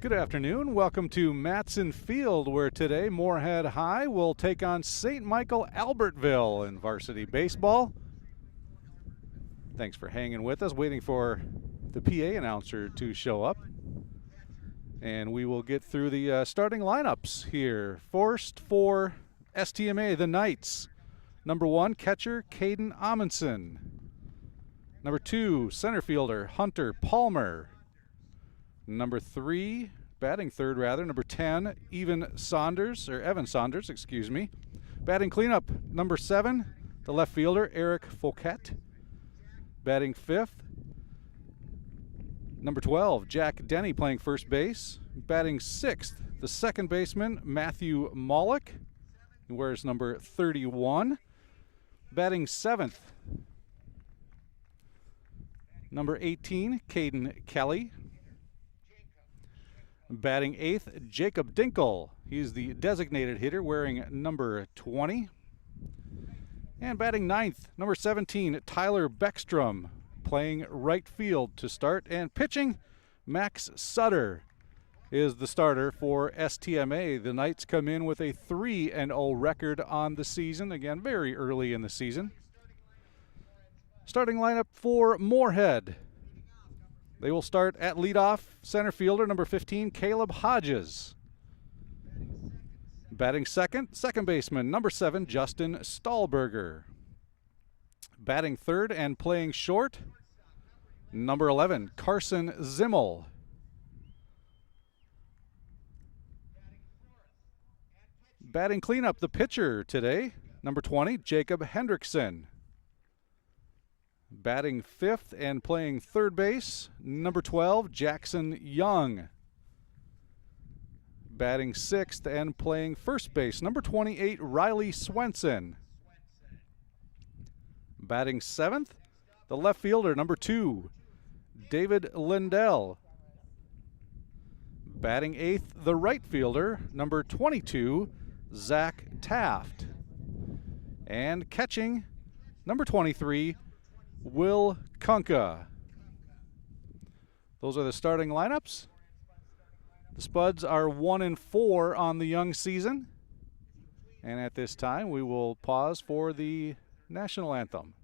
Good afternoon. Welcome to Matson Field, where today Moorhead High will take on St. Michael Albertville in varsity baseball. Thanks for hanging with us, waiting for the PA announcer to show up. And we will get through the starting lineups here. First for STMA, the Knights. Number 1, catcher Caden Amundsen. Number 2, center fielder Hunter Palmer. Number 3, batting third rather, number 10, Evan Saunders, excuse me. Batting cleanup, number 7, the left fielder, Eric Fouquet. Batting fifth, number 12, Jack Denny playing first base. Batting sixth, the second baseman, Matthew Mollick. He wears number 31. Batting seventh, number 18, Caden Kelly. Batting eighth, Jacob Dinkle. He's the designated hitter wearing number 20. And batting ninth, number 17, Tyler Beckstrom, playing right field to start. And pitching, Max Sutter is the starter for STMA. The Knights come in with a 3-0 record on the season. Again, very early in the season. Starting lineup for Moorhead. They will start at leadoff, center fielder, number 15, Caleb Hodges. Batting second, second baseman, number 7, Justin Stahlberger. Batting third and playing short, number 11, Carson Zimmel. Batting cleanup, the pitcher today, number 20, Jacob Hendrickson. Batting fifth and playing third base, number 12, Jackson Young. Batting sixth and playing first base, number 28, Riley Swenson. Batting seventh, the left fielder, number 2, David Lindell. Batting eighth, the right fielder, number 22, Zach Taft. And catching, number 23, Will Kunka. Those are the starting lineups. The Spuds are 1-4 on the young season. And at this time, we will pause for the national anthem.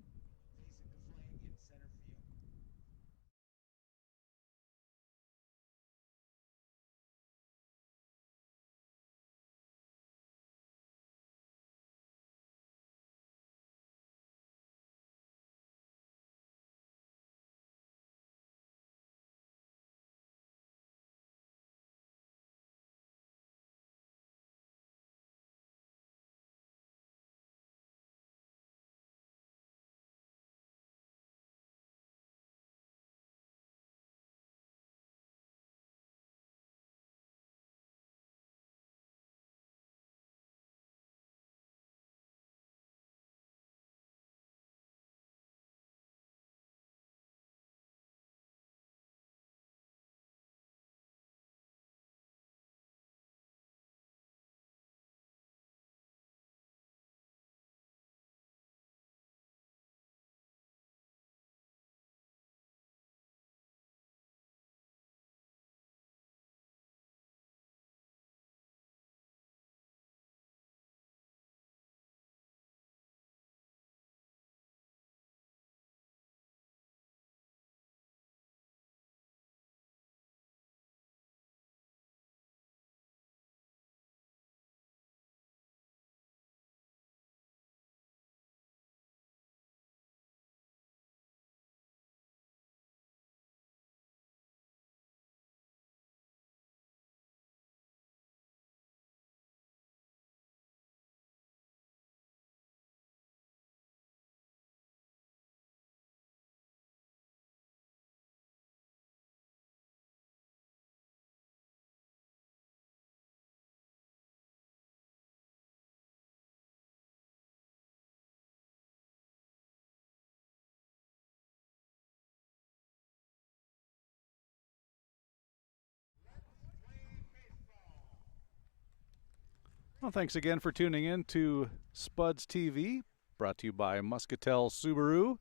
Well, thanks again for tuning in to Spuds TV, brought to you by Muscatel Subaru.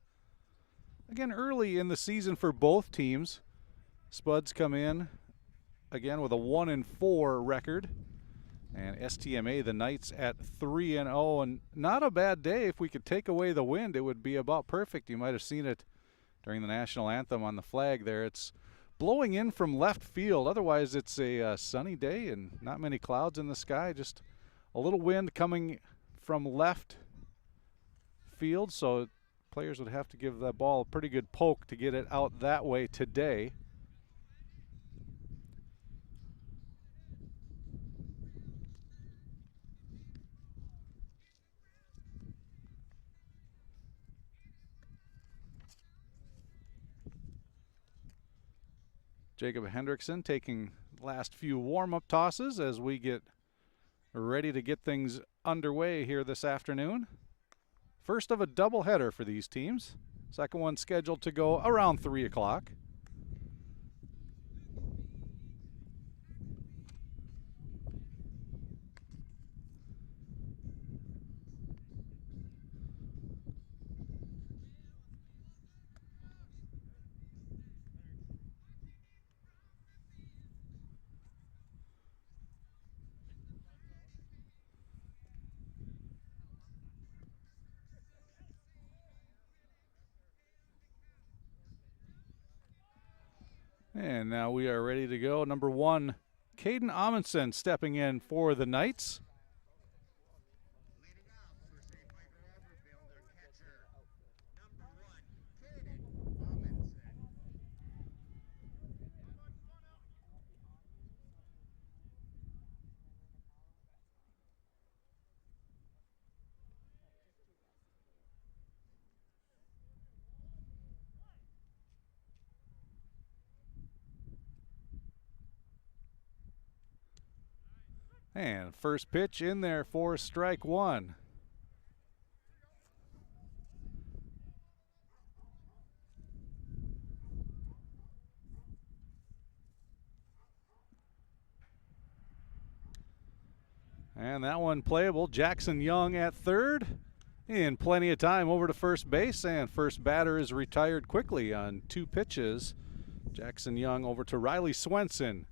Again, early in the season for both teams. Spuds come in again with a 1-4 record. And STMA, the Knights, at 3-0, and not a bad day. If we could take away the wind, it would be about perfect. You might have seen it during the national anthem on the flag there. It's blowing in from left field. Otherwise, it's a sunny day and not many clouds in the sky. Just a little wind coming from left field, so players would have to give that ball a pretty good poke to get it out that way today. Jacob Hendrickson taking the last few warm-up tosses as we get ready to get things underway here this afternoon. First of a doubleheader for these teams. Second one scheduled to go around 3 o'clock. And now we are ready to go. Number 1, Caden Amundsen stepping in for the Knights. And first pitch in there for strike 1. And that one playable. Jackson Young at third. In plenty of time over to first base, and first batter is retired quickly on 2 pitches. Jackson Young over to Riley Swenson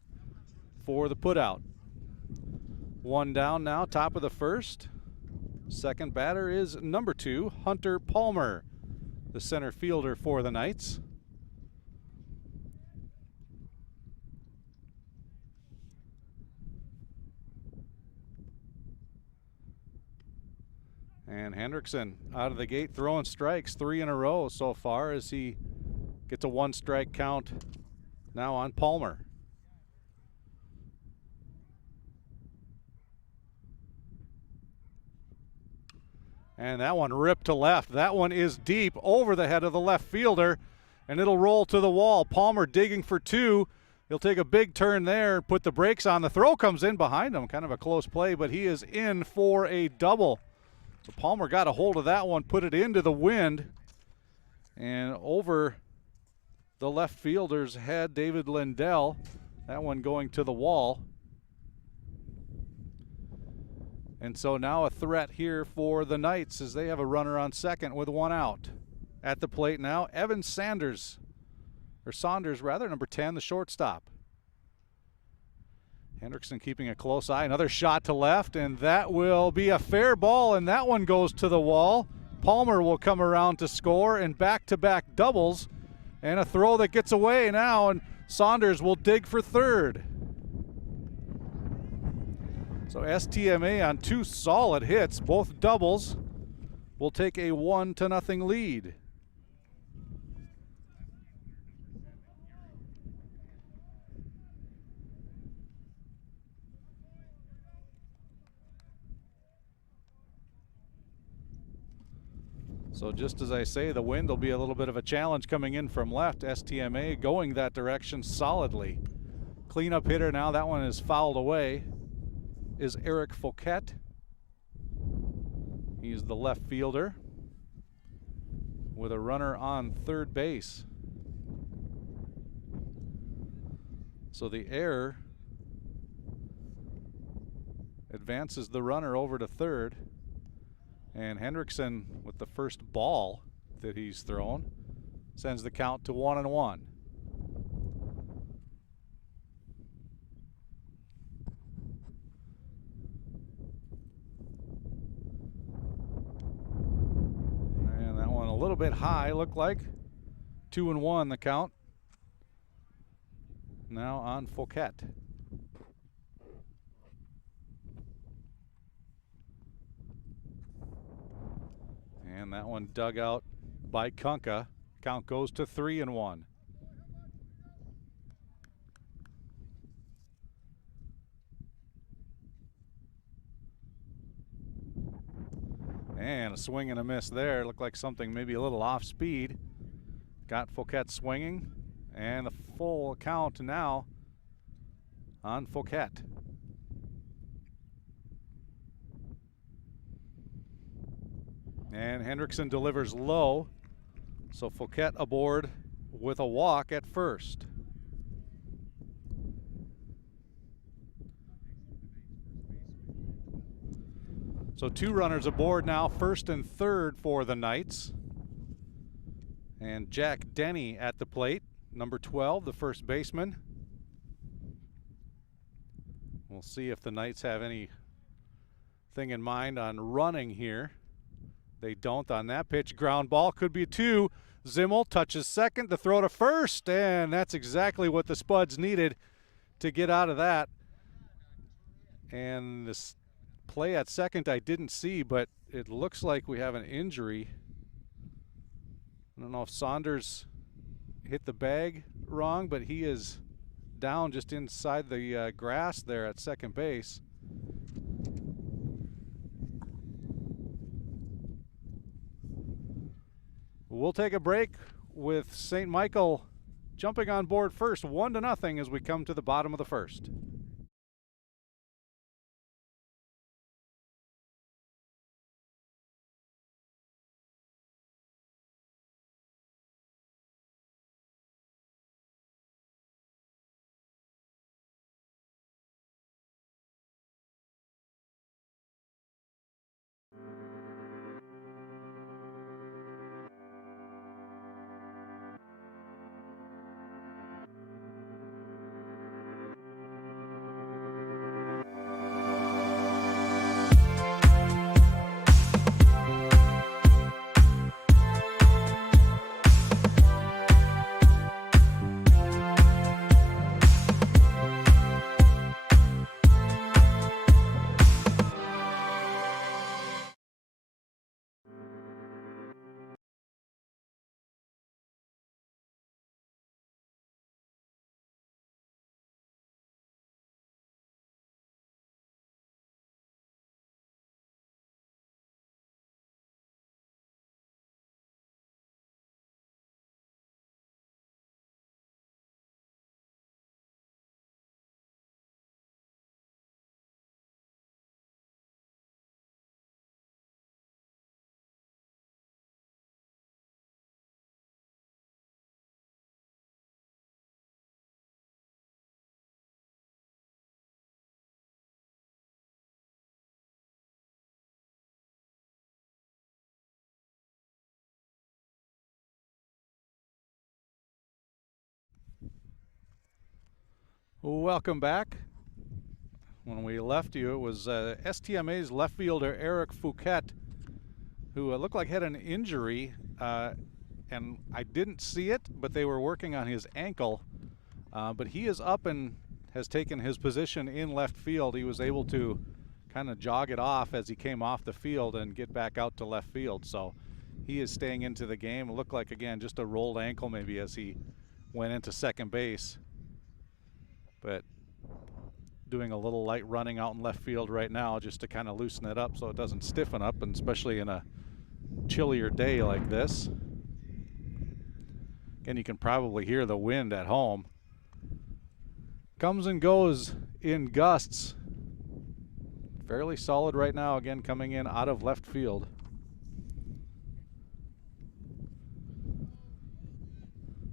for the putout. 1 down now, top of the first. Second batter is number 2, Hunter Palmer, the center fielder for the Knights. And Hendrickson out of the gate throwing strikes, 3 in a row so far as he gets a 1-strike count now on Palmer. And that one ripped to left. That one is deep over the head of the left fielder, and it'll roll to the wall. Palmer digging for 2. He'll take a big turn there, put the brakes on. The throw comes in behind him. Kind of a close play, but he is in for a double. So Palmer got a hold of that one, put it into the wind, and over the left fielder's head, David Lindell. That one going to the wall. And so now a threat here for the Knights as they have a runner on second with 1 out. At the plate now, Evan Saunders, number 10, the shortstop. Hendrickson keeping a close eye. Another shot to left, and that will be a fair ball, and that one goes to the wall. Palmer will come around to score, and back-to-back doubles, and a throw that gets away now, and Saunders will dig for third. So STMA on 2 solid hits, both doubles, will take a 1-0 lead. So just as I say, the wind will be a little bit of a challenge coming in from left. STMA going that direction solidly. Cleanup hitter now, that one is fouled away, is Eric Fouquet. He's the left fielder with a runner on third base. So the error advances the runner over to third. And Hendrickson, with the first ball that he's thrown, sends the count to 1-1. little bit high, looked like. 2-1 the count. Now on Fouquet. And that one dug out by Kunka. Count goes to 3-1. And a swing and a miss there. Looked like something maybe a little off speed. Got Fouquet swinging. And the full count now on Fouquet. And Hendrickson delivers low. So Fouquet aboard with a walk at first. So 2 runners aboard now, first and third for the Knights. And Jack Denny at the plate, number 12, the first baseman. We'll see if the Knights have anything in mind on running here. They don't on that pitch. Ground ball, could be 2. Zimmel touches second, the throw to first, and that's exactly what the Spuds needed to get out of that. And this play at second I didn't see, but it looks like we have an injury. I don't know if Saunders hit the bag wrong, but he is down just inside the grass there at second base. We'll take a break with St. Michael jumping on board first, 1-0 as we come to the bottom of the first. Welcome back. When we left you, it was STMA's left fielder Eric Fouquet, who looked like had an injury, and I didn't see it, but they were working on his ankle. But he is up and has taken his position in left field. He was able to kind of jog it off as he came off the field and get back out to left field. So he is staying into the game. It looked like, again, just a rolled ankle maybe as he went into second base. But doing a little light running out in left field right now just to kind of loosen it up so it doesn't stiffen up, and especially in a chillier day like this. Again, you can probably hear the wind at home. Comes and goes in gusts. Fairly solid right now, again coming in out of left field.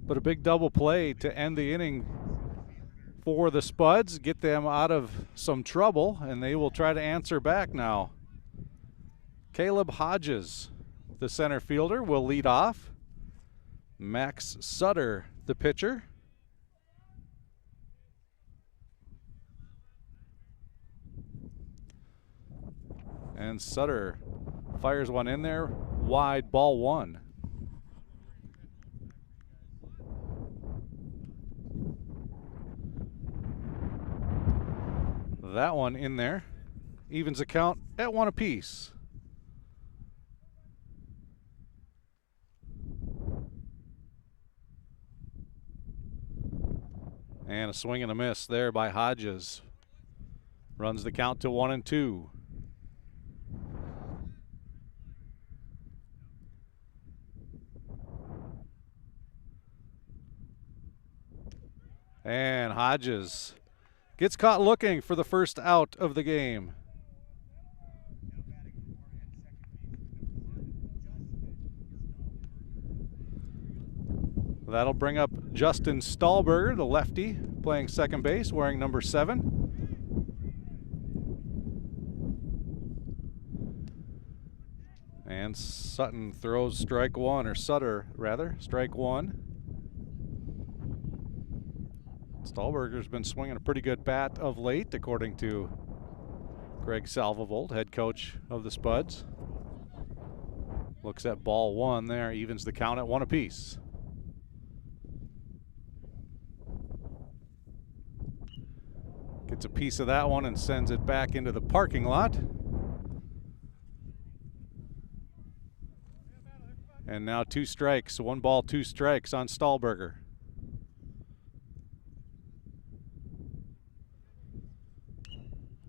But a big double play to end the inning for the Spuds, get them out of some trouble, and they will try to answer back now. Caleb Hodges, the center fielder, will lead off. Max Sutter, the pitcher. And Sutter fires one in there, wide, ball 1. That one in there. Evens the count at 1 apiece. And a swing and a miss there by Hodges. Runs the count to 1-2. And Hodges gets caught looking for the first out of the game. That'll bring up Justin Stahlberger, the lefty, playing second base, wearing number 7. And Sutton throws strike one, or Sutter rather, strike one. Stahlberger's been swinging a pretty good bat of late, according to Greg Salvovold, head coach of the Spuds. Looks at ball one there, evens the count at 1 apiece. Gets a piece of that one and sends it back into the parking lot. And now 2 strikes, 1 ball, 2 strikes on Stahlberger.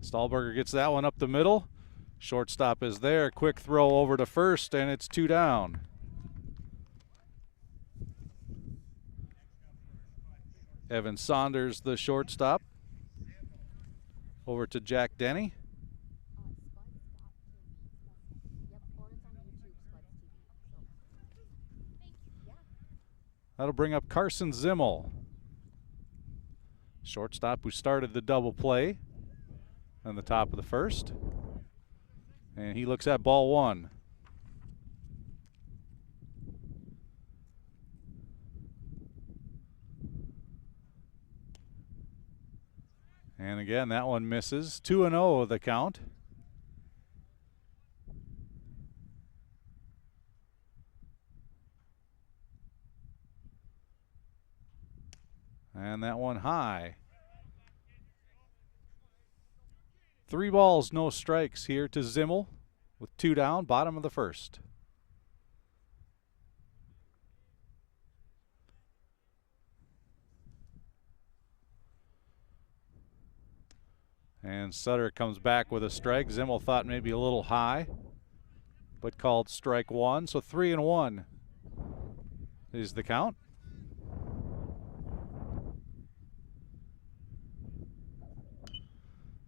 Stahlberger gets that one up the middle. Shortstop is there, quick throw over to first, and it's 2 down. Evan Saunders, the shortstop. Over to Jack Denny. That'll bring up Carson Zimmel, shortstop who started the double play on the top of the first. And he looks at ball one. And again, that one misses. 2-0 the count. And that one high. 3 balls, no strikes here to Zimmel with 2 down, bottom of the first. And Sutter comes back with a strike. Zimmel thought maybe a little high, but called strike one. So 3-1 is the count.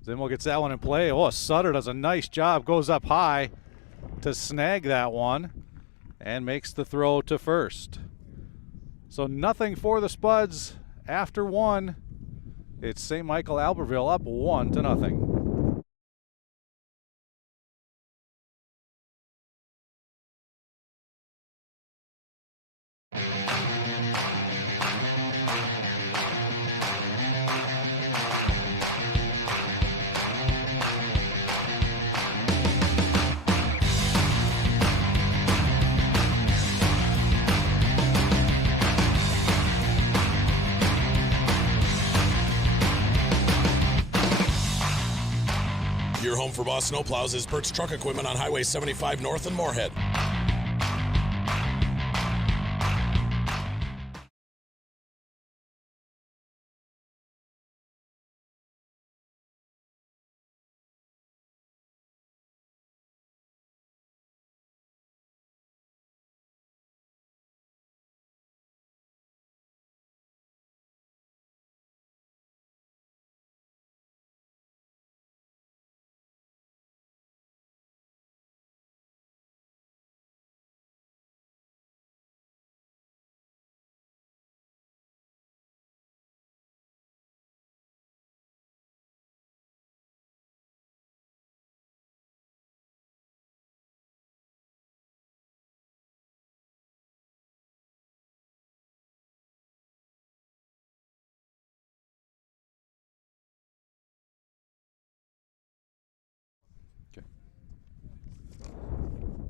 Zimmel gets that one in play. Oh, Sutter does a nice job, goes up high to snag that one and makes the throw to first. So nothing for the Spuds after 1. It's St. Michael Albertville up 1-0. Your home for Boss Snowplows is Burt's Truck Equipment on Highway 75 North in Moorhead.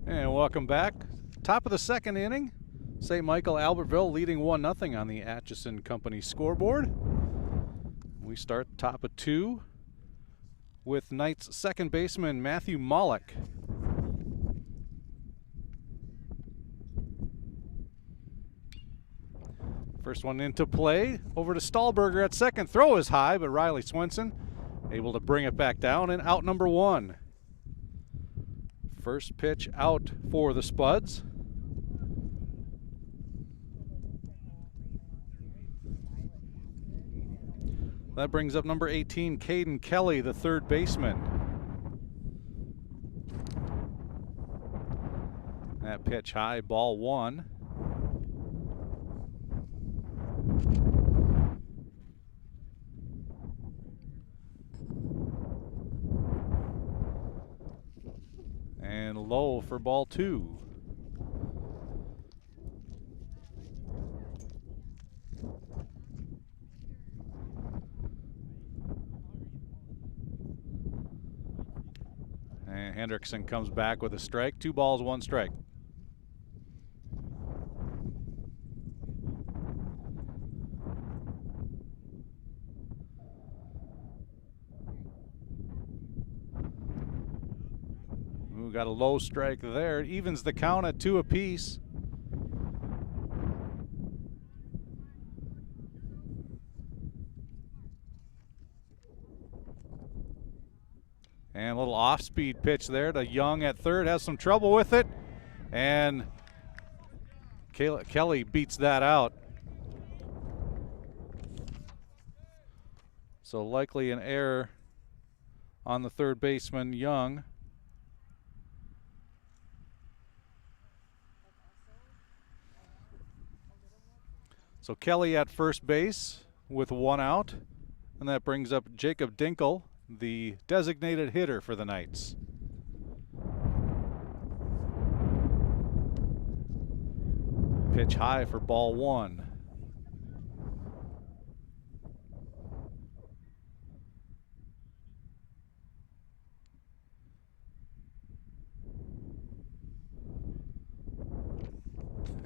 And welcome back. Top of the second inning. St. Michael Albertville leading 1-0 on the Atchison Company scoreboard. We start top of 2. with Knights second baseman Matthew Mollick. First one into play, over to Stahlberger at second. Throw is high, but Riley Swenson able to bring it back down, and out number one. First pitch out for the Spuds. That brings up number 18, Caden Kelly, the third baseman. That pitch high, ball one. And low for ball two. And Hendrickson comes back with a strike. 2 balls, 1 strike. Ooh, got a low strike there. It evens the count at 2 apiece. And a little off-speed pitch there to Young at third. Has some trouble with it. And Kelly beats that out. So likely an error on the third baseman, Young. So Kelly at first base with 1 out. And that brings up Jacob Dinkel, the designated hitter for the Knights. Pitch high for ball one.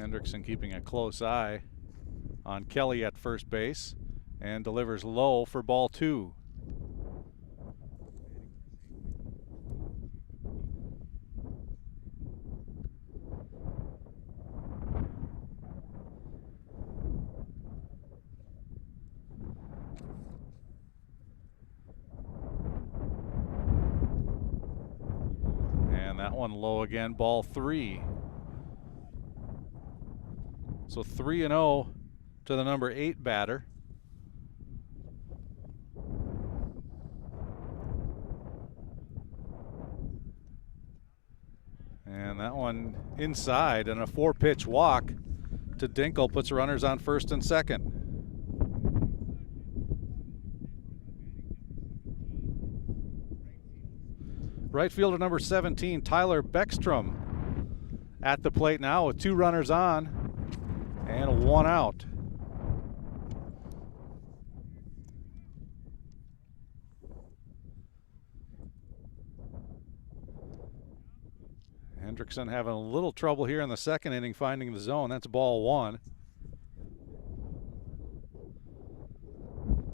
Hendrickson keeping a close eye on Kelly at first base and delivers low for ball two. And that one low again, ball three. So 3-0 to the number 8 batter. And that one inside, and a 4-pitch walk to Dinkel puts runners on first and second. Right fielder number 17, Tyler Beckstrom, at the plate now with 2 runners on and 1 out. Hendrickson having a little trouble here in the second inning finding the zone. That's ball one.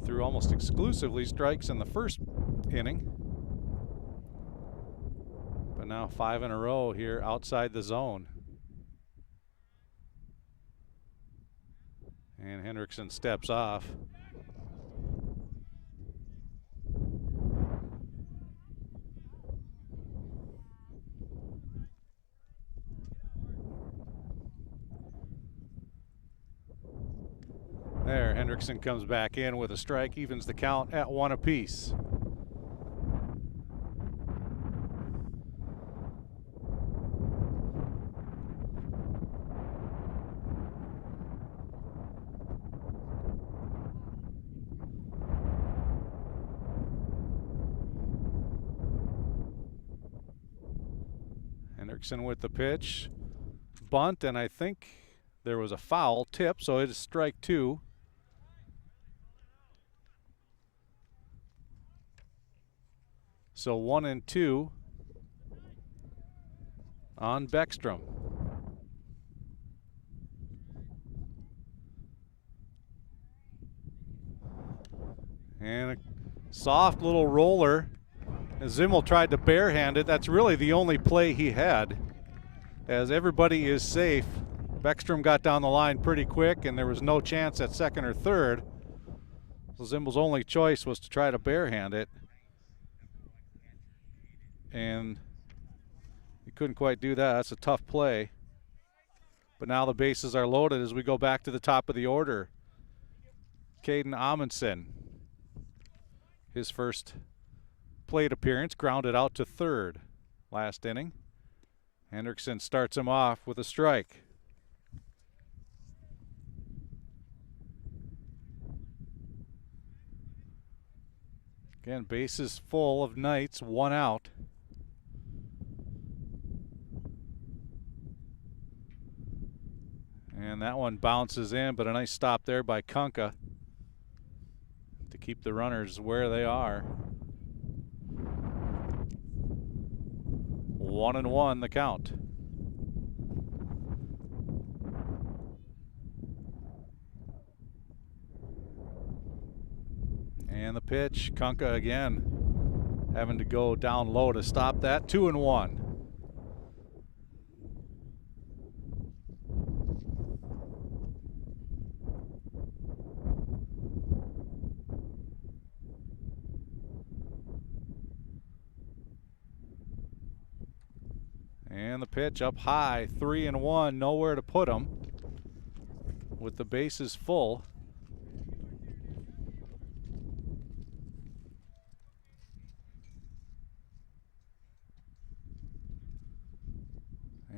Threw almost exclusively strikes in the first inning. But now 5 in a row here outside the zone. And Hendrickson steps off. There, Hendrickson comes back in with a strike, evens the count at 1 apiece. Hendrickson with the pitch, bunt, and I think there was a foul tip, so it is strike 2. So 1 and 2 on Beckstrom. And a soft little roller Zimmel tried to barehand it. That's really the only play he had, as everybody is safe. Beckstrom got down the line pretty quick, and there was no chance at second or third. So Zimmel's only choice was to try to barehand it, and he couldn't quite do that. That's a tough play. But now the bases are loaded as we go back to the top of the order. Caden Amundsen, his first plate appearance, grounded out to third last inning. Hendrickson starts him off with a strike. Again, bases full of Knights, 1 out. And that one bounces in, but a nice stop there by Kunka to keep the runners where they are. 1-1 the count. And the pitch, Kunka again having to go down low to stop that. 2-1. And the pitch up high, 3-1, nowhere to put him with the bases full.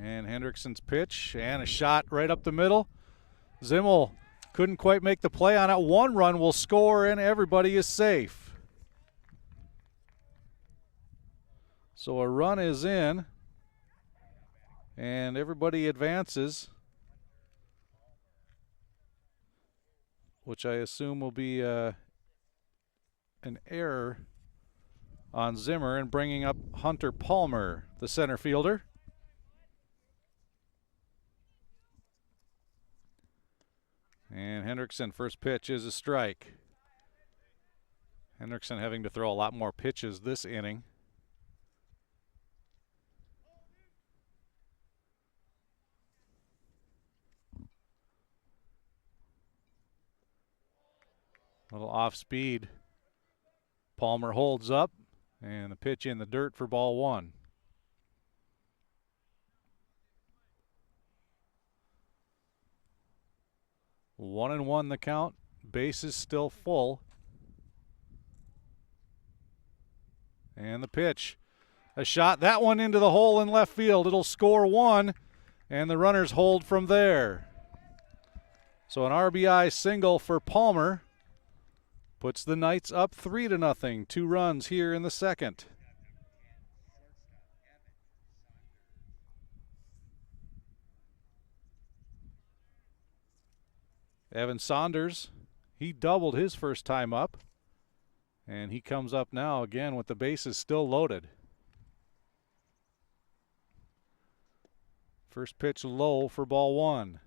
And Hendrickson's pitch, and a shot right up the middle. Zimmel couldn't quite make the play on it. 1 run will score, and everybody is safe. So a run is in, and everybody advances, which I assume will be an error on Zimmer, and bringing up Hunter Palmer, the center fielder. And Hendrickson, first pitch is a strike. Hendrickson having to throw a lot more pitches this inning. A little off speed. Palmer holds up, and the pitch in the dirt for ball 1. One and one the count. Bases still full. And the pitch. A shot, that one into the hole in left field. It'll score 1, and the runners hold from there. So an RBI single for Palmer puts the Knights up 3-0. 2 runs here in the second. Evan Saunders, he doubled his first time up, and he comes up now again with the bases still loaded. First pitch low for ball 1.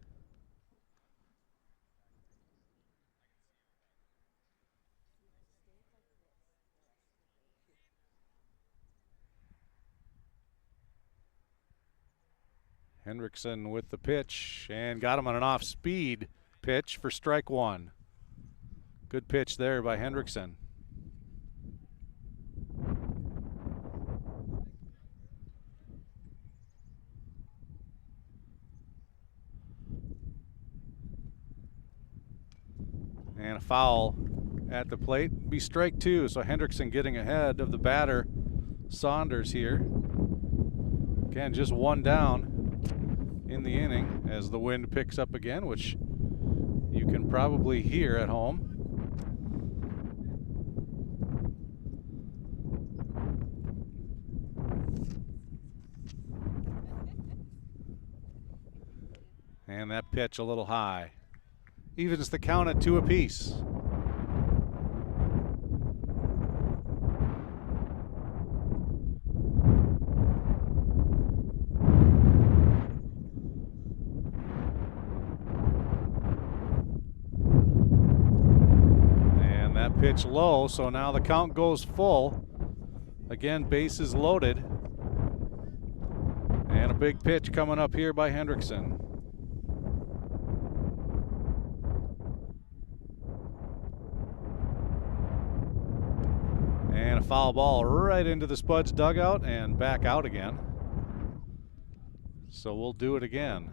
Hendrickson with the pitch, and got him on an off-speed pitch for strike 1. Good pitch there by Hendrickson. And a foul at the plate. Be strike 2, so Hendrickson getting ahead of the batter, Saunders here. Again, just 1 down in the inning as the wind picks up again, which you can probably hear at home. And that pitch a little high. Evens the count at 2 apiece. Pitch low, so now the count goes full. Again, bases loaded. And a big pitch coming up here by Hendrickson. And a foul ball right into the Spuds dugout and back out again. So we'll do it again.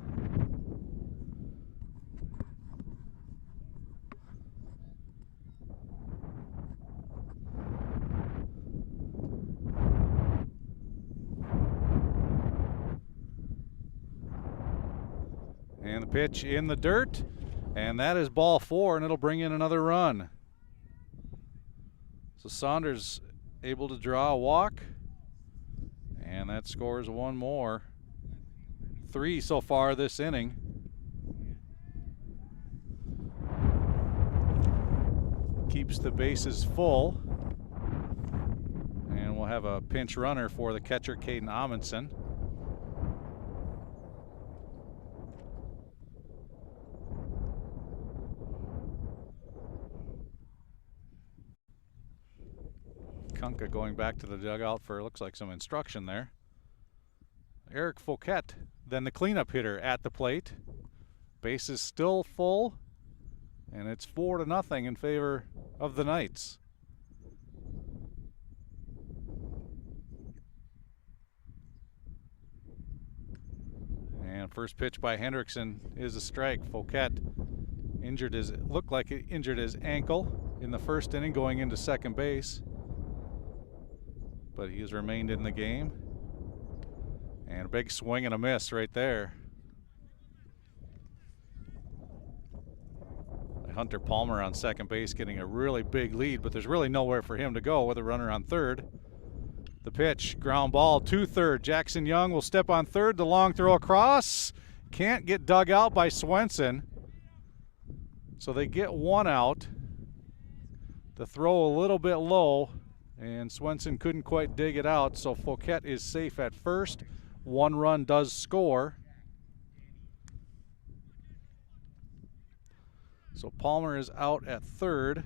And the pitch in the dirt, and that is ball 4, and it'll bring in another run. So Saunders able to draw a walk, and that scores one more. 3 so far this inning. Keeps the bases full, and we'll have a pinch runner for the catcher, Caden Amundsen. Kunka going back to the dugout for, looks like, some instruction there. Eric Fouquet, then the cleanup hitter at the plate. Base is still full, and it's 4-0 in favor of the Knights. And first pitch by Hendrickson is a strike. Fouquet looked like it injured his ankle in the first inning going into second base, but he has remained in the game. And a big swing and a miss right there. Hunter Palmer on second base getting a really big lead, but there's really nowhere for him to go with a runner on third. The pitch, ground ball to third. Jackson Young will step on third. The long throw across. Can't get dug out by Swenson. So they get one out. The throw a little bit low, and Swenson couldn't quite dig it out, so Fouquet is safe at first. One run does score. So Palmer is out at third.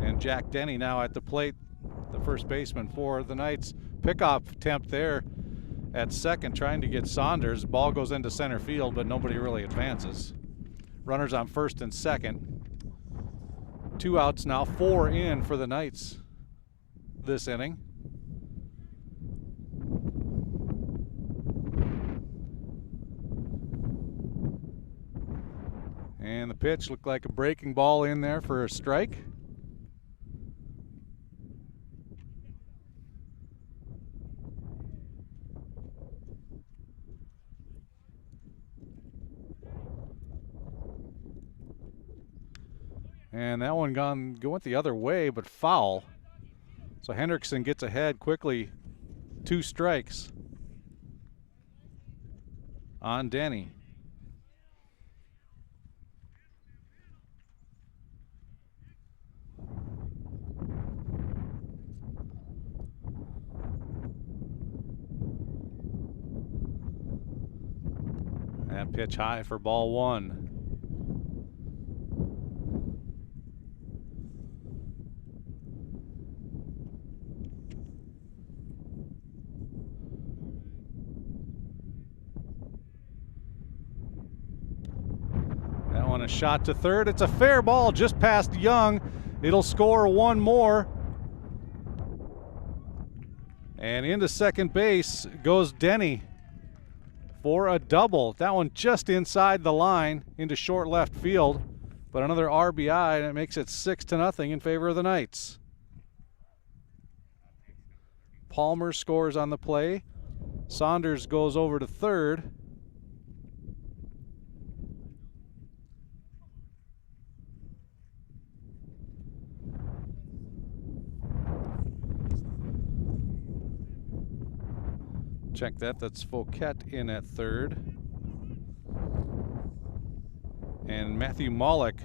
And Jack Denny now at the plate, the first baseman for the Knights. Pickoff attempt there at second, trying to get Saunders. Ball goes into center field, but nobody really advances. Runners on first and second. 2 outs now, 4 in for the Knights this inning. And the pitch looked like a breaking ball in there for a strike. And that one went the other way, but foul. So Hendrickson gets ahead quickly. 2 strikes on Denny. That pitch high for ball 1. A shot to third. It's a fair ball just past Young. It'll score one more. And into second base goes Denny for a double. That one just inside the line into short left field. But another RBI, and it makes it 6-0 in favor of the Knights. Palmer scores on the play. Saunders goes over to third. Check that, that's Fouquet in at third. And Matthew Maulik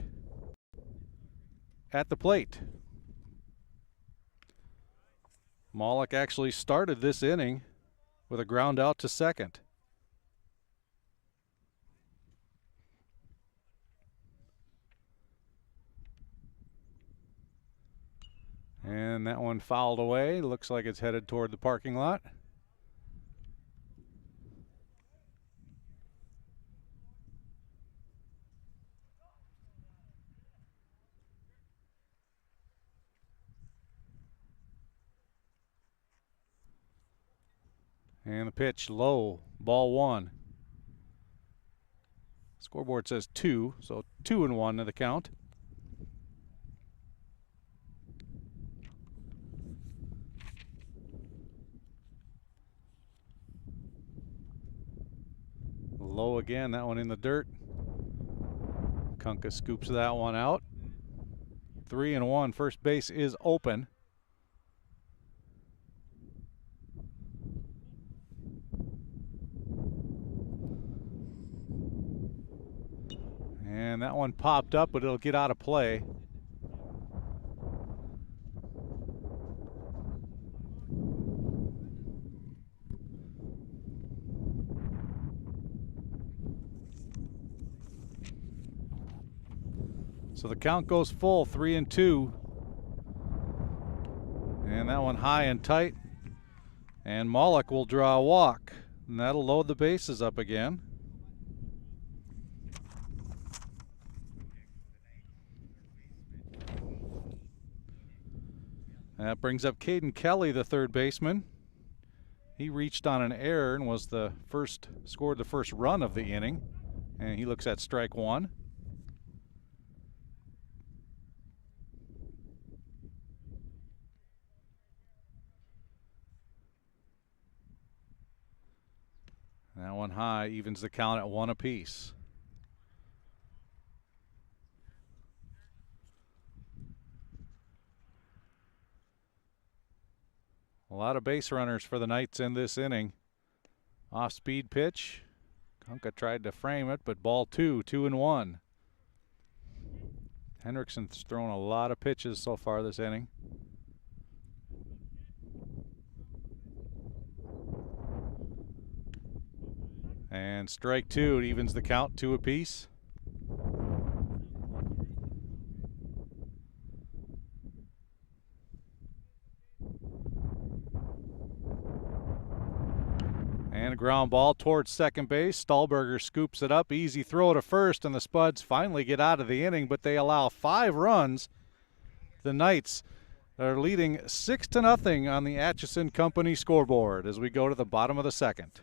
at the plate. Maulik actually started this inning with a ground out to second. And that one fouled away. Looks like it's headed toward the parking lot. And the pitch low, ball one. Scoreboard says 2, so 2-1 to the count. Low again, that one in the dirt. Kunka scoops that one out. 3-1, first base is open. And that one popped up, but it'll get out of play. So the count goes full, 3-2. And that one high and tight. And Moloch will draw a walk. And that'll load the bases up again. That brings up Caden Kelly, the third baseman. He reached on an error and scored the first run of the inning. And he looks at strike one. That one high, evens the count at 1 apiece. A lot of base runners for the Knights in this inning. Off-speed pitch. Kunka tried to frame it, but ball 2, 2-1. Hendrickson's thrown a lot of pitches so far this inning. And strike 2, it evens the count, 2 apiece. And a ground ball towards second base. Stahlberger scoops it up. Easy throw to first, and the Spuds finally get out of the inning, but they allow 5 runs. The Knights are leading 6-0 on the Atchison Company scoreboard as we go to the bottom of the second.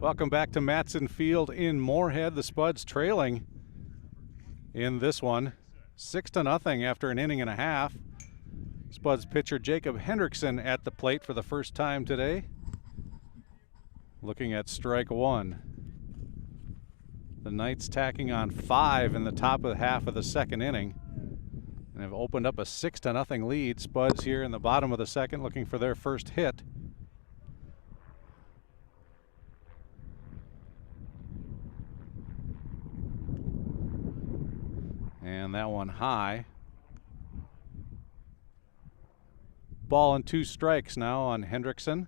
Welcome back to Matson Field in Moorhead. The Spuds trailing in this one, 6-0 after an inning and a half. Spuds pitcher Jacob Hendrickson at the plate for the first time today. Looking at strike 1. The Knights tacking on 5 in the top of the half of the second inning and have opened up a 6-0 lead. Spuds here in the bottom of the second looking for their first hit. And that one high. Ball and 2 strikes now on Hendrickson.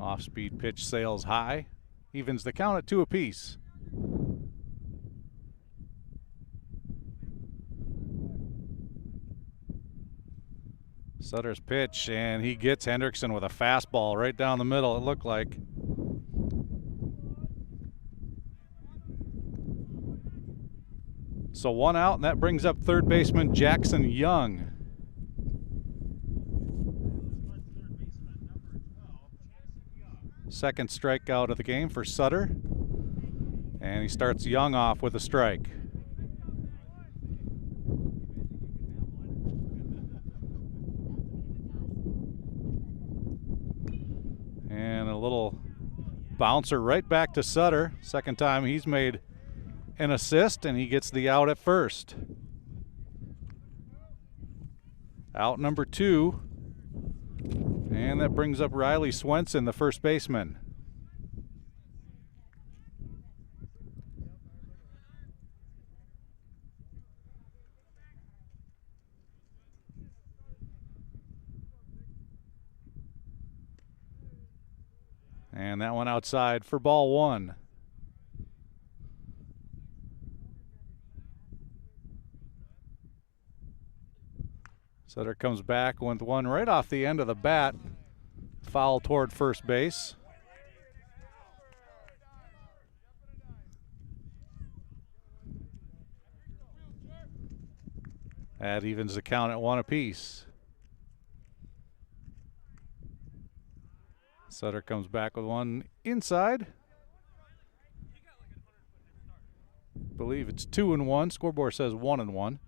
Off-speed pitch sails high. Evens the count at 2 apiece. Sutter's pitch, and he gets Hendrickson with a fastball right down the middle, it looked like. So 1 out, and that brings up third baseman Jackson Young. Second strikeout of the game for Sutter. And he starts Young off with a strike. And a little bouncer right back to Sutter. Second time he's made an assist, and he gets the out at first. Out number 2. And that brings up Riley Swenson, the first baseman. And that one outside for ball 1. Sutter comes back with one right off the end of the bat. Foul toward first base. That evens the count at 1 apiece. Sutter comes back with one inside. I believe it's 2-1. Scoreboard says 1-1.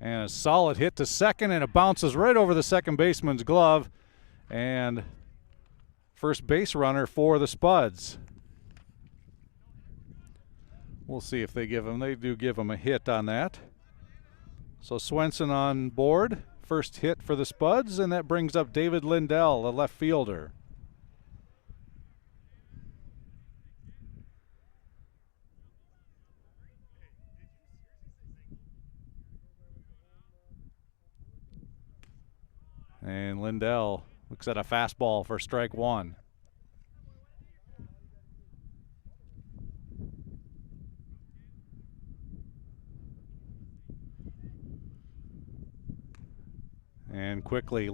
And a solid hit to second, and it bounces right over the second baseman's glove. And first base runner for the Spuds. We'll see if they give him. They do give him a hit on that. So Swenson on board. First hit for the Spuds, and that brings up David Lindell, the left fielder. And Lindell looks at a fastball for strike 1. And quickly,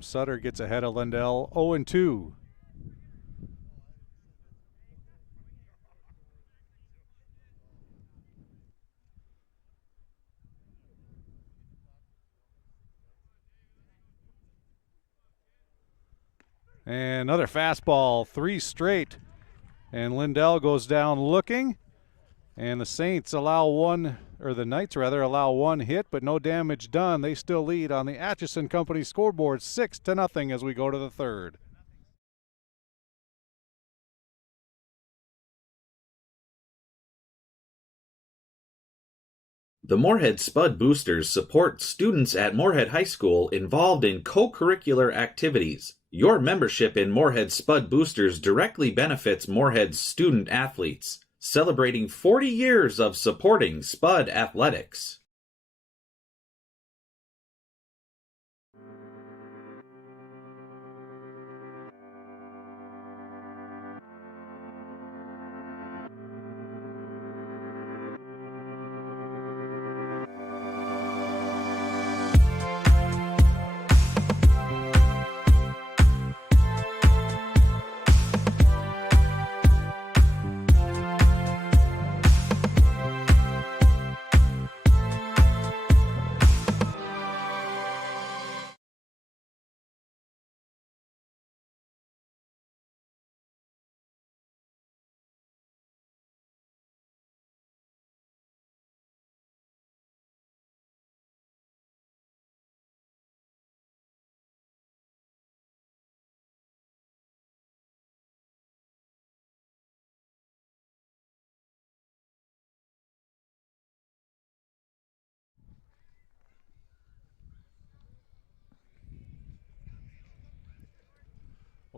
Sutter gets ahead of Lindell, 0-2. And another fastball, 3 straight. And Lindell goes down looking. And the Saints allow one, or the Knights rather, allow 1 hit, but no damage done. They still lead on the Atchison Company scoreboard 6-0 as we go to the 3rd. The Moorhead Spud Boosters support students at Moorhead High School involved in co-curricular activities. Your membership in Moorhead Spud Boosters directly benefits Moorhead's student athletes, celebrating 40 years of supporting Spud athletics.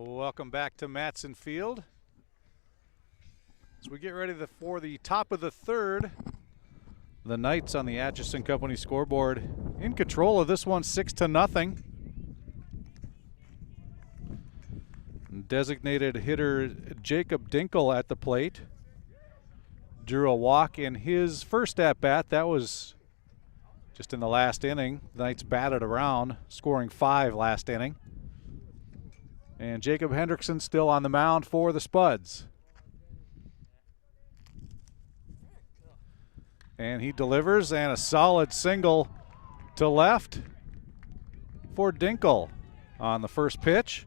Welcome back to Matson Field. As we get ready for the top of the third, the Knights on the Atchison Company scoreboard in control of this one, 6-0. Designated hitter Jacob Dinkle at the plate. Drew a walk in his first at-bat. That was just in the last inning. The Knights batted around, scoring 5 last inning. And Jacob Hendrickson still on the mound for the Spuds. And he delivers, and a solid single to left for Dinkle on the first pitch.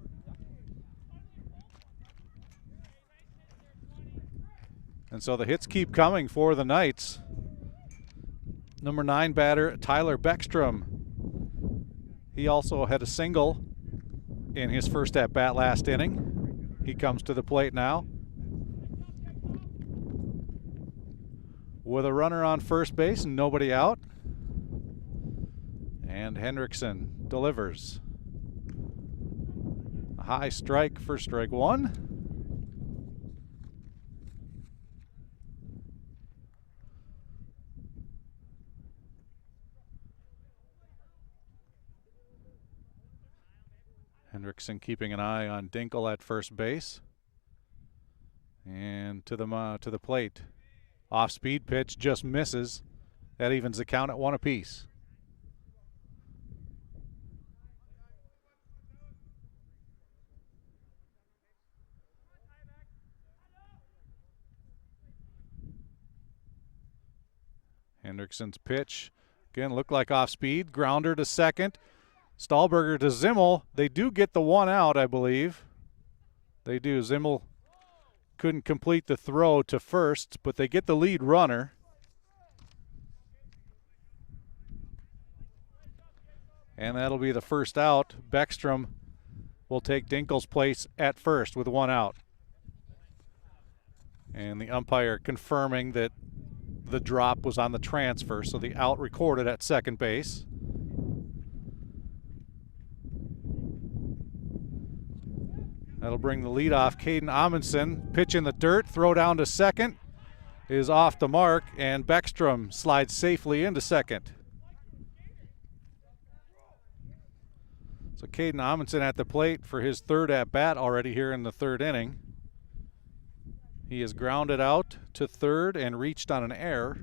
And so the hits keep coming for the Knights. Number 9 batter, Tyler Beckstrom. He also had a single in his first at-bat last inning. He comes to the plate now with a runner on first base and nobody out. And Hendrickson delivers. A high strike for strike one. Hendrickson keeping an eye on Dinkle at first base. And to the plate. Off-speed pitch just misses. That evens the count at 1 apiece. Hendrickson's pitch again looked like off-speed. Grounder to second. Stahlberger to Zimmel. They do get the 1 out, I believe. They do. Zimmel couldn't complete the throw to first, but they get the lead runner. And that'll be the first out. Beckstrom will take Dinkle's place at first with 1 out. And the umpire confirming that the drop was on the transfer, so the out recorded at second base. That'll bring the lead off. Caden Amundsen, pitch in the dirt, throw down to second, is off the mark, and Beckstrom slides safely into second. So Caden Amundsen at the plate for his third at-bat already here in the third inning. He is grounded out to third and reached on an error.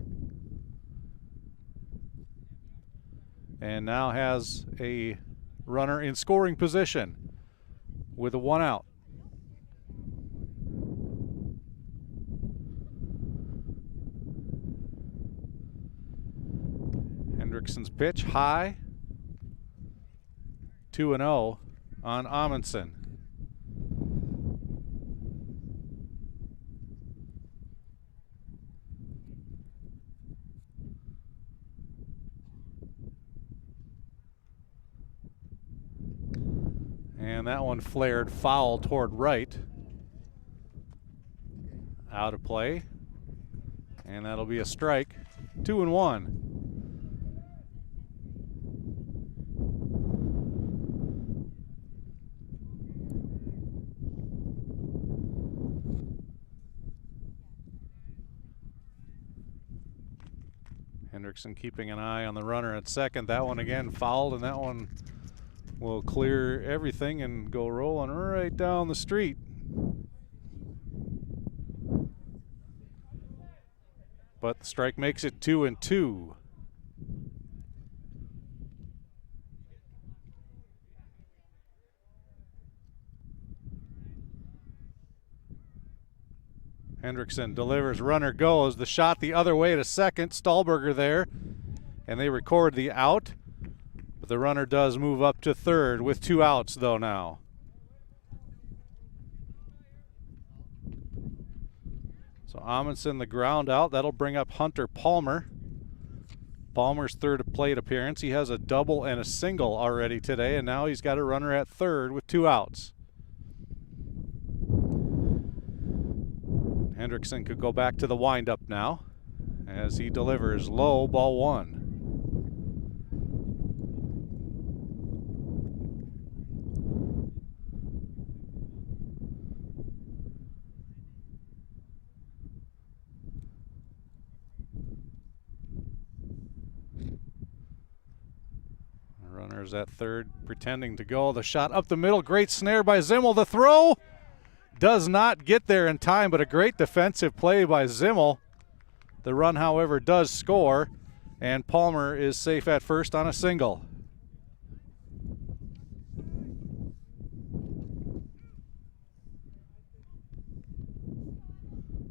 And now has a runner in scoring position with a 1 out. Hendrickson's pitch high, 2-0 on Amundsen. And that one flared foul toward right. Out of play. And that'll be a strike. 2-1. Hendrickson keeping an eye on the runner at second. That one again fouled, and that one will clear everything and go rolling right down the street. But the strike makes it 2-2. Hendrickson delivers, runner goes. The shot the other way to second. Stahlberger there, and they record the out. But the runner does move up to third with 2 outs, though, now. So Amundsen the ground out. That'll bring up Hunter Palmer. Palmer's third plate appearance. He has a double and a single already today, and now he's got a runner at third with 2 outs. Hendrickson could go back to the windup now as he delivers low, ball 1. Palmer's at third, pretending to go. The shot up the middle, great snare by Zimmel. The throw does not get there in time, but a great defensive play by Zimmel. The run, however, does score, and Palmer is safe at first on a single.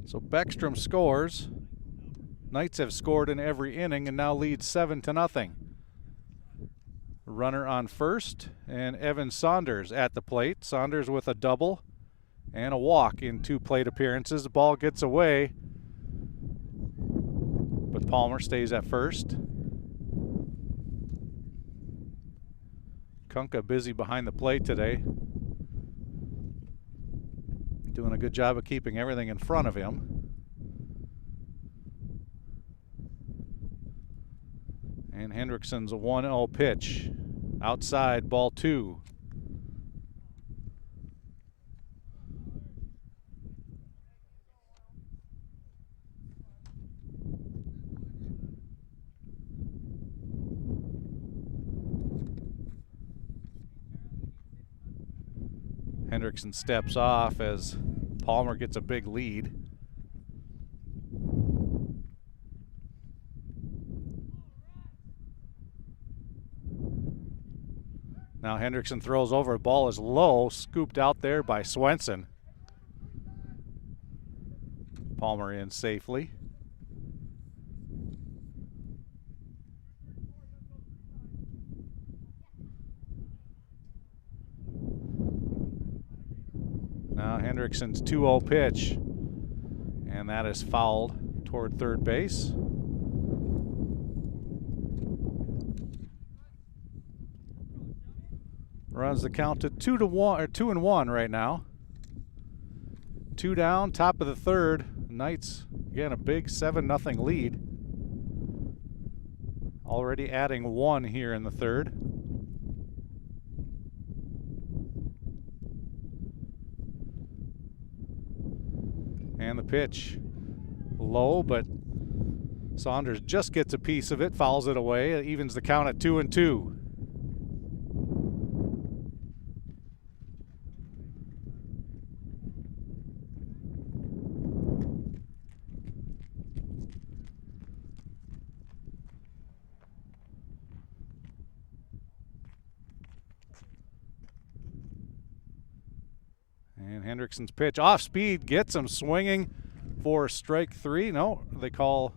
So Beckstrom scores. Knights have scored in every inning and now lead 7-0. Runner on first, and Evan Saunders at the plate. Saunders with a double and a walk in 2 plate appearances. The ball gets away, but Palmer stays at first. Kunka busy behind the plate today, doing a good job of keeping everything in front of him. And Hendrickson's a 1-0 pitch. Outside, ball 2. Hendrickson steps off as Palmer gets a big lead. Now Hendrickson throws over. Ball is low, scooped out there by Swenson. Palmer in safely. Now Hendrickson's 2-0 pitch, and that is fouled toward third base. Runs the count to 2-1 right now. 2 down, top of the third. Knights, again, a big 7-0 lead. Already adding 1 here in the third. And the pitch low, but Saunders just gets a piece of it, fouls it away. It evens the count at 2-2. And Hendrickson's pitch off speed gets him swinging for strike 3. No, they call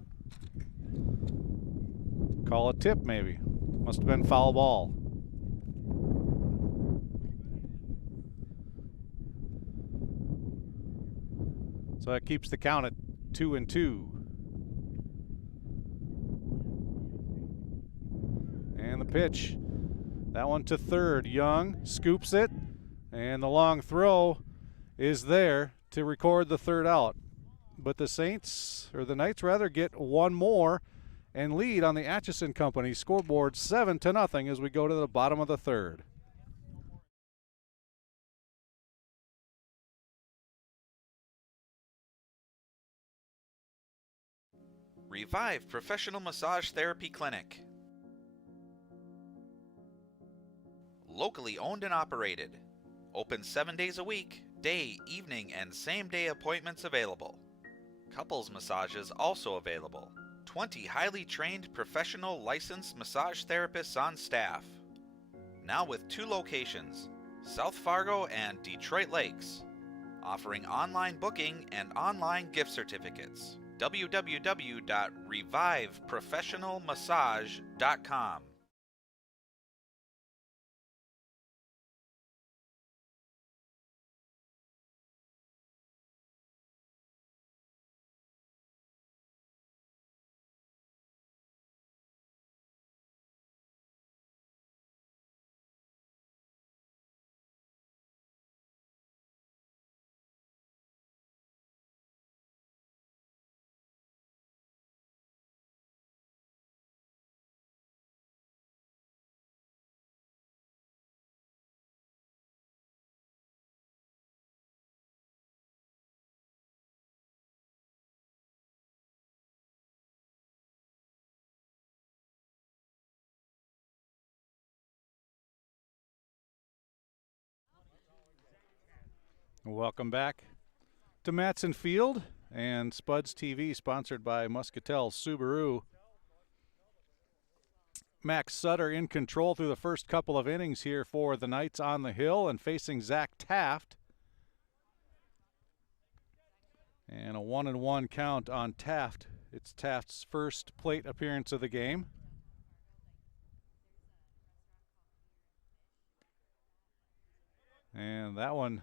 a tip maybe. Must have been foul ball. So that keeps the count at 2-2. And the pitch, that one to third. Young scoops it, and the long throw is there to record the third out. But the Knights rather, get 1 more and lead on the Atchison Company scoreboard 7-0 as we go to the bottom of the third. Revive Professional Massage Therapy Clinic. Locally owned and operated. Open 7 days a week, day, evening, and same-day appointments available. Couples massages also available. 20 highly trained professional licensed massage therapists on staff. Now with 2 locations, South Fargo and Detroit Lakes. Offering online booking and online gift certificates. www.reviveprofessionalmassage.com Welcome back to Matson Field and Spuds TV, sponsored by Muscatel Subaru. Max Sutter in control through the first couple of innings here for the Knights on the hill and facing Zach Taft. And a 1-1 count on Taft. It's Taft's first plate appearance of the game. And that one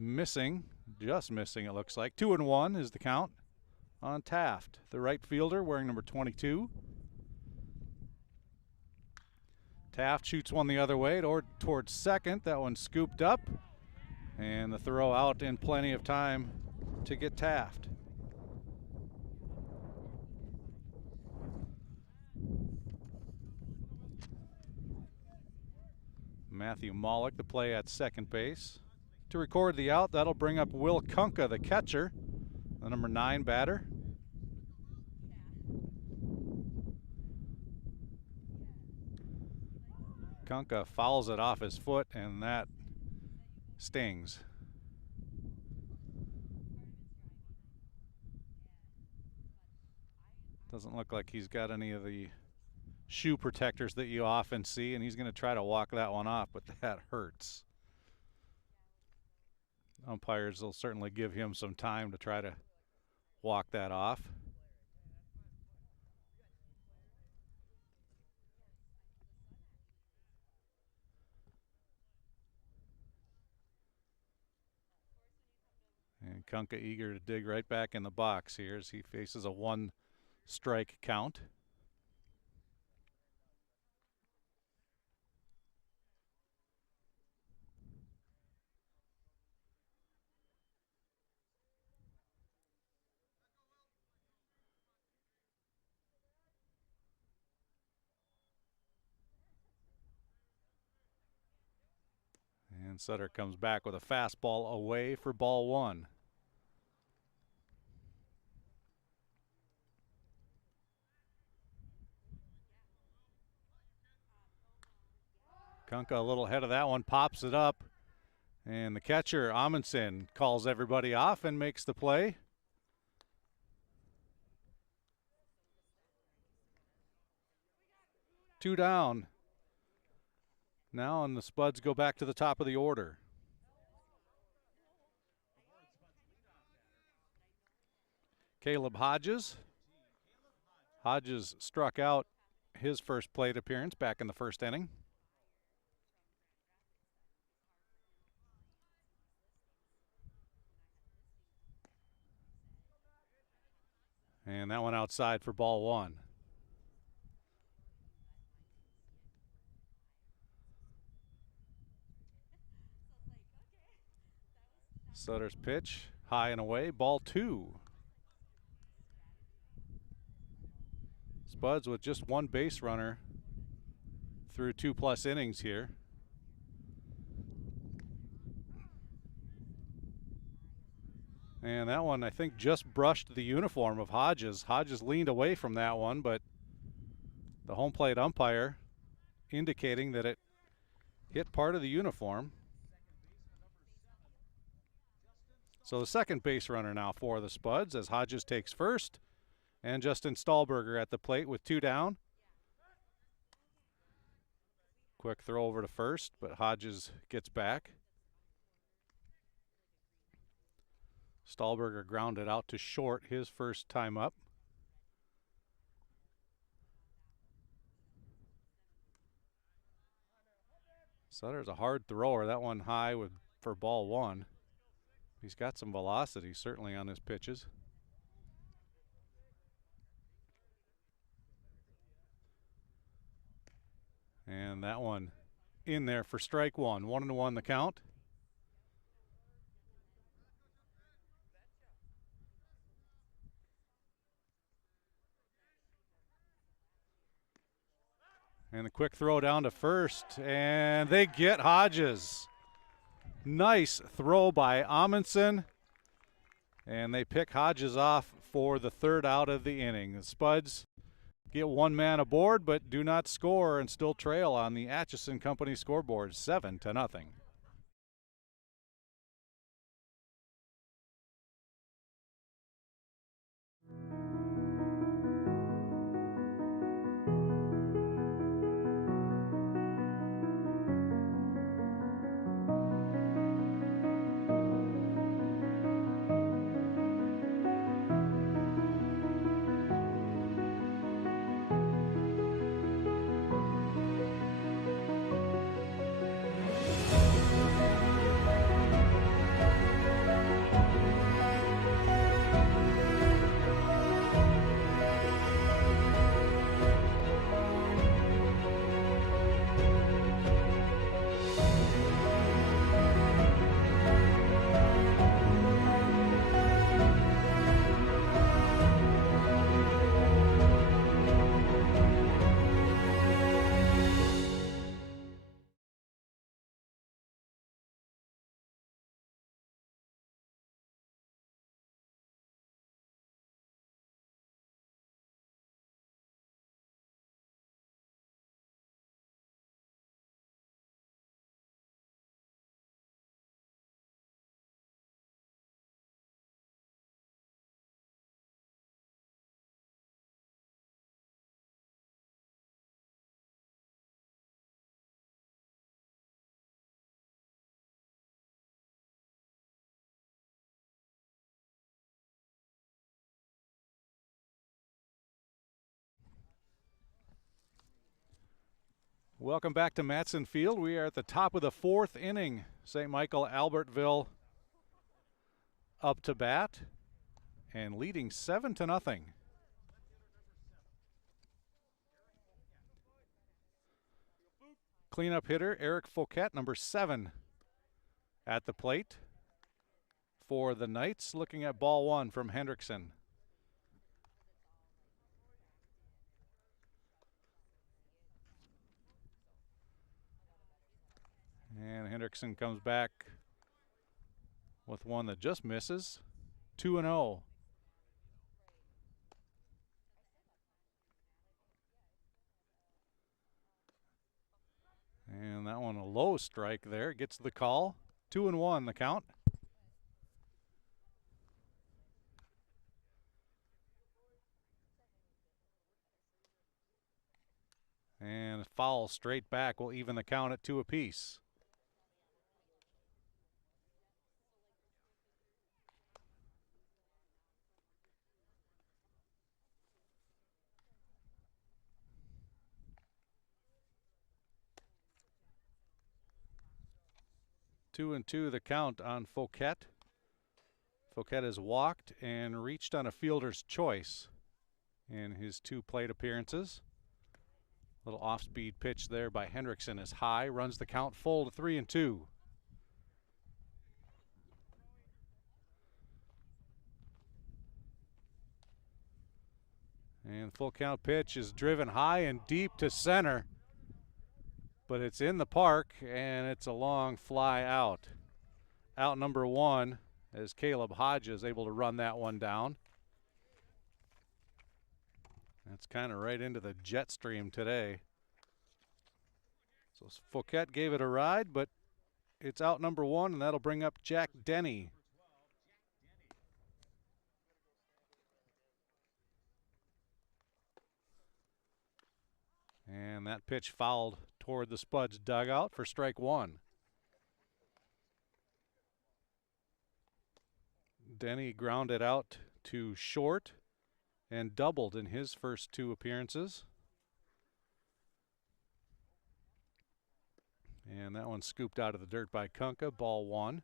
missing, just missing it looks like. 2-1 is the count on Taft, the right fielder wearing number 22. Taft shoots one the other way towards second. That one scooped up, and the throw out in plenty of time to get Taft. Matthew Mollick, the play at second base. To record the out, that'll bring up Will Kunka, the catcher, the number 9 batter. Kunka fouls it off his foot, and that stings. Doesn't look like he's got any of the shoe protectors that you often see, and he's going to try to walk that one off, but that hurts. Umpires will certainly give him some time to try to walk that off. And Kunka eager to dig right back in the box here as he faces a 1-strike count. And Sutter comes back with a fastball away for ball 1. Kunka a little ahead of that one, pops it up, and the catcher, Amundsen, calls everybody off and makes the play. Two down. Now, and the Spuds go back to the top of the order. Caleb Hodges. Hodges struck out his first plate appearance back in the first inning. And that one outside for ball 1. Sutter's pitch, high and away, ball 2. Spuds with just one base runner through 2+ innings here. And that one, I think, just brushed the uniform of Hodges. Hodges leaned away from that one, but the home plate umpire indicating that it hit part of the uniform. So the second base runner now for the Spuds as Hodges takes first, and Justin Stahlberger at the plate with 2 down. Quick throw over to first, but Hodges gets back. Stahlberger grounded out to short his first time up. Sutter's a hard thrower. That one high for ball 1. He's got some velocity certainly on his pitches. And that one in there for strike 1. 1-1 the count. And a quick throw down to first, and they get Hodges. Nice throw by Amundsen, and they pick Hodges off for the 3rd out of the inning. The Spuds get 1 man aboard, but do not score and still trail on the Atchison Company scoreboard, 7-0. Welcome back to Matson Field. We are at the top of the fourth inning. St. Michael Albertville up to bat and leading 7-0. Cleanup hitter Eric Fouquet, number 7, at the plate for the Knights. Looking at ball one from Hendrickson. And Hendrickson comes back with one that just misses. 2-0. And that one a low strike there. Gets the call. 2-1 the count. And a foul straight back will even the count at 2 apiece. Two and two the count on Fouquet. Fouquet has walked and reached on a fielder's choice in his 2 plate appearances. Little off-speed pitch there by Hendrickson is high, runs the count full to 3-2. And full count pitch is driven high and deep to center, but it's in the park and it's a long fly out. Out number 1 as Caleb Hodges able to run that one down. That's kind of right into the jet stream today. So Fouquet gave it a ride, but it's out number 1, and that'll bring up Jack Denny. And that pitch fouled toward the Spuds dugout for strike 1. Denny grounded out to short and doubled in his first 2 appearances. And that one scooped out of the dirt by Kunka. Ball 1.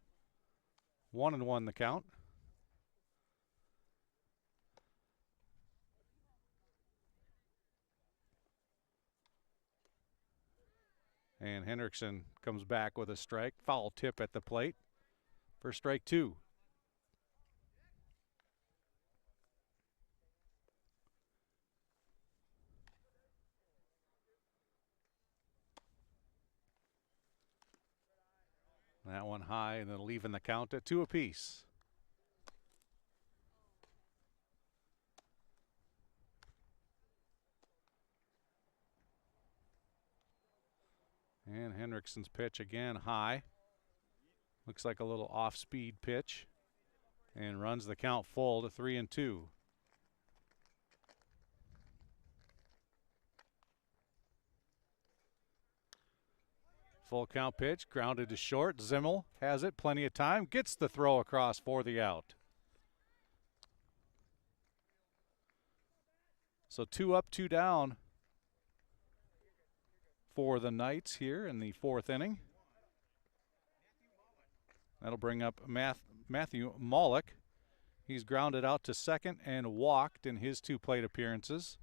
1-1 the count. And Hendrickson comes back with a strike. Foul tip at the plate for strike 2. That one high and then leaving the count at 2 apiece. And Hendrickson's pitch again high. Looks like a little off-speed pitch and runs the count full to 3-2. Full count pitch, grounded to short. Zimmel has it, plenty of time, gets the throw across for the out. So 2 up, 2 down for the Knights here in the 4th inning. That'll bring up Matthew Maulick. He's grounded out to second and walked in his 2 plate appearances.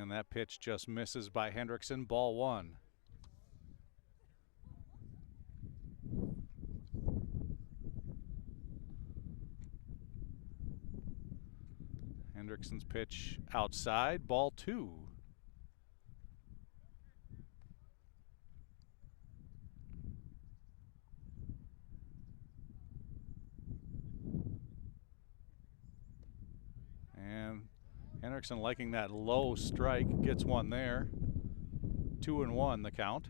And that pitch just misses by Hendrickson. Ball 1. Hendrickson's pitch outside. Ball 2. And Hendrickson liking that low strike, gets one there. 2-1 the count.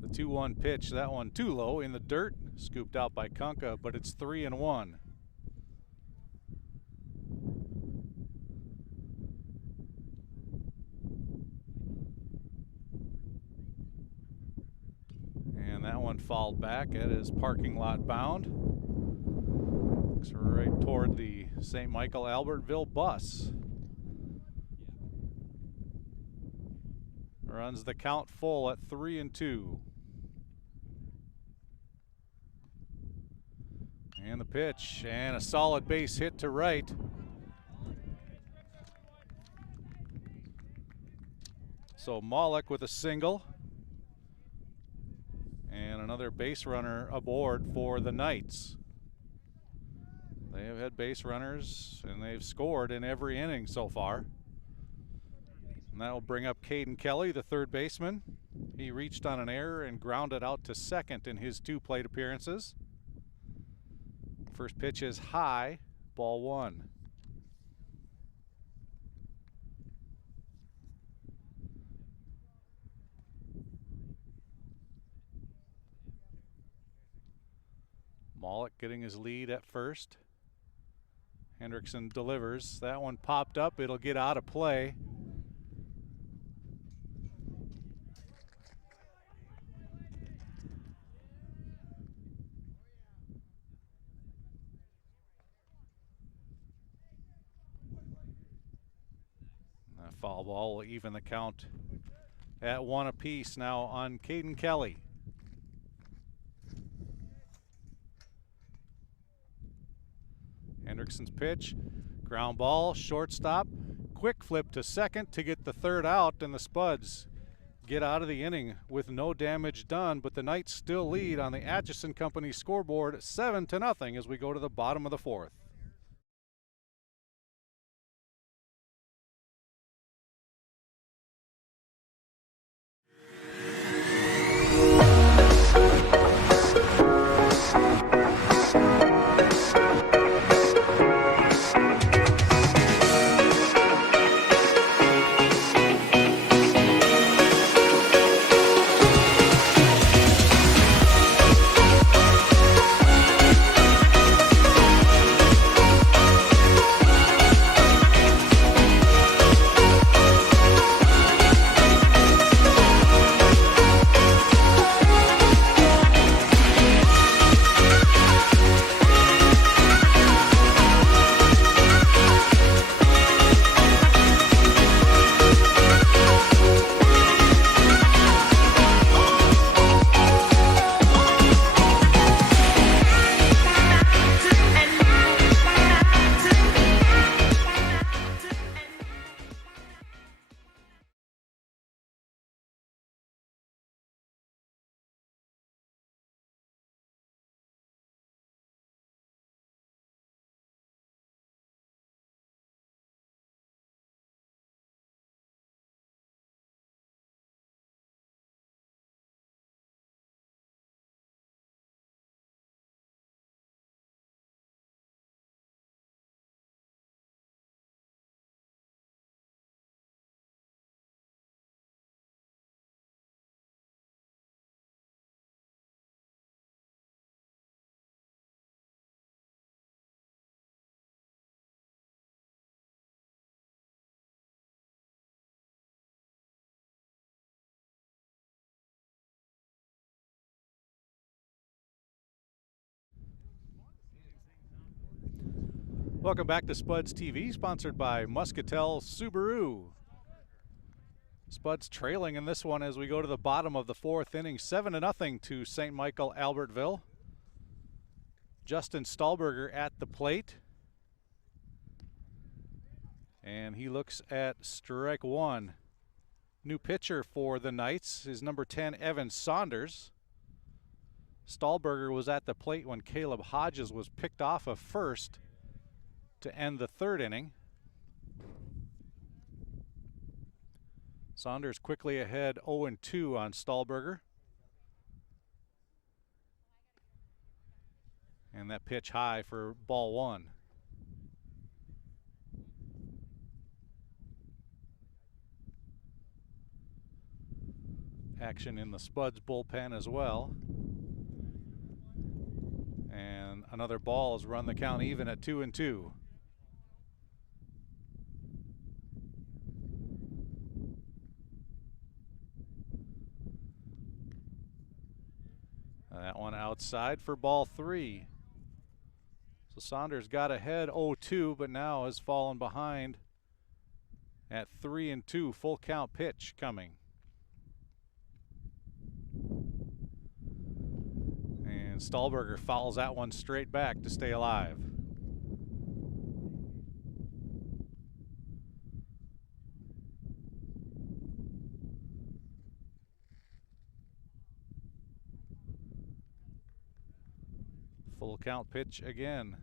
The 2-1 pitch, that one too low in the dirt, scooped out by Kunka, but it's 3-1. fouled back at his parking lot bound. Looks right toward the St. Michael Albertville bus. Runs the count full at 3-2. And the pitch, and a solid base hit to right. So Malik with a single. And another base runner aboard for the Knights. They have had base runners, and they've scored in every inning so far. And that will bring up Caden Kelly, the third baseman. He reached on an error and grounded out to second in his 2 plate appearances. First pitch is high, ball 1. Malik getting his lead at first. Hendrickson delivers. That one popped up. It'll get out of play. That foul ball will even the count at 1 apiece now on Caden Kelly. Hendrickson's pitch, ground ball, shortstop, quick flip to second to get the third out, and the Spuds get out of the inning with no damage done, but the Knights still lead on the Atchison Company scoreboard 7-0 as we go to the bottom of the 4th. Welcome back to Spuds TV, sponsored by Muscatel Subaru. Spuds trailing in this one as we go to the bottom of the 4th inning, 7-0 to St. Michael Albertville. Justin Stahlberger at the plate. And he looks at strike 1. New pitcher for the Knights is number 10, Evan Saunders. Stahlberger was at the plate when Caleb Hodges was picked off of first to end the 3rd inning. Saunders quickly ahead 0-2 on Stahlberger. And that pitch high for ball 1. Action in the Spuds bullpen as well. And another ball has run the count even at 2-2. outside for ball 3. So Saunders got ahead 0-2, but now has fallen behind at 3-2. Full count pitch coming. And Stahlberger fouls that one straight back to stay alive. Full count pitch again.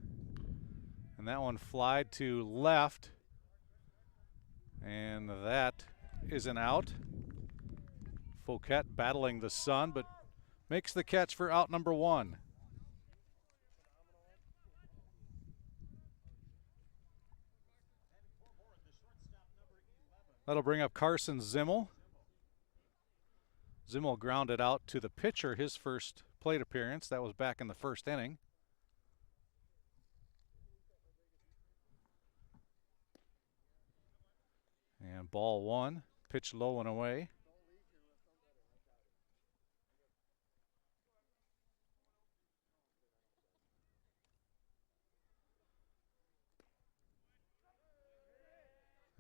And that one flied to left. And that is an out. Fouquet battling the sun, but makes the catch for out number 1. That'll bring up Carson Zimmel. Zimmel grounded out to the pitcher his first plate appearance. That was back in the first inning. And ball 1, pitch low and away.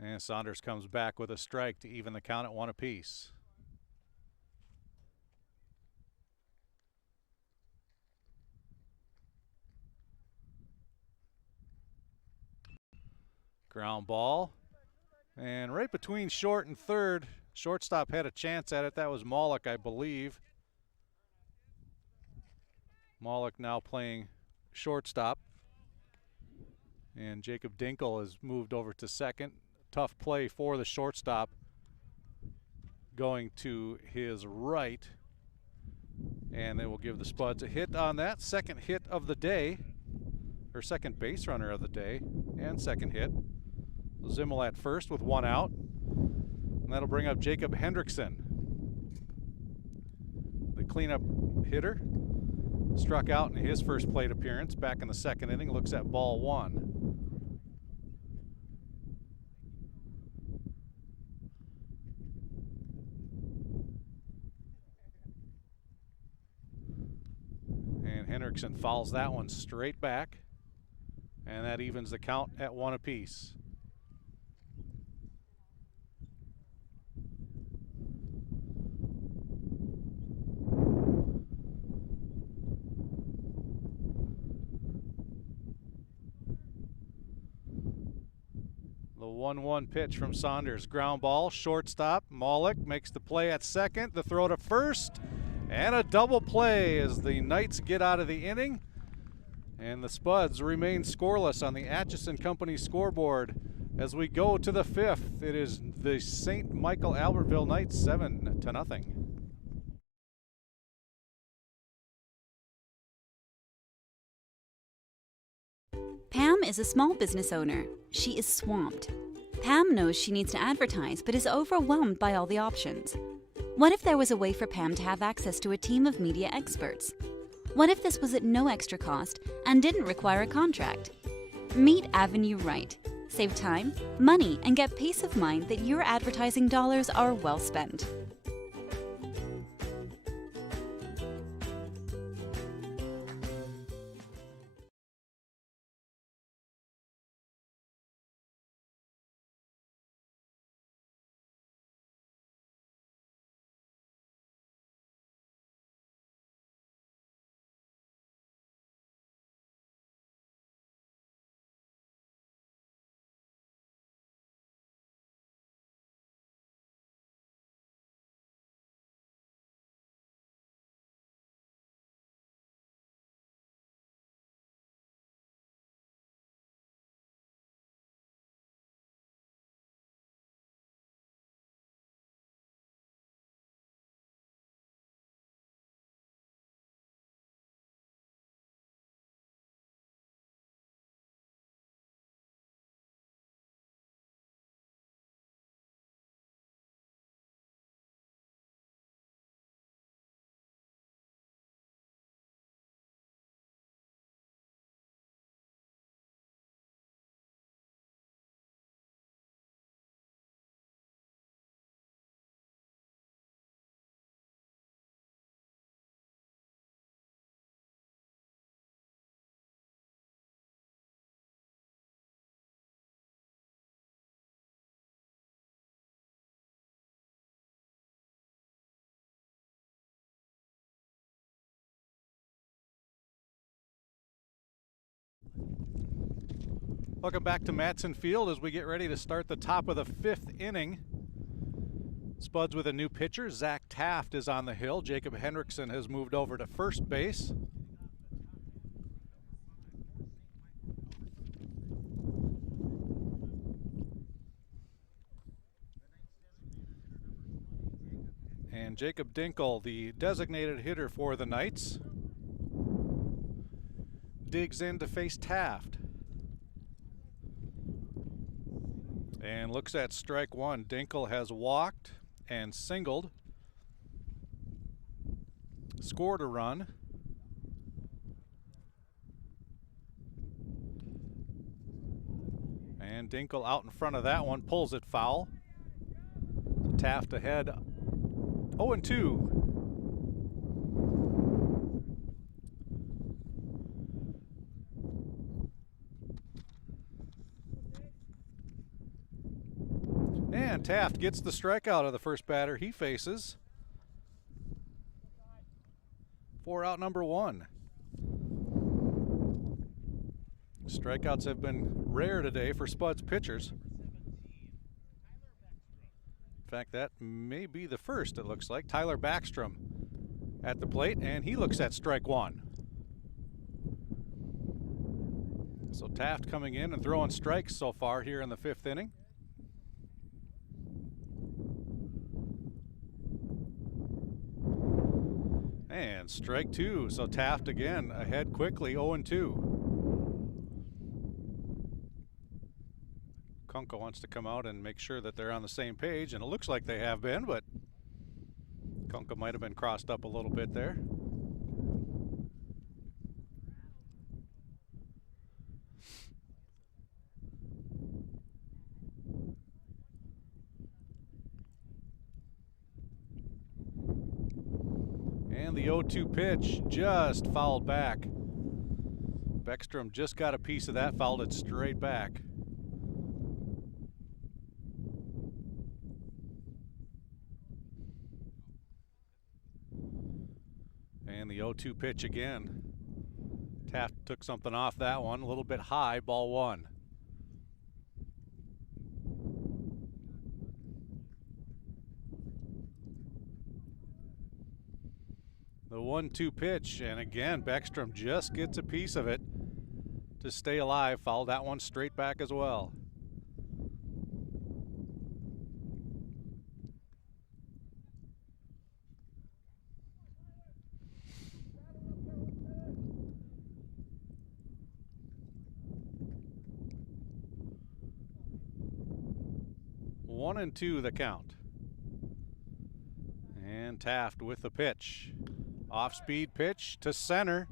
And Saunders comes back with a strike to even the count at 1 apiece. Ground ball. And right between short and third, shortstop had a chance at it. That was Maulik, I believe. Maulik now playing shortstop. And Jacob Dinkel has moved over to second. Tough play for the shortstop. Going to his right. And they will give the Spuds a hit on that. Second hit of the day. Or second base runner of the day. And second hit. Zimmel at first with 1 out. And that'll bring up Jacob Hendrickson. The cleanup hitter. Struck out in his first plate appearance back in the second inning. Looks at ball 1. And Hendrickson fouls that one straight back. And that evens the count at 1 apiece. The 1-1 pitch from Saunders. Ground ball, shortstop. Maulik makes the play at second. The throw to first. And a double play as the Knights get out of the inning. And the Spuds remain scoreless on the Atchison Company scoreboard. As we go to the 5th, it is the St. Michael Albertville Knights 7-0. Pam is a small business owner. She is swamped. Pam knows she needs to advertise, but is overwhelmed by all the options. What if there was a way for Pam to have access to a team of media experts? What if this was at no extra cost and didn't require a contract? Meet Avenue Right. Save time, money, and get peace of mind that your advertising dollars are well spent. Welcome back to Matson Field as we get ready to start the top of the 5th inning. Spuds with a new pitcher. Zach Taft is on the hill. Jacob Hendrickson has moved over to first base. And Jacob Dinkle, the designated hitter for the Knights, digs in to face Taft. And looks at strike one. Dinkle has walked and singled, scored a run. And Dinkle out in front of that one, pulls it foul. So Taft ahead 0-2. And Taft gets the strikeout of the first batter he faces for out number 1. Strikeouts have been rare today for Spuds pitchers. In fact, that may be the first, it looks like. Tyler Backstrom at the plate, and he looks at strike 1. So Taft coming in and throwing strikes so far here in the 5th inning. And strike 2, so Taft again ahead quickly, 0-2. Kunkel wants to come out and make sure that they're on the same page, and it looks like they have been, but Kunkel might have been crossed up a little bit there. And the 0-2 pitch just fouled back. Beckstrom just got a piece of that, fouled it straight back. And the 0-2 pitch again. Taft took something off that one, a little bit high, ball 1. The 1-2 pitch, and again, Beckstrom just gets a piece of it to stay alive. Fouled that one straight back as well. One and two the count. And Taft with the pitch. Off-speed pitch to center.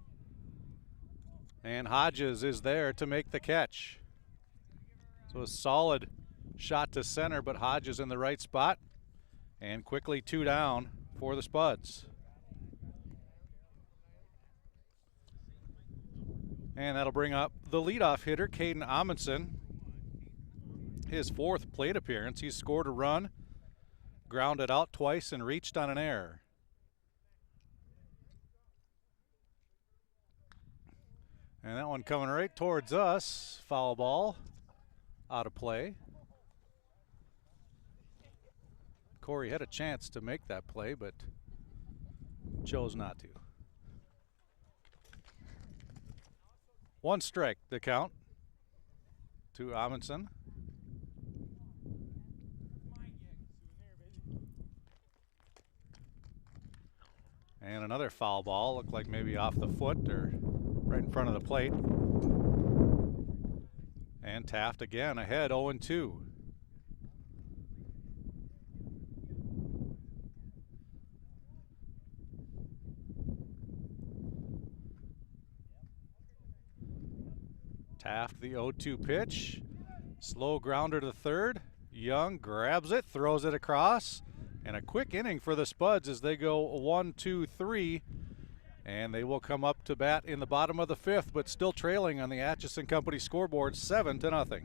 And Hodges is there to make the catch. So a solid shot to center, but Hodges in the right spot. And quickly 2 down for the Spuds. And that'll bring up the leadoff hitter, Caden Amundsen. His 4th plate appearance. He's scored a run, grounded out twice, and reached on an error. And that one coming right towards us. Foul ball. Out of play. Corey had a chance to make that play, but chose not to. 1 strike, the count to Amundsen. And another foul ball, looked like maybe off the foot or right in front of the plate. And Taft again ahead, 0-2. Taft, the 0-2 pitch. Slow grounder to third. Young grabs it, throws it across. And a quick inning for the Spuds as they go 1-2-3. And they will come up to bat in the bottom of the 5th, but still trailing on the Atchison Company scoreboard 7-0.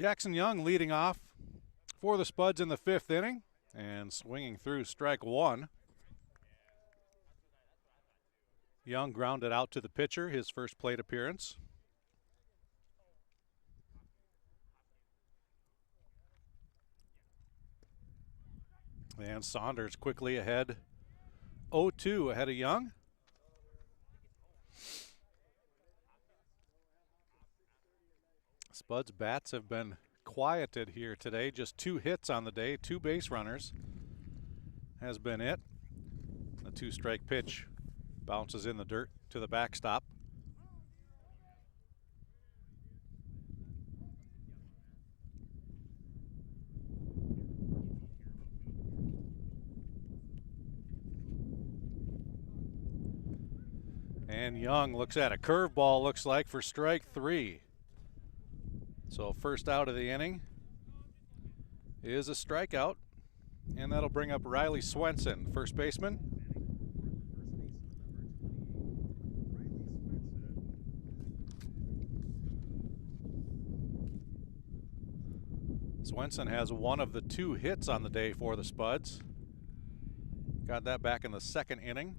Jackson Young leading off for the Spuds in the 5th inning and swinging through strike one. Young grounded out to the pitcher, his first plate appearance. And Saunders quickly ahead, 0-2 ahead of Young. Spuds' bats have been quieted here today. Just 2 hits on the day, 2 base runners has been it. The 2-strike pitch bounces in the dirt to the backstop. And Young looks at a curveball, looks like, for strike 3. So first out of the inning is a strikeout, and that'll bring up Riley Swenson, first baseman. Swenson has one of the 2 hits on the day for the Spuds. Got that back in the 2nd inning.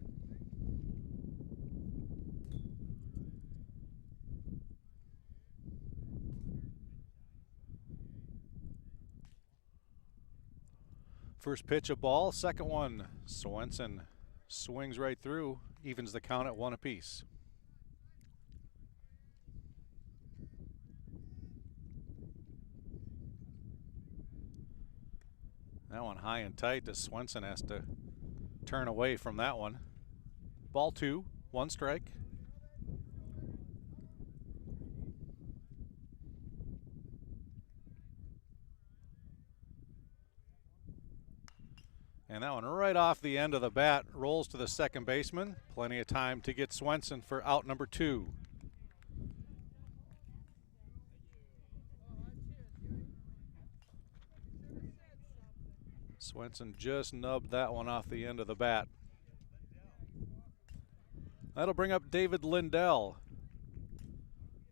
First pitch a ball, second one, Swenson swings right through, evens the count at 1 apiece. That one high and tight as Swenson has to turn away from that one. Ball 2, 1 strike. And that one right off the end of the bat rolls to the second baseman. Plenty of time to get Swenson for out number 2. Swenson just nubbed that one off the end of the bat. That'll bring up David Lindell.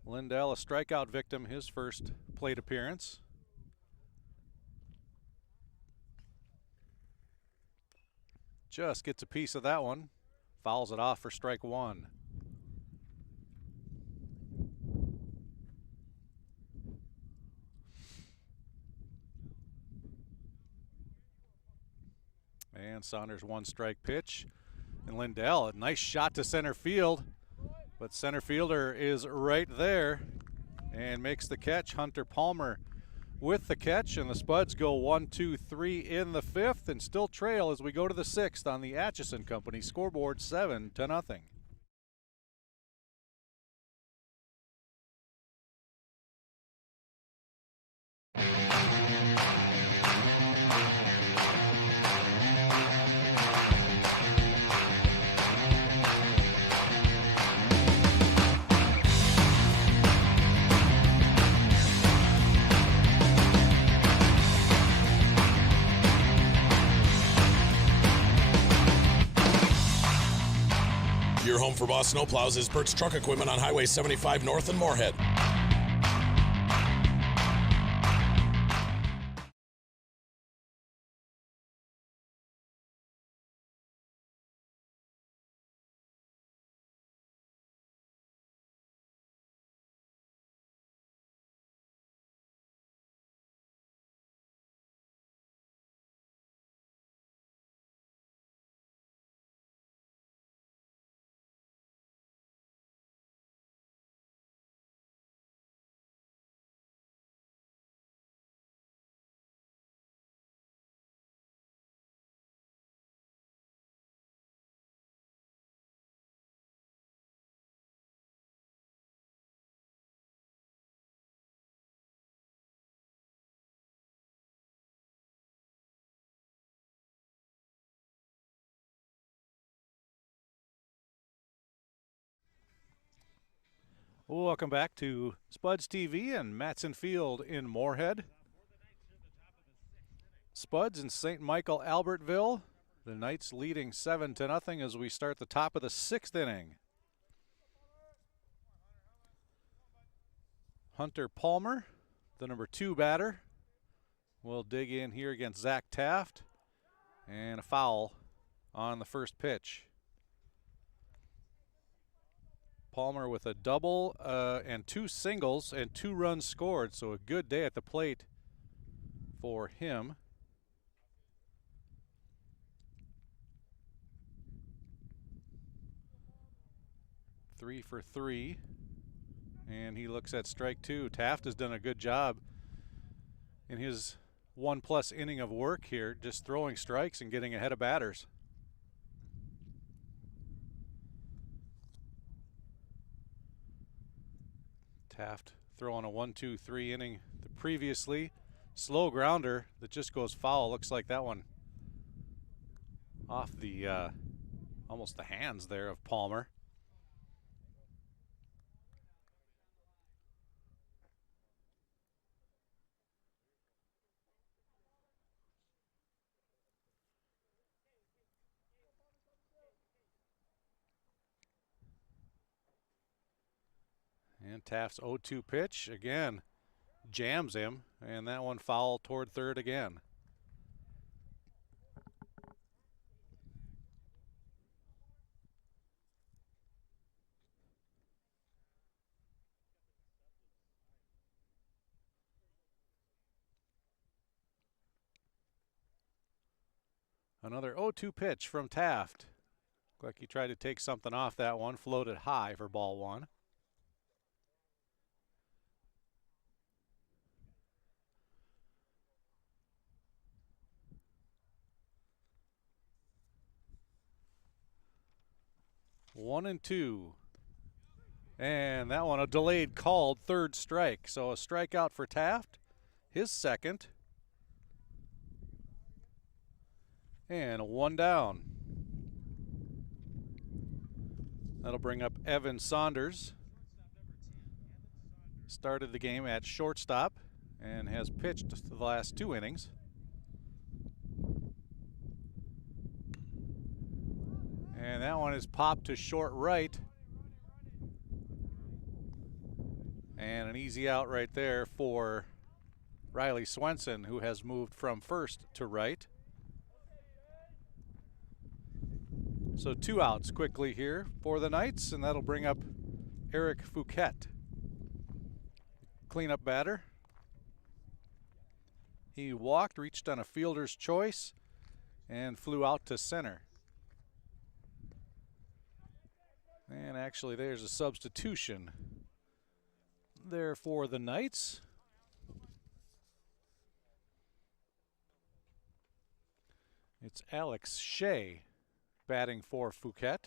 Lindell, a strikeout victim, his first plate appearance. Just gets a piece of that one. Fouls it off for strike 1. And Saunders 1-strike pitch. And Lindell, a nice shot to center field. But center fielder is right there and makes the catch. Hunter Palmer with the catch, and the Spuds go 1-2-3 in the 5th and still trail as we go to the 6th on the Atchison Company scoreboard, 7-0. Your home for Boss Snowplows is Burt's Truck Equipment on Highway 75 North in Moorhead. Welcome back to Spuds TV and Matson Field in Moorhead. Spuds in St. Michael, Albertville. The Knights leading 7-0 as we start the top of the 6th inning. Hunter Palmer, The number 2 batter will dig in here against Zach Taft, and a foul on the first pitch. Palmer with a double and 2 singles and 2 runs scored, so a good day at the plate for him. Three for 3, and he looks at strike 2. Taft has done a good job in his 1+ inning of work here, just throwing strikes and getting ahead of batters. Taft throwing a 1-2-3 inning the previously. Slow grounder that just goes foul. Looks like that one off the almost the hands there of Palmer. And Taft's 0-2 pitch again jams him, and that one foul toward third again. Another 0-2 pitch from Taft. Looked like he tried to take something off that one, floated high for ball 1. One and 2. And that one a delayed called third strike. So a strikeout for Taft, his second. And a 1 down. That'll bring up Evan Saunders. Started the game at shortstop and has pitched the last 2 innings. And that one is popped to short right. And an easy out right there for Riley Swenson, who has moved from first to right. So 2 outs quickly here for the Knights, and that'll bring up Eric Fouquet. Cleanup batter. He walked, reached on a fielder's choice, and flew out to center. And actually there's a substitution there for the Knights. It's Alex Shea batting for Fouquet.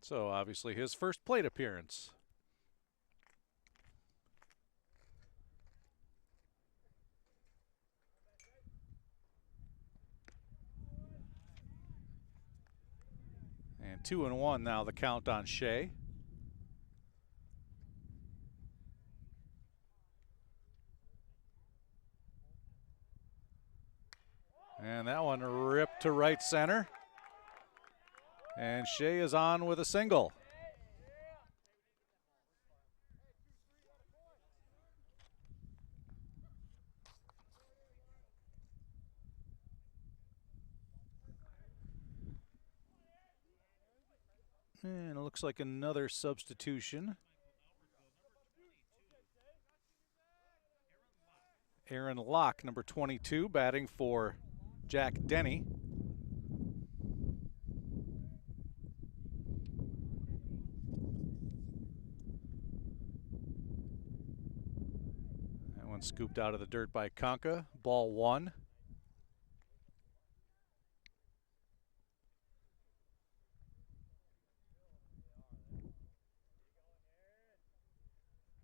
So obviously his first plate appearance. And 2-1 now the count on Shea. And that one ripped to right center. And Shea is on with a single. And it looks like another substitution. Aaron Locke, number 22, batting for Jack Denny. That one scooped out of the dirt by Conca. Ball 1.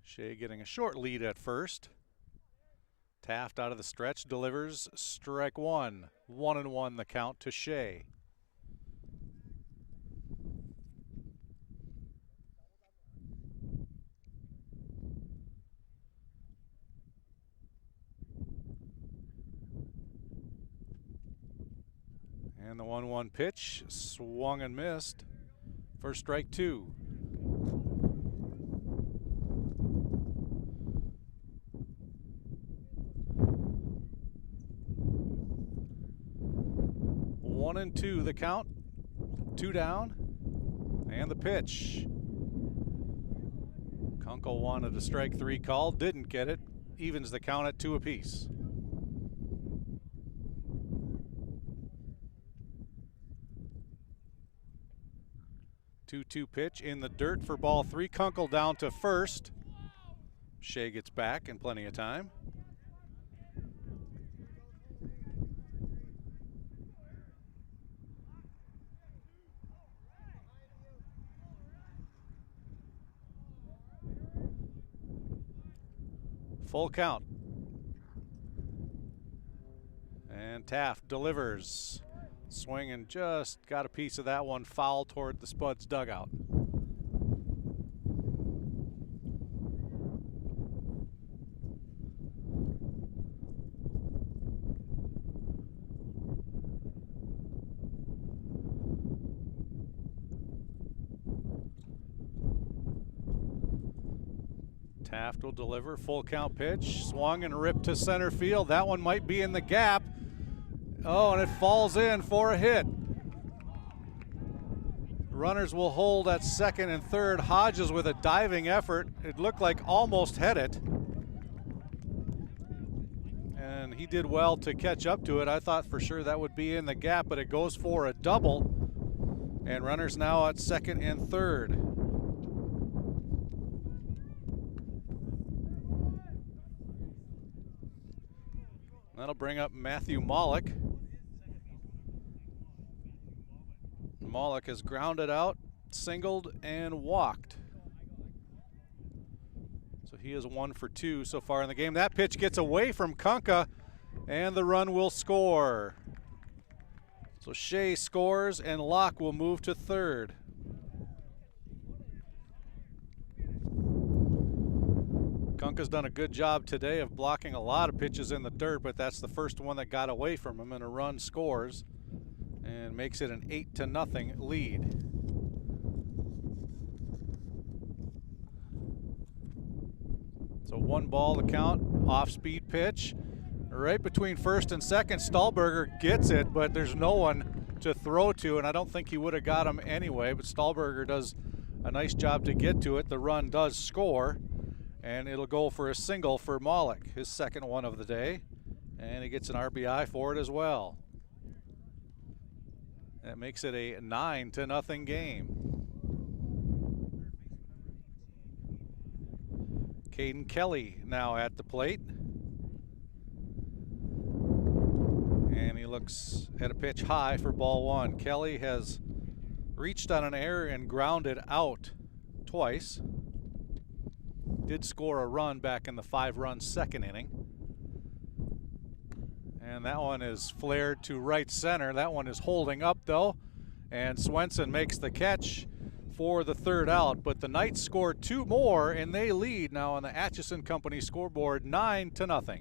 Shea getting a short lead at first. Taft out of the stretch, delivers strike 1. 1-1 the count to Shea. And the 1-1 pitch, swung and missed for strike 2. 1-2 the count. 2 down. And the pitch. Kunkel wanted a strike 3 call, didn't get it. Evens the count at 2 apiece. Two pitch in the dirt for ball 3. Kunkel down to first. Shea gets back in plenty of time. Full count. And Taft delivers. Swing and just got a piece of that one, foul toward the Spuds dugout. Taft will deliver, full count pitch, swung and ripped to center field. That one might be in the gap. Oh, and it falls in for a hit. Runners will hold at second and third. Hodges with a diving effort. It looked like almost had it. And he did well to catch up to it. I thought for sure that would be in the gap, but it goes for a double. And runners now at second and third. That'll bring up Matthew Maulik. Maulik has grounded out, singled, and walked. So he is 1 for 2 so far in the game. That pitch gets away from Kunka, and the run will score. So Shea scores, and Locke will move to third. Kunka's done a good job today of blocking a lot of pitches in the dirt, but that's the first one that got away from him, and a run scores and makes it an 8-0 lead. So 1 ball the count, off-speed pitch. Right between first and second, Stahlberger gets it, but there's no one to throw to, and I don't think he would have got him anyway, but Stahlberger does a nice job to get to it. The run does score, and it'll go for a single for Maulik, his second one of the day, and he gets an RBI for it as well. That makes it a 9-0 game. Caden Kelly now at the plate. And he looks at a pitch high for ball 1. Kelly has reached on an error and grounded out twice. Did score a run back in the 5-run second inning. And that one is flared to right center. That one is holding up though. And Swenson makes the catch for the third out. But the Knights score 2 more and they lead now on the Atchison Company scoreboard 9-0.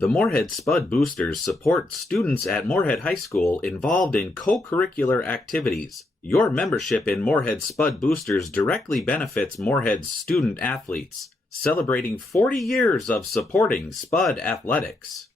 The Moorhead Spud Boosters support students at Moorhead High School involved in co-curricular activities. Your membership in Moorhead Spud Boosters directly benefits Moorhead's student athletes, celebrating 40 years of supporting Spud athletics.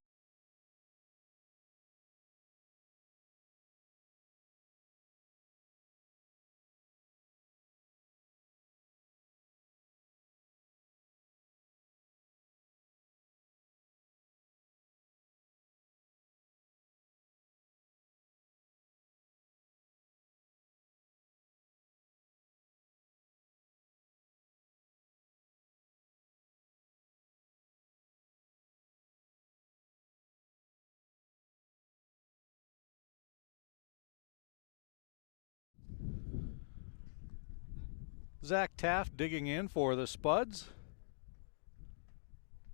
Zach Taft digging in for the Spuds.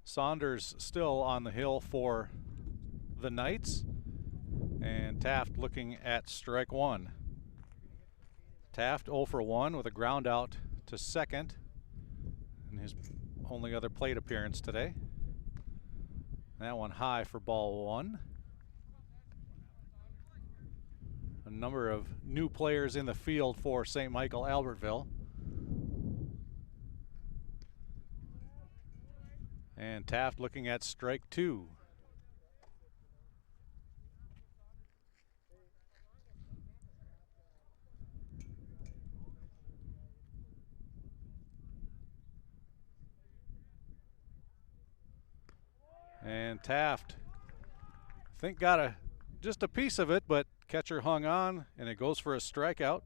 Saunders still on the hill for the Knights. And Taft looking at strike one. Taft 0 for 1 with a ground out to second in his only other plate appearance today. That one high for ball one. A number of new players in the field for St. Michael Albertville. And Taft looking at strike two. And Taft, I think got just a piece of it, but catcher hung on, and it goes for a strikeout.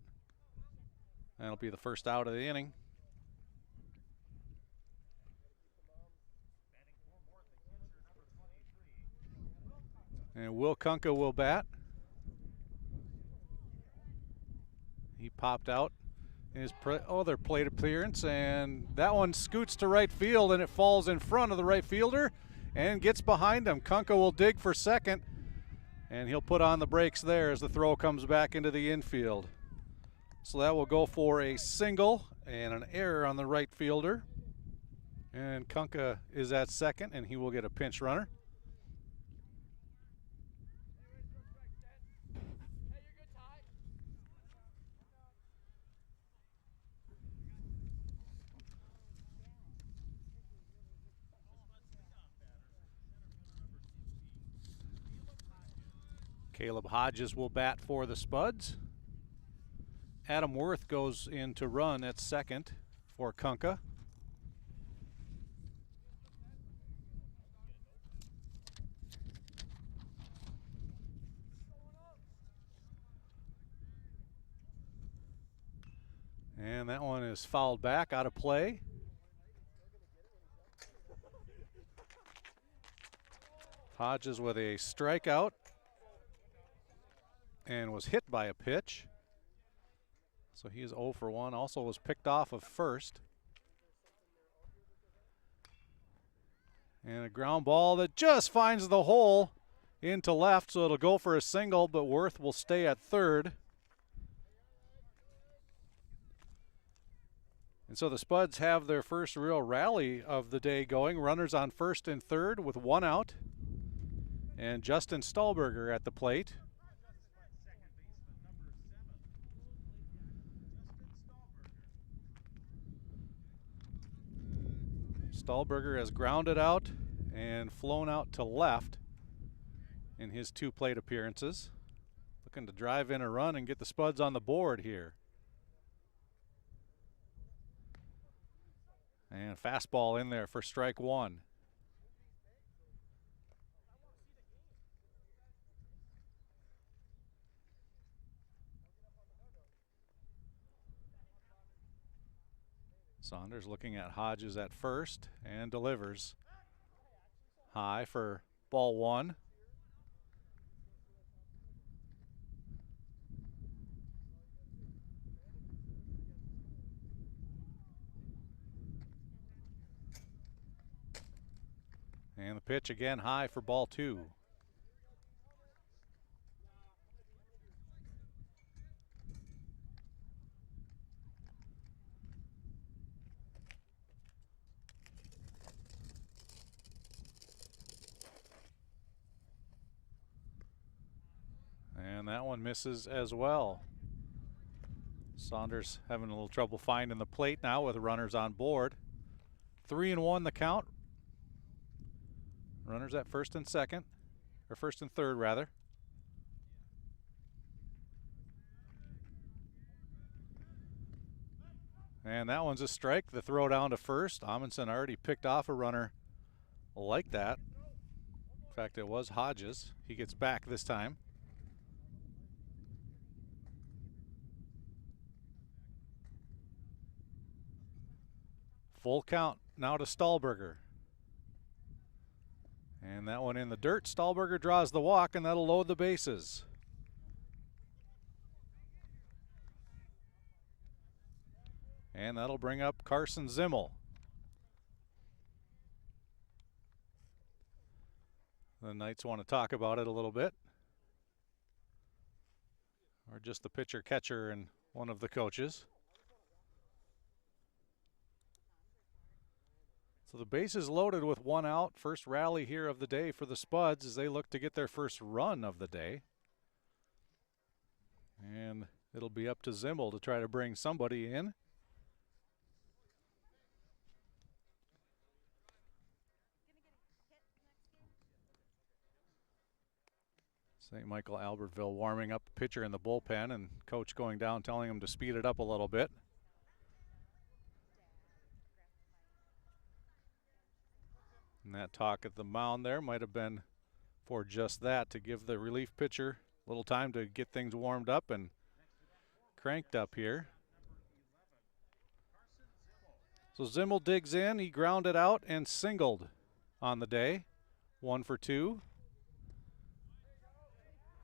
That'll be the first out of the inning. And Will Kunka will bat. He popped out in his other plate appearance, and that one scoots to right field, and it falls in front of the right fielder and gets behind him. Kunka will dig for second, and he'll put on the brakes there as the throw comes back into the infield. So that will go for a single and an error on the right fielder. And Kunka is at second, and he will get a pinch runner. Caleb Hodges will bat for the Spuds. Adam Worth goes in to run at second for Kunka. And that one is fouled back, out of play. Hodges with a strikeout and was hit by a pitch. So he is 0 for 1. Also was picked off of first. And a ground ball that just finds the hole into left, so it'll go for a single, but Worth will stay at third. And so the Spuds have their first real rally of the day going. Runners on first and third with one out. And Justin Stahlberger at the plate. Stahlberger has grounded out and flown out to left in his two plate appearances. Looking to drive in a run and get the Spuds on the board here. And fastball in there for strike one. Saunders looking at Hodges at first and delivers. High for ball one. And the pitch again high for ball two. And that one misses as well. Saunders having a little trouble finding the plate now with runners on board. 3-1 the count. Runners at first and second, or first and third rather. And that one's a strike. The throw down to first. Amundsen already picked off a runner like that. In fact, it was Hodges. He gets back this time. Full count now to Stahlberger. And that one in the dirt. Stahlberger draws the walk, and that'll load the bases. And that'll bring up Carson Zimmel. The Knights want to talk about it a little bit. Or just the pitcher catcher and one of the coaches. So the base is loaded with one out. First rally here of the day for the Spuds as they look to get their first run of the day. And it'll be up to Zimmel to try to bring somebody in. St. Michael Albertville warming up the pitcher in the bullpen, and coach going down telling him to speed it up a little bit. And that talk at the mound there might have been for just that, to give the relief pitcher a little time to get things warmed up and cranked up here. So Zimmel digs in, he grounded out and singled on the day. 1 for 2.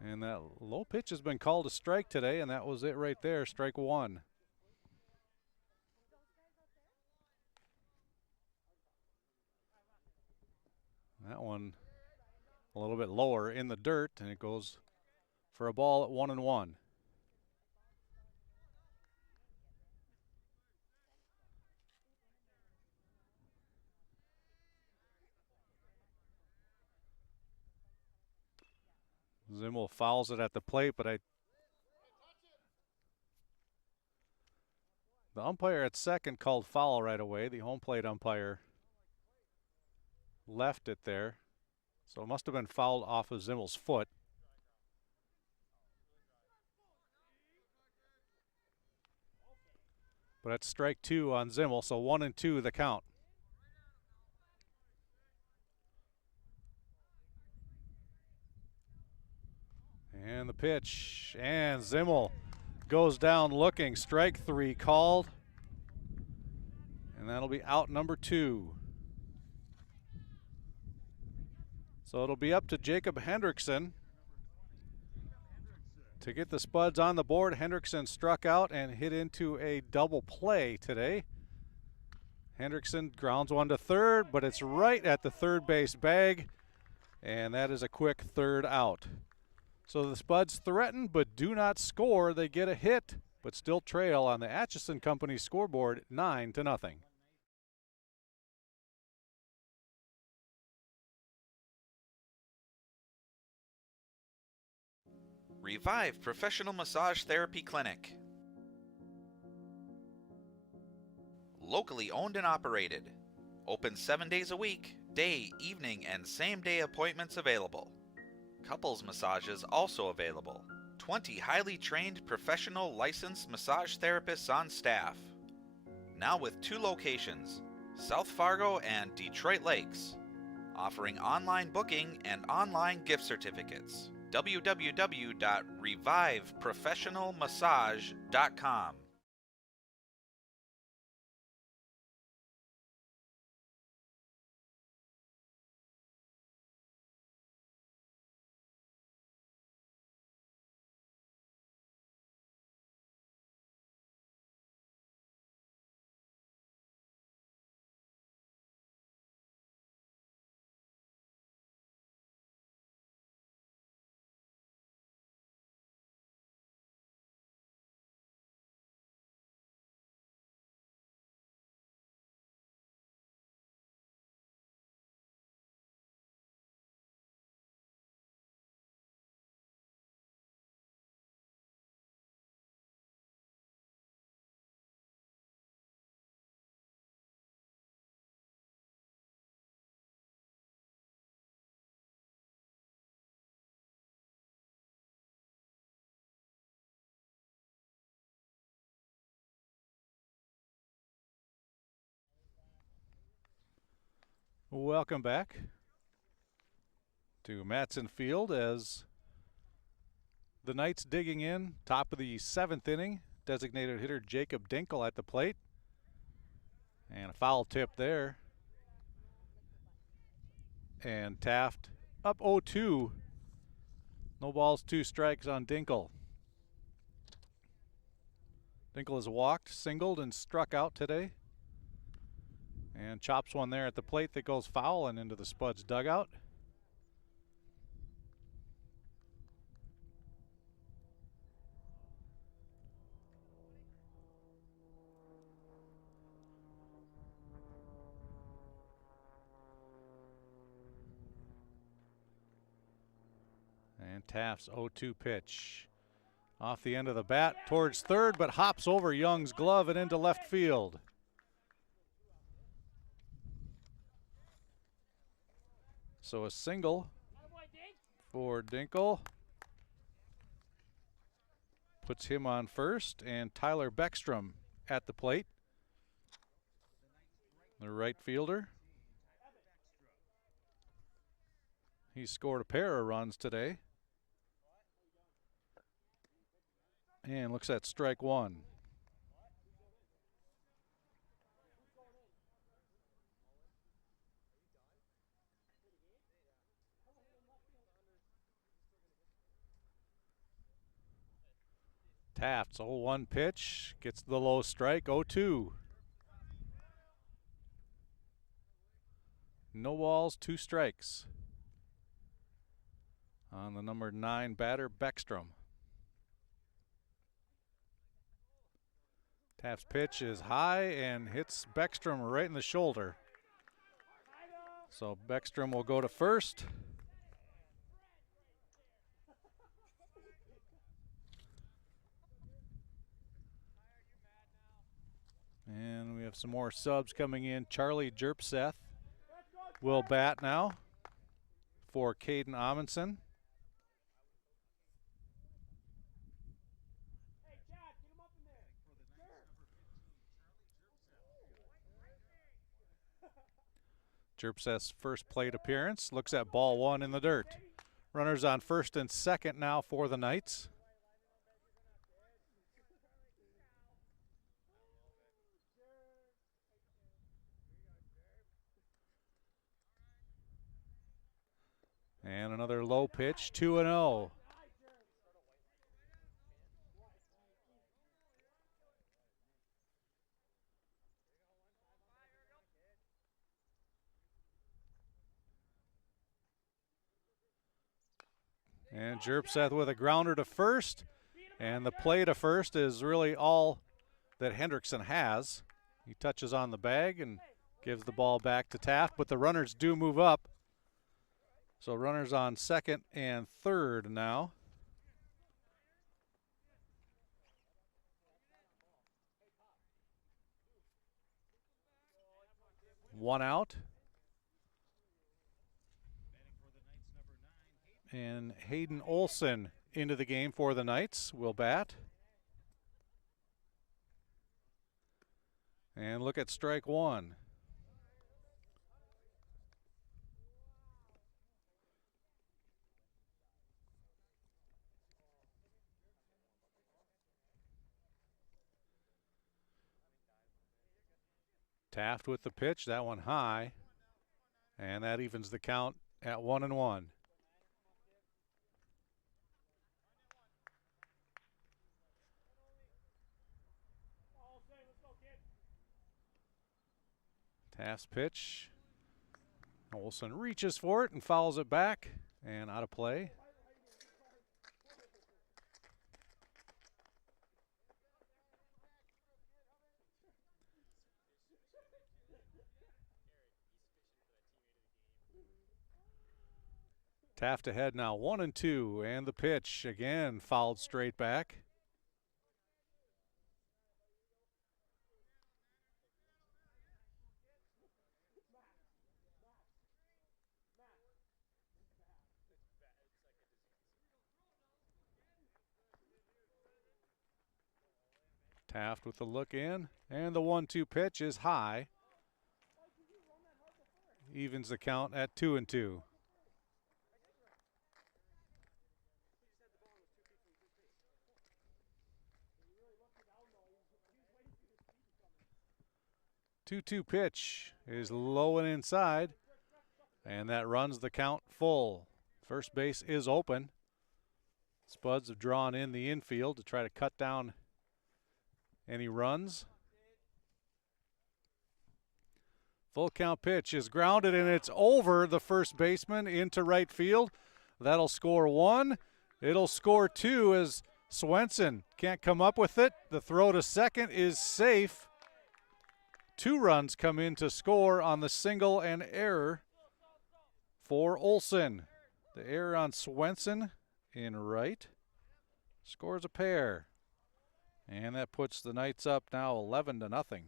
And that low pitch has been called a strike today, and that was it right there, strike 1. That one a little bit lower in the dirt, and it goes for a ball at 1-1. Zimmel fouls it at the plate, but the umpire at second called foul right away. The home plate umpire left it there. So it must have been fouled off of Zimmel's foot. But that's strike 2 on Zimmel, so 1-2 the count. And the pitch, and Zimmel goes down looking. Strike 3 called. And that'll be out number 2. So it'll be up to Jacob Hendrickson to get the Spuds on the board. Hendrickson struck out and hit into a double play today. Hendrickson grounds one to third, but it's right at the third base bag, and that is a quick third out. So the Spuds threaten but do not score. They get a hit, but still trail on the Atchison Company scoreboard 9-0. Revive Professional Massage Therapy Clinic. Locally owned and operated. Open 7 days a week, day, evening, and same-day appointments available. Couples massages also available. 20 highly trained professional licensed massage therapists on staff. Now with 2 locations, South Fargo and Detroit Lakes. Offering online booking and online gift certificates. www.reviveprofessionalmassage.com. Welcome back to Matson Field as the Knights digging in. Top of the 7th inning. Designated hitter Jacob Dinkel at the plate. And a foul tip there. And Taft up 0-2. No balls, 2 strikes on Dinkel. Dinkle has walked, singled, and struck out today. And chops one there at the plate that goes foul and into the Spuds dugout. And Taft's 0-2 pitch. Off the end of the bat towards third, but hops over Young's glove and into left field. So a single for Dinkle. Puts him on first, and Tyler Beckstrom at the plate, the right fielder. He scored a pair of runs today. And looks at strike one. Taft's 0-1 pitch, gets the low strike, 0-2. No balls, 2 strikes on the number 9 batter, Beckstrom. Taft's pitch is high and hits Beckstrom right in the shoulder. So Beckstrom will go to first. And we have some more subs coming in. Charlie Jerpseth will bat now for Caden Amundsen. Jerpseth's first plate appearance. Looks at ball one in the dirt. Runners on first and second now for the Knights. And another low pitch, 2-0. And Jerpseth with a grounder to first. And the play to first is really all that Hendrickson has. He touches on the bag and gives the ball back to Taft, but the runners do move up. So runners on second and third now. One out. And Hayden Olson into the game for the Knights will bat. And look at strike one. Taft with the pitch, that one high. And that evens the count at 1-1. Taft's pitch. Olson reaches for it and fouls it back and out of play. Taft ahead now, 1-2, and the pitch again fouled straight back. Taft with the look in, and the 1-2 pitch is high. Evens the count at 2-2. Two-two pitch is low and inside, and that runs the count full. First base is open. Spuds have drawn in the infield to try to cut down Any runs? Full count pitch is grounded, and it's over the first baseman into right field. That'll score 1. It'll score 2 as Swenson can't come up with it. The throw to second is safe. 2 runs come in to score on the single and error for Olson. The error on Swenson in right scores a pair. And that puts the Knights up now 11-0.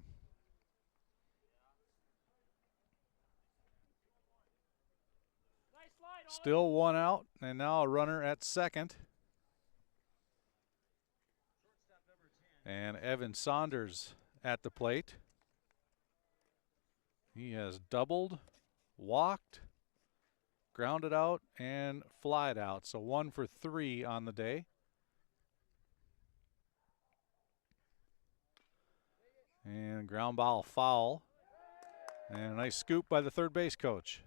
Still 1 out, and now a runner at second. And Evan Saunders at the plate. He has doubled, walked, grounded out, and flied out. So 1 for 3 on the day. And ground ball foul. And a nice scoop by the third base coach.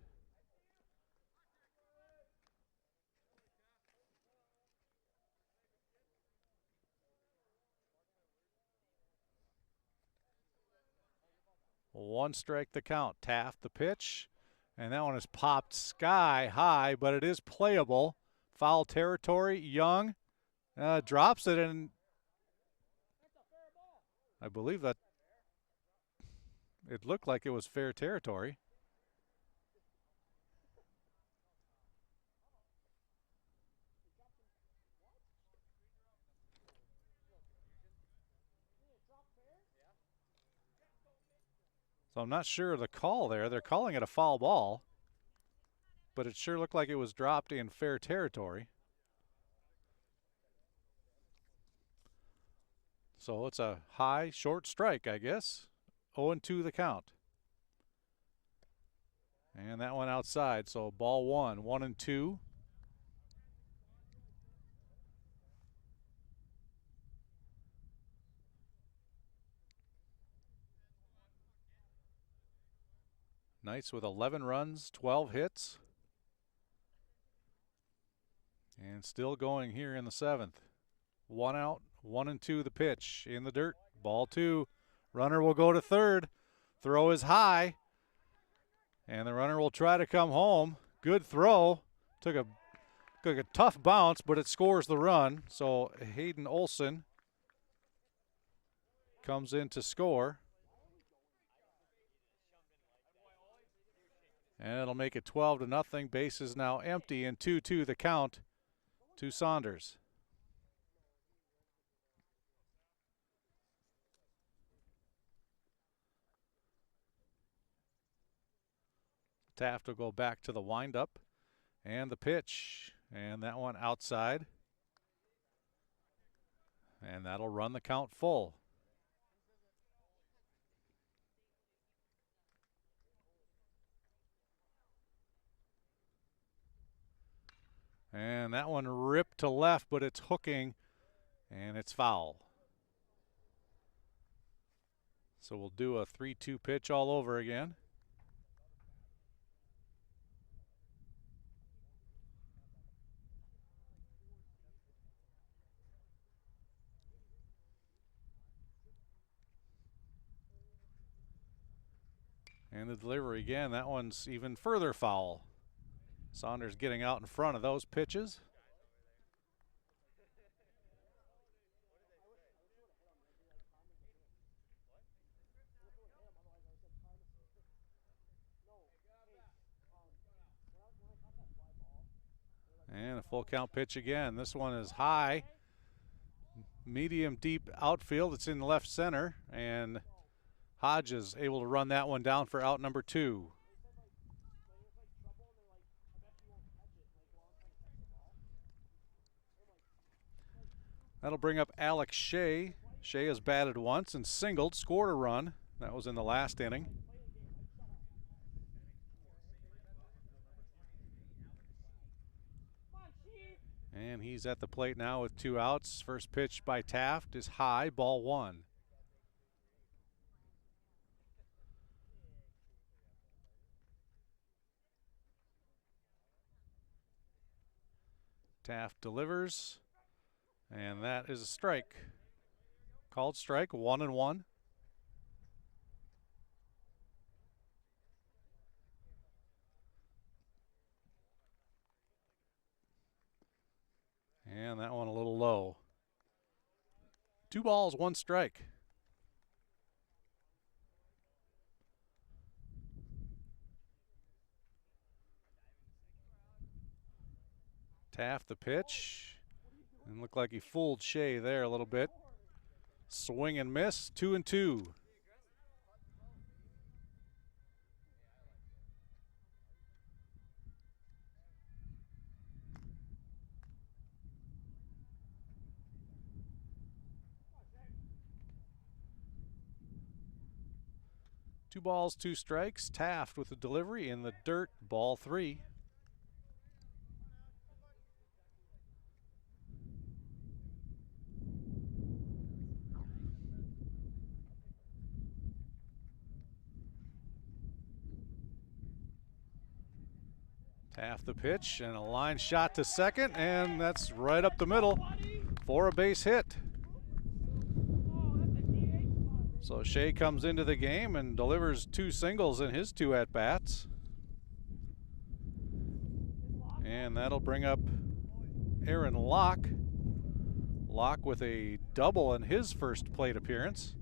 One strike the count. Taft the pitch. And that one is popped sky high, but it is playable. Foul territory. Young drops it, and I believe that it looked like it was fair territory. So I'm not sure of the call there. They're calling it a foul ball, but it sure looked like it was dropped in fair territory. So it's a high, short strike, I guess. 0-2 the count. And that one outside, so ball 1, 1-2. Knights with 11 runs, 12 hits. And still going here in the 7th. 1 out, 1-2 the pitch in the dirt. Ball 2. Runner will go to third. Throw is high. And the runner will try to come home. Good throw. Took a tough bounce, but it scores the run. So Hayden Olson comes in to score. And it'll make it 12-0. Base is now empty, and 2-2 the count to Saunders. Taft will go back to the windup and the pitch, and that one outside. And that'll run the count full. And that one ripped to left, but it's hooking, and it's foul. So we'll do a 3-2 pitch all over again. And the delivery again, that one's even further foul. Saunders getting out in front of those pitches. And a full count pitch again. This one is high, medium deep outfield. It's in left center, and Hodges able to run that one down for out number 2. That'll bring up Alex Shea. Shea has batted once and singled, scored a run. That was in the last inning. And he's at the plate now with 2 outs. First pitch by Taft is high, ball 1. Taft delivers, and that is a strike Called strike, 1-1. And that one a little low. 2 balls, 1 strike. Taft the pitch. And looked like he fooled Shea there a little bit. Swing and miss, 2-2. Two balls, 2 strikes. Taft with the delivery in the dirt, ball 3. Taft the pitch and a line shot to second, and that's right up the middle for a base hit. So Shea comes into the game and delivers 2 singles in his 2 at-bats. And that'll bring up Aaron Locke. Locke with a double in his first plate appearance.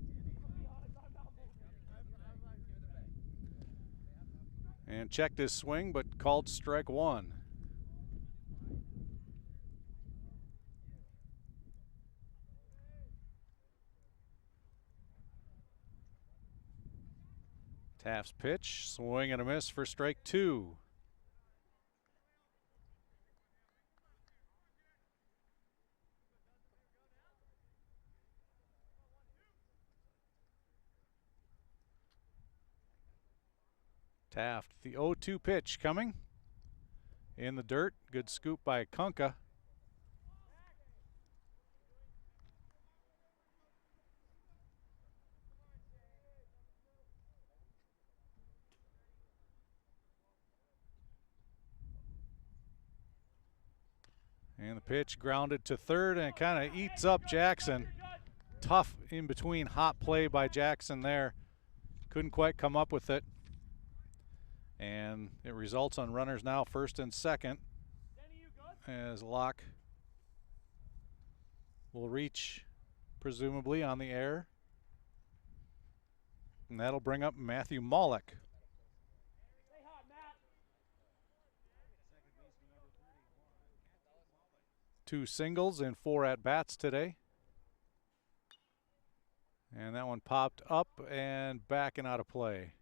And checked his swing, but called strike 1. Taft's pitch, swing and a miss for strike 2. Taft, the 0-2 pitch coming. In the dirt, good scoop by Kunka. And the pitch grounded to third, and it kind of eats up Jackson. Tough in between hot play by Jackson there. Couldn't quite come up with it. And it results on runners now first and second, as Locke will reach presumably on the air. And that'll bring up Matthew Maulick. Two singles and 4 at-bats today. And that one popped up and back and out of play.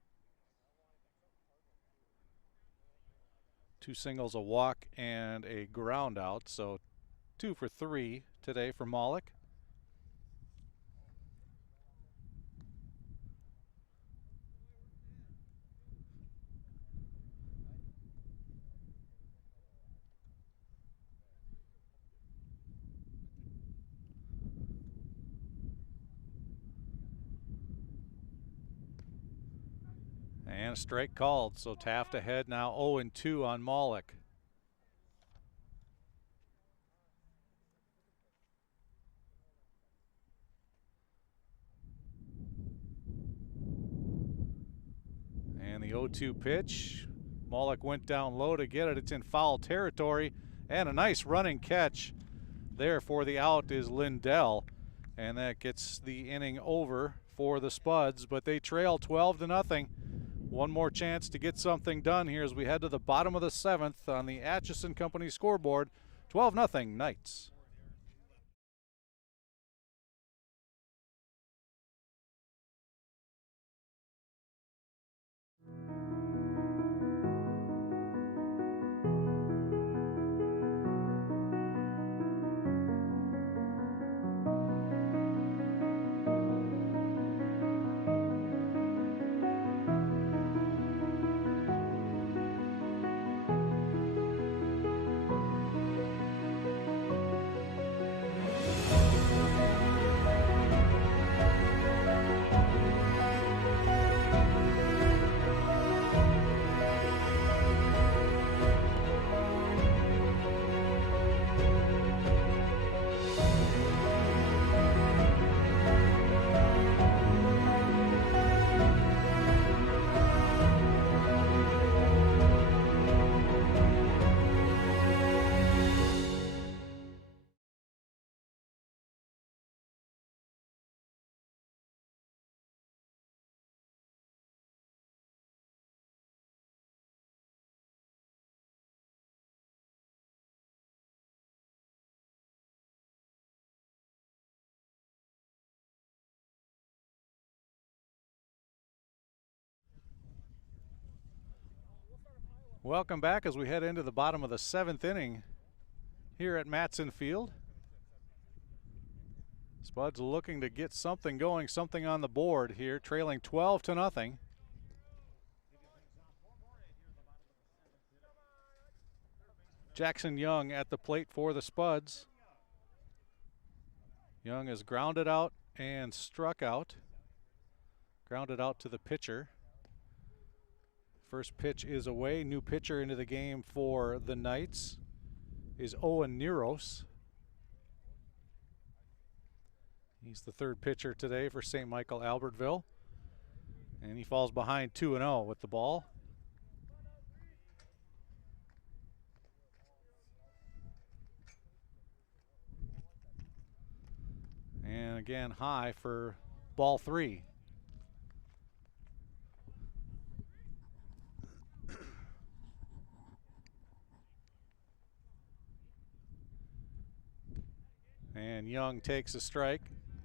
2 singles, a walk, and a ground out. So 2 for 3 today for Maulick. And a strike called, so Taft ahead now 0-2 on Maulick. And the 0-2 pitch. Maulick went down low to get it. It's in foul territory. And a nice running catch there for the out is Lindell. And that gets the inning over for the Spuds, but they trail 12-0. One more chance to get something done here as we head to the bottom of the 7th on the Atchison Company scoreboard. 12-0 Knights. Welcome back as we head into the bottom of the 7th inning here at Matson Field. Spuds looking to get something going, something on the board here, trailing 12-0. Jackson Young at the plate for the Spuds. Young is grounded out and struck out. Grounded out to the pitcher. First pitch is away. New pitcher into the game for the Knights is Owen Neros. He's the third pitcher today for St. Michael Albertville. And he falls behind 2-0 with the ball. And again, high for ball 3. And Young takes a strike.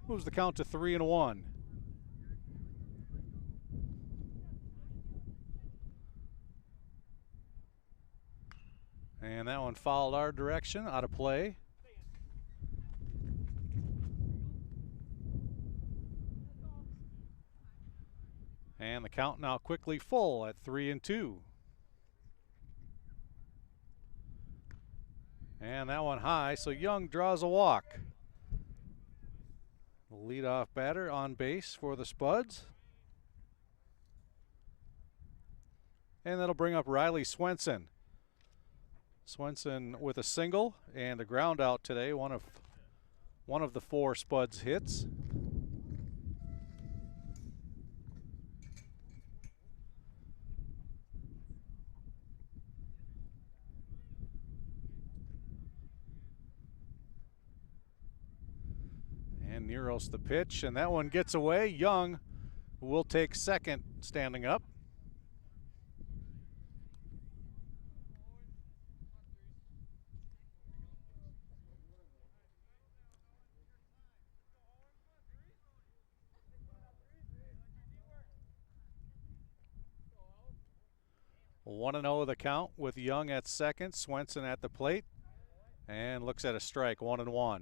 Moves the count to 3-1. And that one fouled our direction, out of play. And the count now quickly full at 3-2. And that one high, so Young draws a walk. The leadoff batter on base for the Spuds. And that'll bring up Riley Swenson. Swenson with a single and a ground out today, one of the 4 Spuds hits. And Neros the pitch, and that one gets away. Young will take second standing up. One and 0 the count with Young at second, Swenson at the plate, and looks at a strike, 1-1.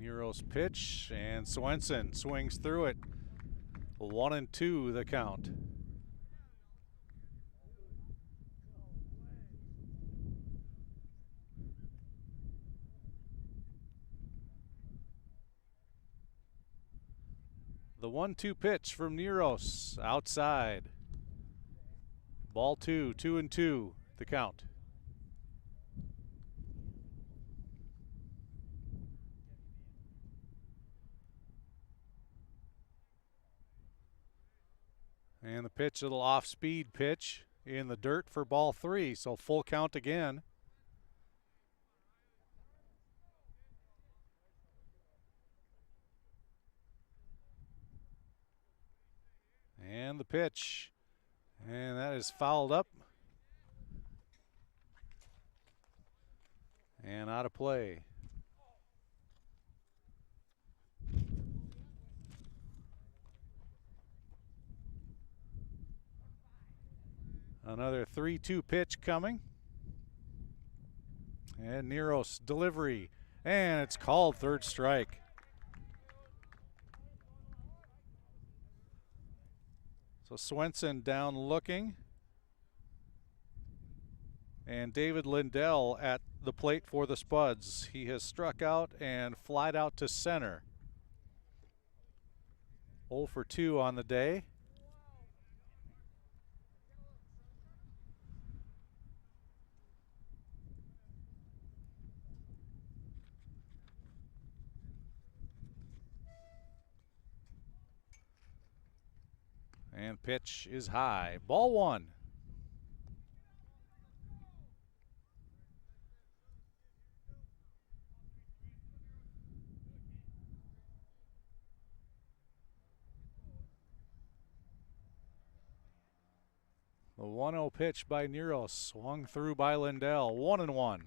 Nero's pitch, and Swenson swings through it. 1-2 the count. The 1-2 pitch from Neros outside. Ball 2, 2-2 the count. And the pitch, a little off-speed pitch in the dirt for ball 3, so full count again. And the pitch, and that is fouled up and out of play. Another 3-2 pitch coming. And Neros delivery, and it's called third strike. So Swenson down looking. And David Lindell at the plate for the Spuds. He has struck out and flied out to center. 0 for 2 on the day. And pitch is high. Ball 1. The 1-0 pitch by Neros, swung through by Lindell. 1-1.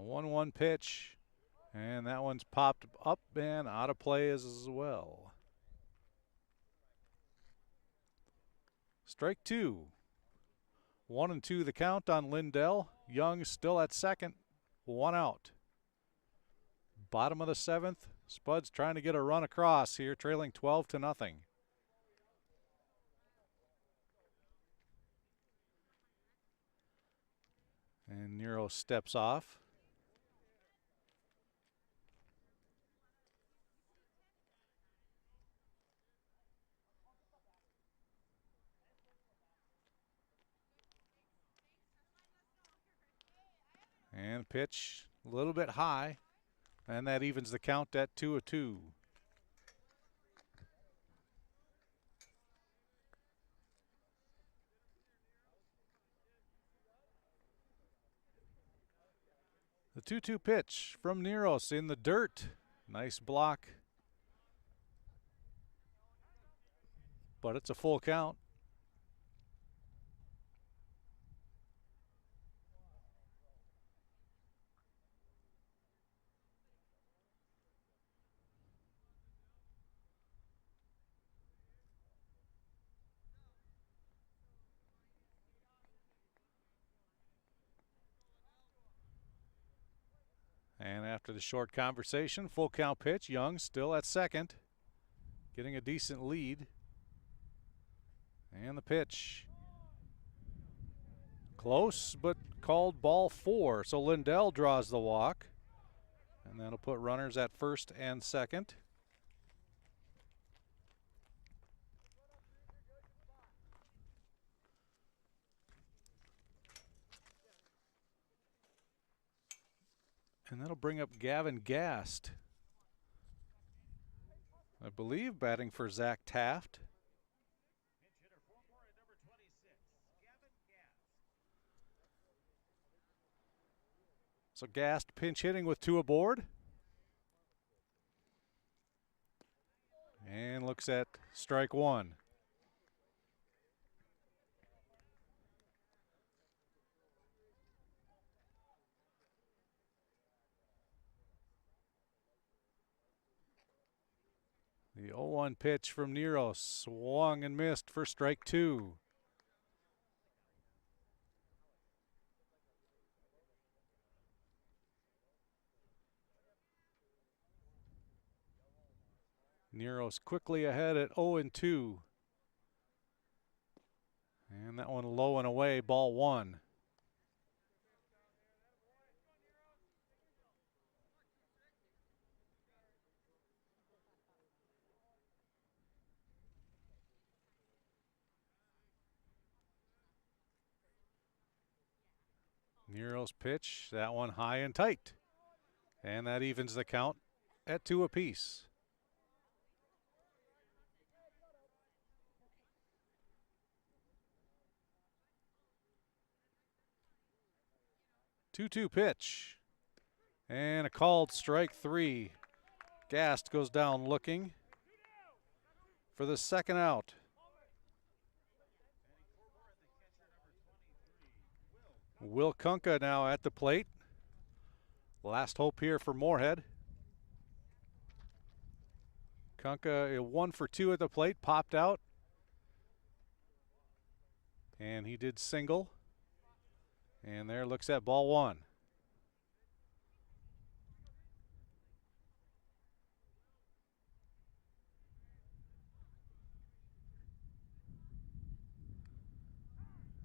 A 1-1 pitch, and that one's popped up and out of play as well. Strike two. 1-2 the count on Lindell. Young still at second. 1 out. Bottom of the 7th. Spuds trying to get a run across here, trailing 12-0. And Nero steps off. And pitch a little bit high, and that evens the count at 2-2. The 2-2 pitch from Neros in the dirt. Nice block, but it's a full count. And after the short conversation, full count pitch. Young still at second, getting a decent lead. And the pitch. Close, but called ball 4. So Lindell draws the walk. And that'll put runners at first and second. And that'll bring up Gavin Gast, I believe, batting for Zach Taft. So Gast pinch hitting with 2 aboard. And looks at strike 1. The 0-1 pitch from Nero, swung and missed for strike 2. Nero's quickly ahead at 0-2. And that one low and away, ball 1. Nero's pitch, that one high and tight. And that evens the count at 2 apiece. Two-two pitch. And a called strike 3. Gast goes down looking for the second out. Will Kunka now at the plate. Last hope here for Moorhead. Kunka 1 for 2 at the plate, popped out. And he did single. And there looks at ball 1.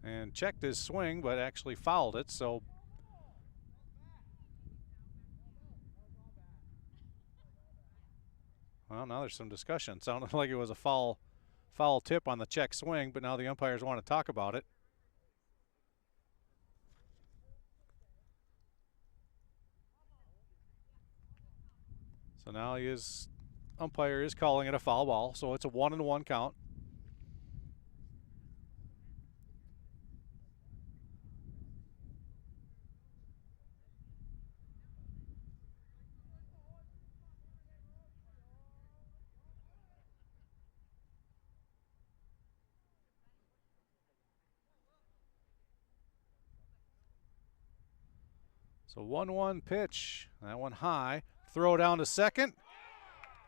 And checked his swing, but actually fouled it, so well, now there's some discussion. Sounded like it was a foul tip on the check swing, but now the umpires want to talk about it. So now umpire is calling it a foul ball, so it's a 1-1 count. So 1-1 pitch. That one high. Throw down to second.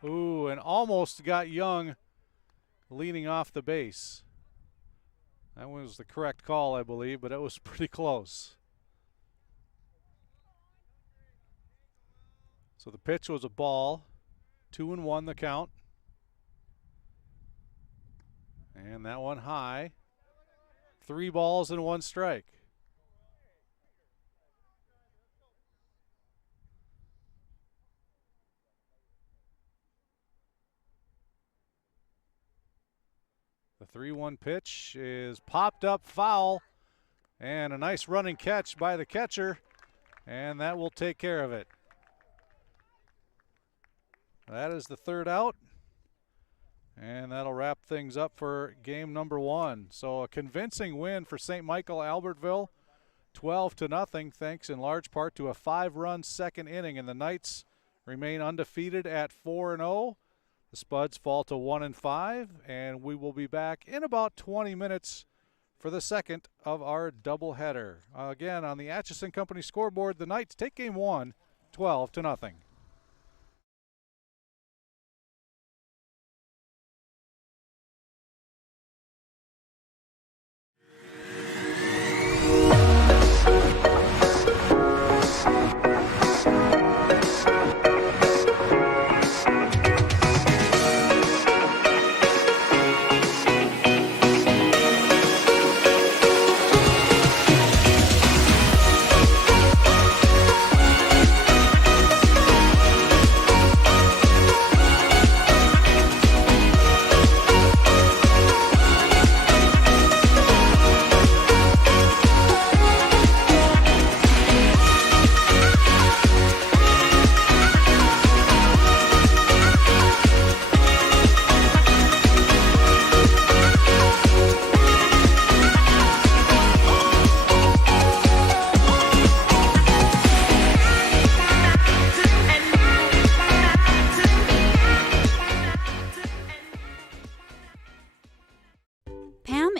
Ooh, and almost got Young leaning off the base. That was the correct call, I believe, but it was pretty close. So the pitch was a ball. 2-1 the count. And that one high. 3 balls and 1 strike. The 3-1 pitch is popped up foul, and a nice running catch by the catcher, and that will take care of it. That is the 3rd out, and that'll wrap things up for game number 1. So a convincing win for St. Michael Albertville, 12-0, thanks in large part to a 5-run second inning, and the Knights remain undefeated at 4-0. The Spuds fall to 1-5, and we will be back in about 20 minutes for the second of our doubleheader. Again, on the Atchison Company scoreboard, the Knights take game 1, 12-0.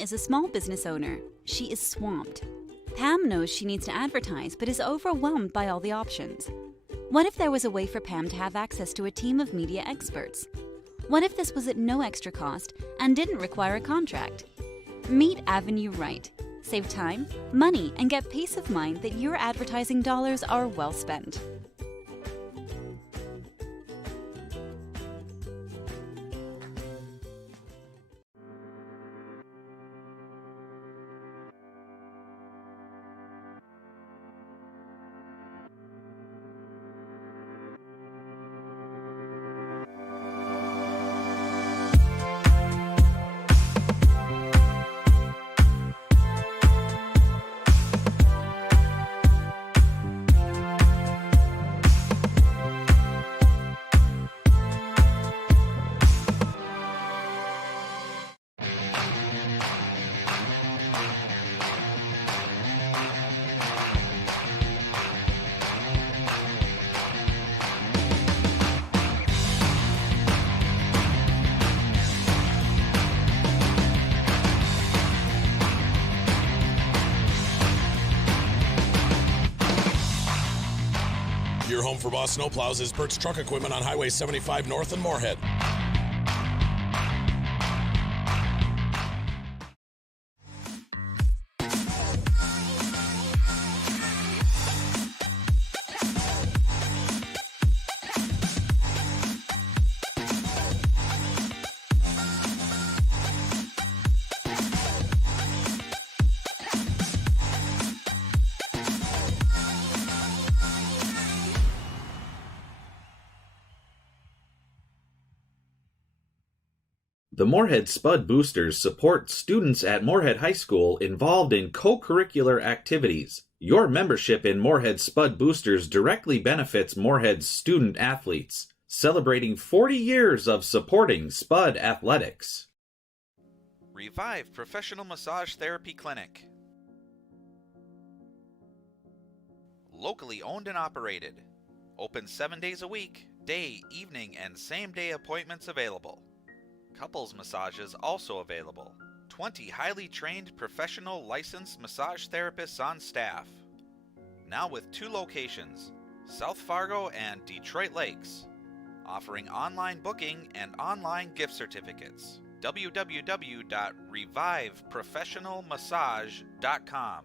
Is a small business owner. She is swamped. Pam knows she needs to advertise, but is overwhelmed by all the options. What if there was a way for Pam to have access to a team of media experts? What if this was at no extra cost and didn't require a contract? Meet Avenue Right. Save time, money, and get peace of mind that your advertising dollars are well spent. Your home for Boss Snowplows is Burt's Truck Equipment on Highway 75 North in Moorhead. The Moorhead Spud Boosters support students at Moorhead High School involved in co-curricular activities. Your membership in Moorhead Spud Boosters directly benefits Moorhead's student athletes, celebrating 40 years of supporting Spud athletics. Revive Professional Massage Therapy Clinic. Locally owned and operated. Open 7 days a week, day, evening, and same-day appointments available. Couples massages also available. 20 highly trained professional licensed massage therapists on staff. Now with 2 locations, South Fargo and Detroit Lakes, offering online booking and online gift certificates. www.reviveprofessionalmassage.com.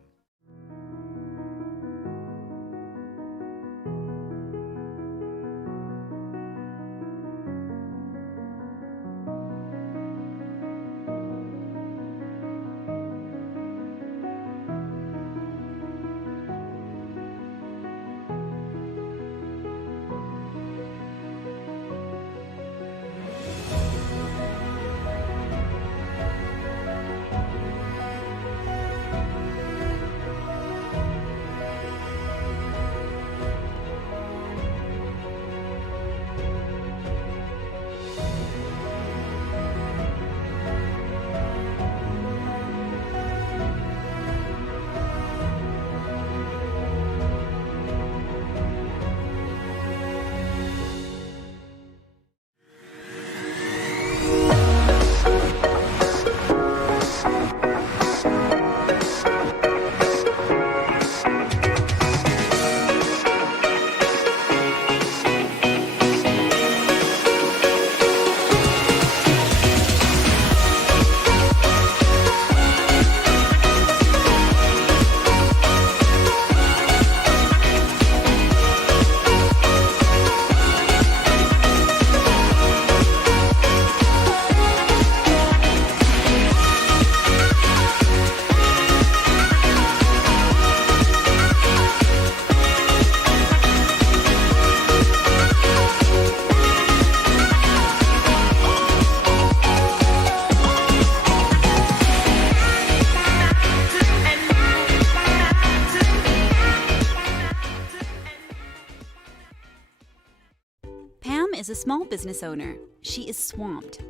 Pam is a small business owner. She is swamped.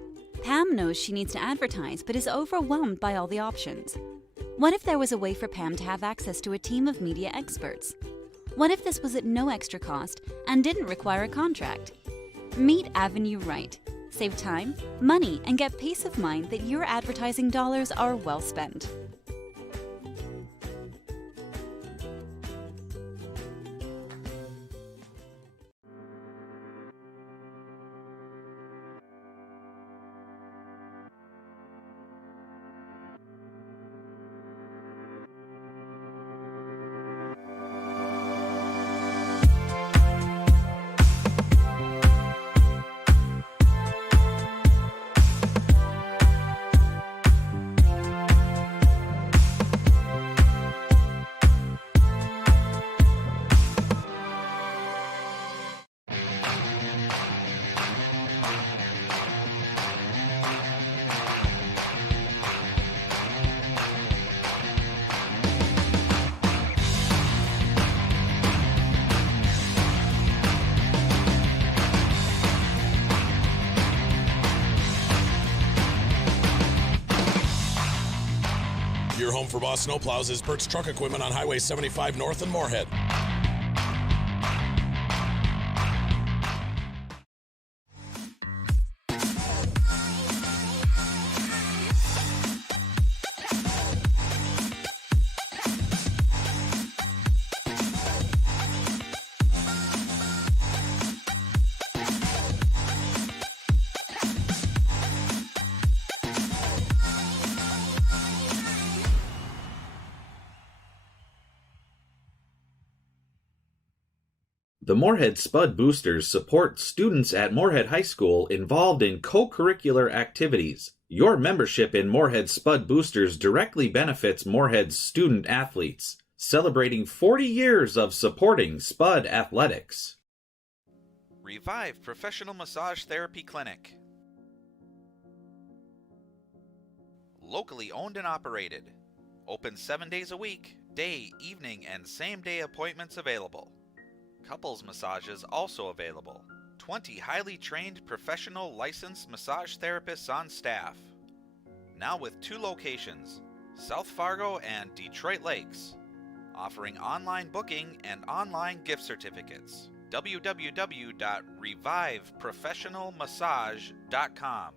Pam knows she needs to advertise, but is overwhelmed by all the options. What if there was a way for Pam to have access to a team of media experts? What if this was at no extra cost and didn't require a contract? Meet Avenue Right. Save time, money, and get peace of mind that your advertising dollars are well spent. Your home for Boss Snowplows is Perks Truck Equipment on Highway 75 North in Moorhead. The Moorhead Spud Boosters support students at Moorhead High School involved in co-curricular activities. Your membership in Moorhead Spud Boosters directly benefits Moorhead's student athletes, celebrating 40 years of supporting Spud athletics. Revive Professional Massage Therapy Clinic. Locally owned and operated. Open 7 days a week, day, evening, and same-day appointments available. Couples massages also available. 20 highly trained professional licensed massage therapists on staff. Now with 2 locations, South Fargo and Detroit Lakes, offering online booking and online gift certificates. www.reviveprofessionalmassage.com.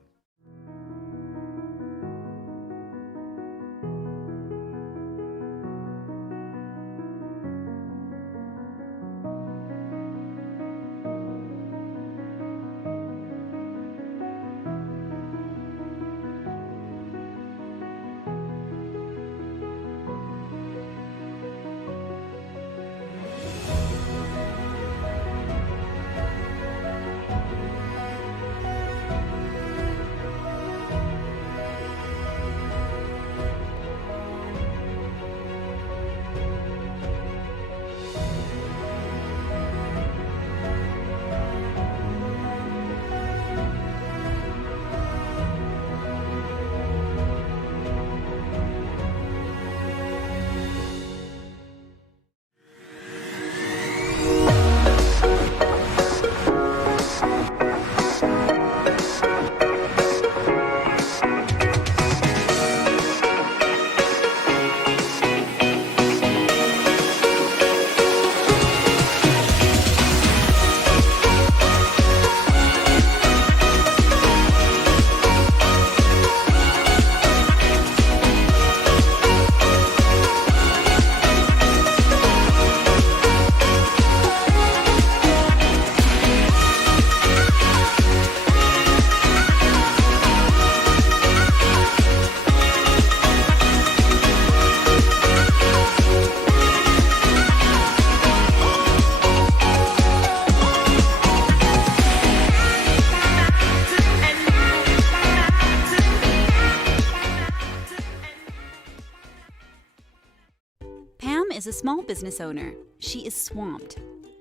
is a small business owner. She is swamped.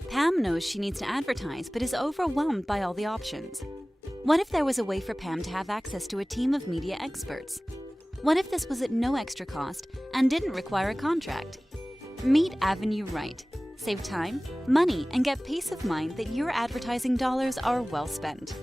Pam knows she needs to advertise but is overwhelmed by all the options. What if there was a way for Pam to have access to a team of media experts? What if this was at no extra cost and didn't require a contract? Meet Avenue Right. Save time, money, and get peace of mind that your advertising dollars are well spent.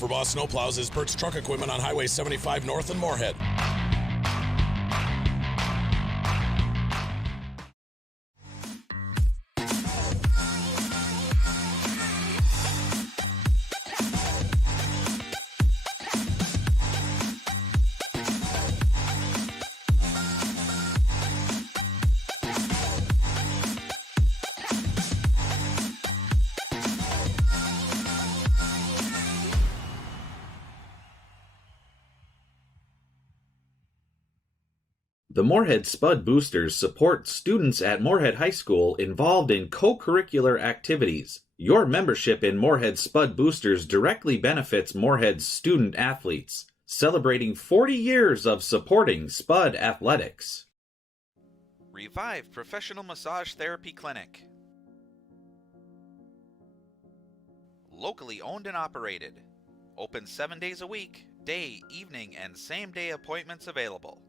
for Boss Snowplows is Bert's Truck Equipment on Highway 75 North in Moorhead. The Moorhead Spud Boosters support students at Moorhead High School involved in co-curricular activities. Your membership in Moorhead Spud Boosters directly benefits Moorhead's student athletes, celebrating 40 years of supporting Spud athletics. Revive Professional Massage Therapy Clinic. Locally owned and operated. Open 7 days a week, day, evening, and same-day appointments available.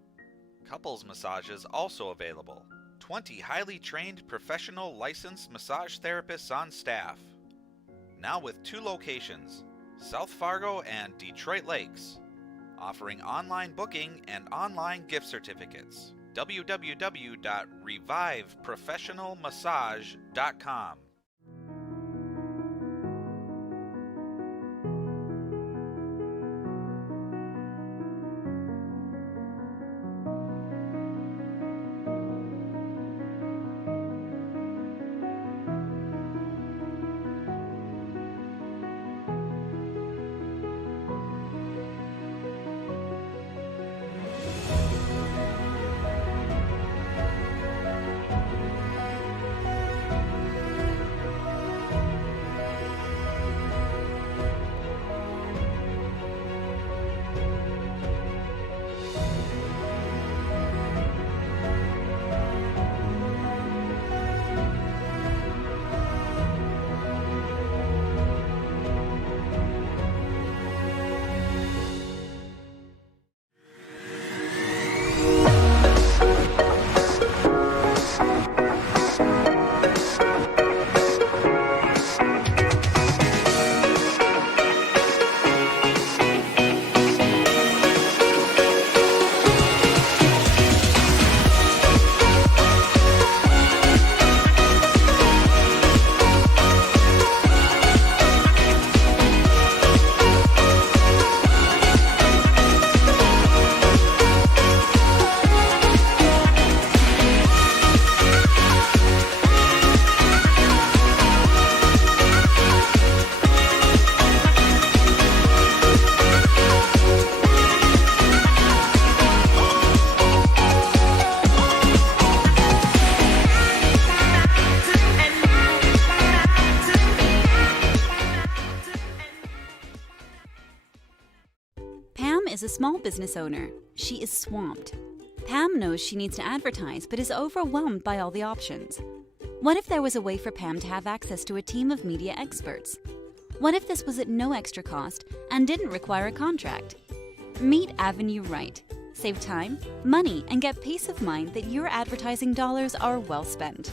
Couples massages also available. 20 highly trained professional licensed massage therapists on staff. Now with 2 locations, South Fargo and Detroit Lakes. Offering online booking and online gift certificates. www.reviveprofessionalmassage.com. Pam is a small business owner. She is swamped. Pam knows she needs to advertise, but is overwhelmed by all the options. What if there was a way for Pam to have access to a team of media experts? What if this was at no extra cost and didn't require a contract? Meet Avenue Right. Save time, money, and get peace of mind that your advertising dollars are well spent.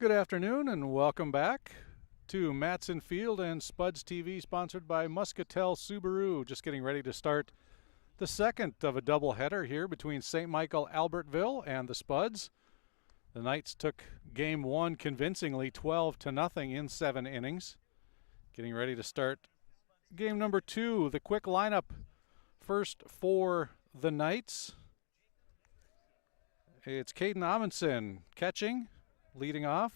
Good afternoon and welcome back to Matson Field and Spuds TV, sponsored by Muscatel Subaru. Just getting ready to start the second of a doubleheader here between St. Michael Albertville and the Spuds. The Knights took game one convincingly, 12-0 in 7 innings. Getting ready to start game number two. The quick lineup first for the Knights. It's Caden Amundsen catching, leading off.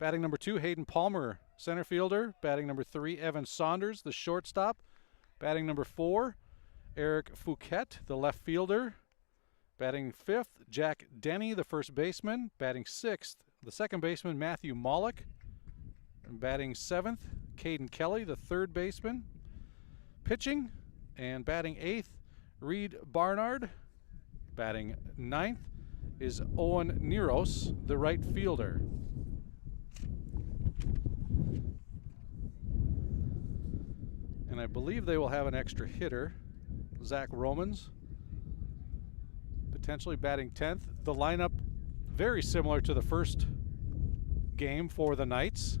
Batting number 2, Hayden Palmer, center fielder. Batting number 3, Evan Saunders, the shortstop. Batting number 4, Eric Fouquet, the left fielder. Batting 5th, Jack Denny, the first baseman. Batting 6th, the second baseman, Matthew Mollick. And batting 7th, Caden Kelly, the third baseman. Pitching and batting 8th, Reed Barnard. Batting 9th is Owen Neros, the right fielder. And I believe they will have an extra hitter, Zach Romans, potentially batting 10th. The lineup very similar to the first game for the Knights.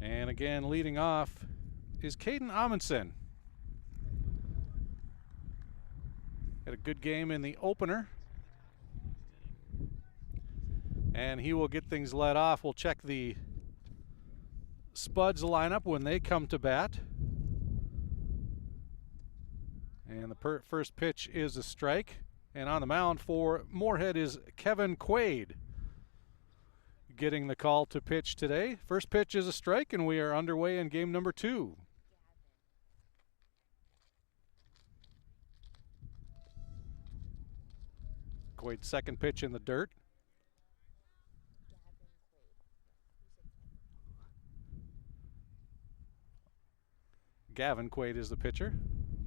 And again, leading off is Caden Amundsen. Had a good game in the opener. And he will get things led off. We'll check the Spuds lineup when they come to bat. And the first pitch is a strike. And on the mound for Moorhead is Kevin Quaid, getting the call to pitch today. First pitch is a strike, and we are underway in game number 2. Quaid's second pitch in the dirt. Gavin Quaid is the pitcher.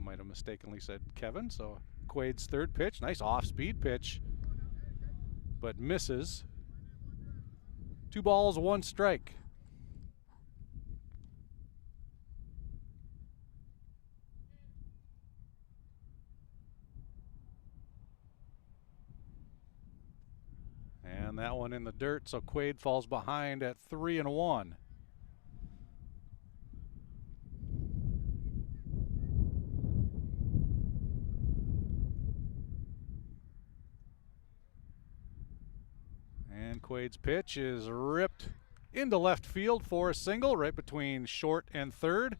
Might have mistakenly said Kevin. So Quaid's third pitch, nice off-speed pitch, but misses. 2 balls, 1 strike. And that one in the dirt, so Quaid falls behind at 3-1. And Quaid's pitch is ripped into left field for a single, right between short and third.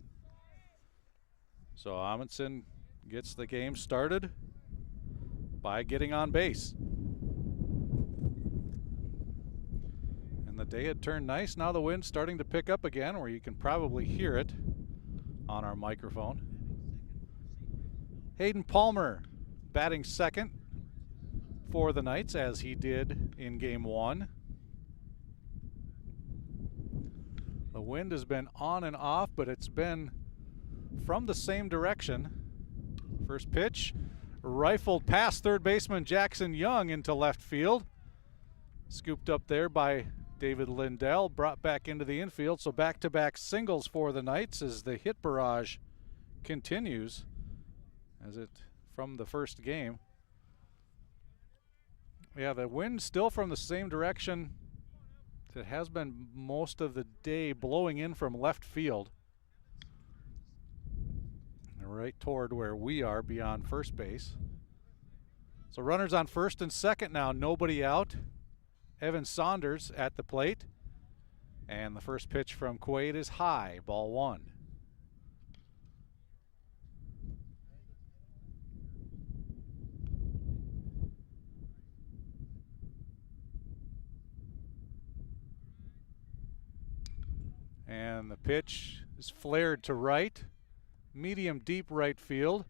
So Amundsen gets the game started by getting on base. And the day had turned nice. Now the wind's starting to pick up again, where you can probably hear it on our microphone. Hayden Palmer batting second for the Knights, as he did in game 1. The wind has been on and off, but it's been from the same direction. First pitch, rifled past third baseman Jackson Young into left field. Scooped up there by David Lindell, brought back into the infield. So back-to-back singles for the Knights as the hit barrage continues, as it from the first game. Yeah, the wind still from the same direction that has been most of the day, blowing in from left field, right toward where we are beyond first base. So runners on first and second now, nobody out. Evan Saunders at the plate. And the first pitch from Quaid is high, ball 1. And the pitch is flared to right, medium deep right field,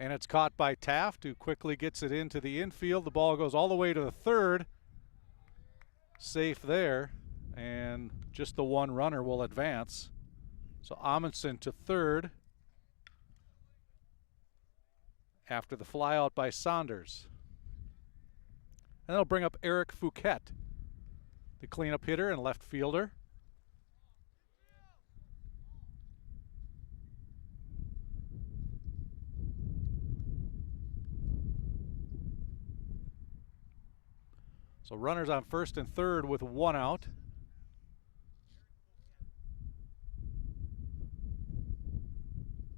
and it's caught by Taft, who quickly gets it into the infield. The ball goes all the way to the third, safe there, and just the one runner will advance. So Amundsen to third after the fly out by Saunders. And that'll bring up Eric Fouquet, the cleanup hitter and left fielder. So runners on first and third with one out.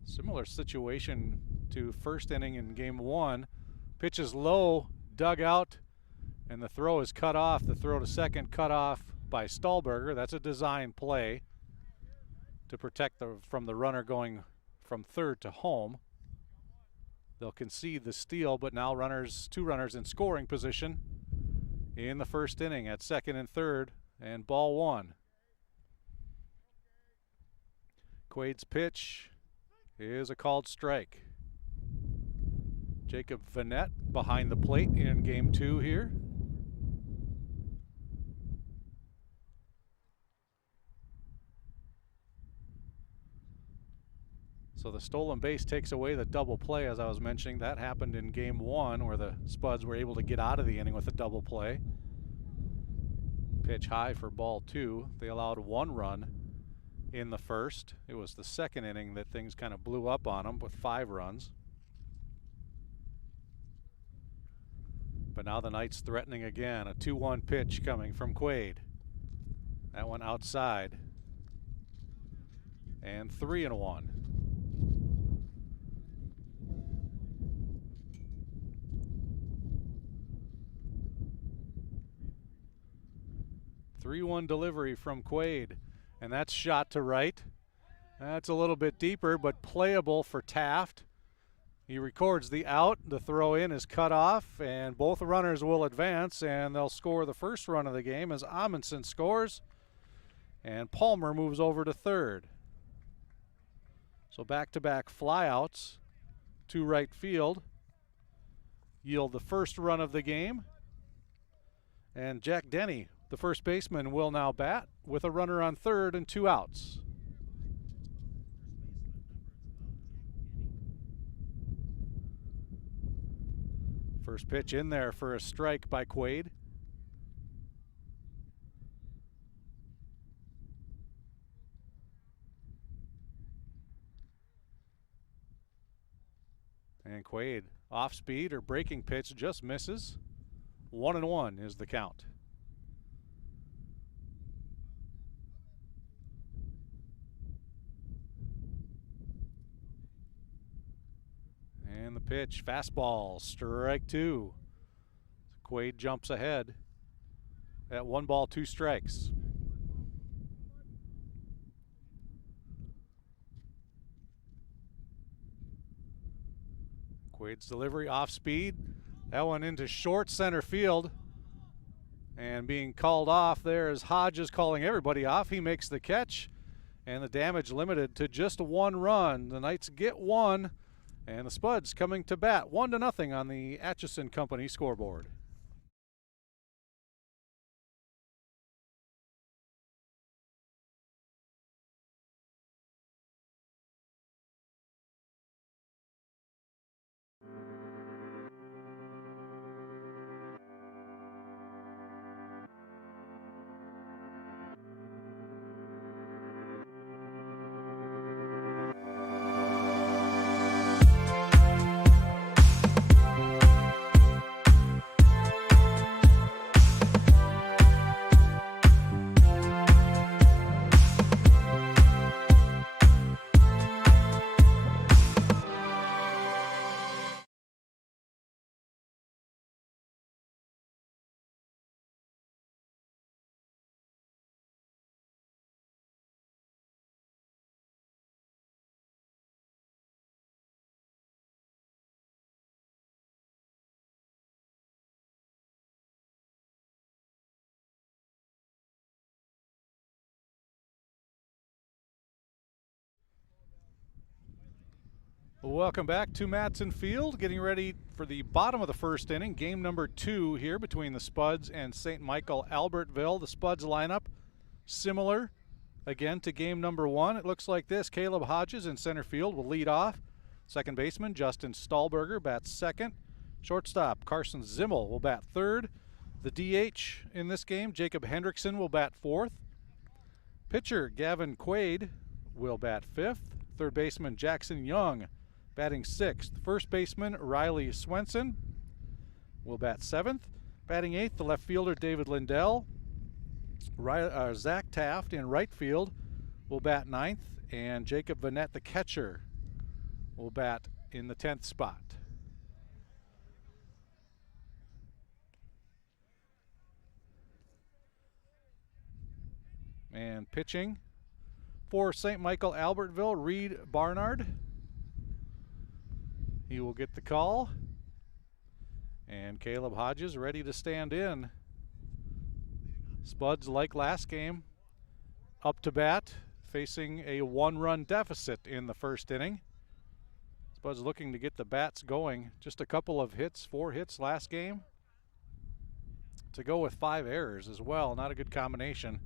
Similar situation to first inning in game one. Pitch is low, dug out, and the throw is cut off. The throw to second cut off by Stahlberger. That's a design play to protect from the runner going from third to home. They'll concede the steal, but now two runners in scoring position in the first inning at second and third, and ball one. Quaid's pitch is a called strike. Jacob Vanette behind the plate in game two here. So the stolen base takes away the double play, as I was mentioning. That happened in game one, where the Spuds were able to get out of the inning with a double play. Pitch high for ball two. They allowed one run in the first. It was the second inning that things kind of blew up on them with 5 runs. But now the Knights threatening again. A 2-1 pitch coming from Quaid. That one outside. And 3-1. 3-1 delivery from Quaid, and that's shot to right. That's a little bit deeper, but playable for Taft. He records the out. The throw in is cut off, and both runners will advance, and they'll score the first run of the game as Amundsen scores, and Palmer moves over to third. So back-to-back flyouts to right field yield the first run of the game, and Jack Denny, the first baseman, will now bat with a runner on third and 2 outs. First pitch in there for a strike by Quaid. And Quaid, off speed or breaking pitch, just misses. 1-1 is the count. And the pitch, fastball, strike 2. Quaid jumps ahead at 1 ball, 2 strikes. Quaid's delivery off speed. That one into short center field. And being called off there is Hodges calling everybody off. He makes the catch, and the damage limited to just 1 run. The Knights get 1. And the Spuds coming to bat 1-0 on the Atchison Company scoreboard. Welcome back to Matson Field, getting ready for the bottom of the first inning, game number 2 here between the Spuds and St. Michael Albertville. The Spuds lineup similar again to game number 1. It looks like this. Caleb Hodges in center field will lead off. Second baseman Justin Stahlberger bats second. Shortstop Carson Zimmel will bat third. The DH in this game, Jacob Hendrickson, will bat fourth. Pitcher Gavin Quaid will bat fifth. Third baseman Jackson Young batting sixth. First baseman Riley Swenson will bat seventh. Batting eighth, the left fielder David Lindell. Zach Taft in right field will bat ninth, and Jacob Vanette, the catcher, will bat in the 10th spot. And pitching for St. Michael Albertville, Reed Barnard. He will get the call. And Caleb Hodges ready to stand in. Spuds, like last game, up to bat, facing a one-run deficit in the first inning. Spuds looking to get the bats going. Just a couple of hits, 4 hits last game. To go with 5 errors as well, not a good combination.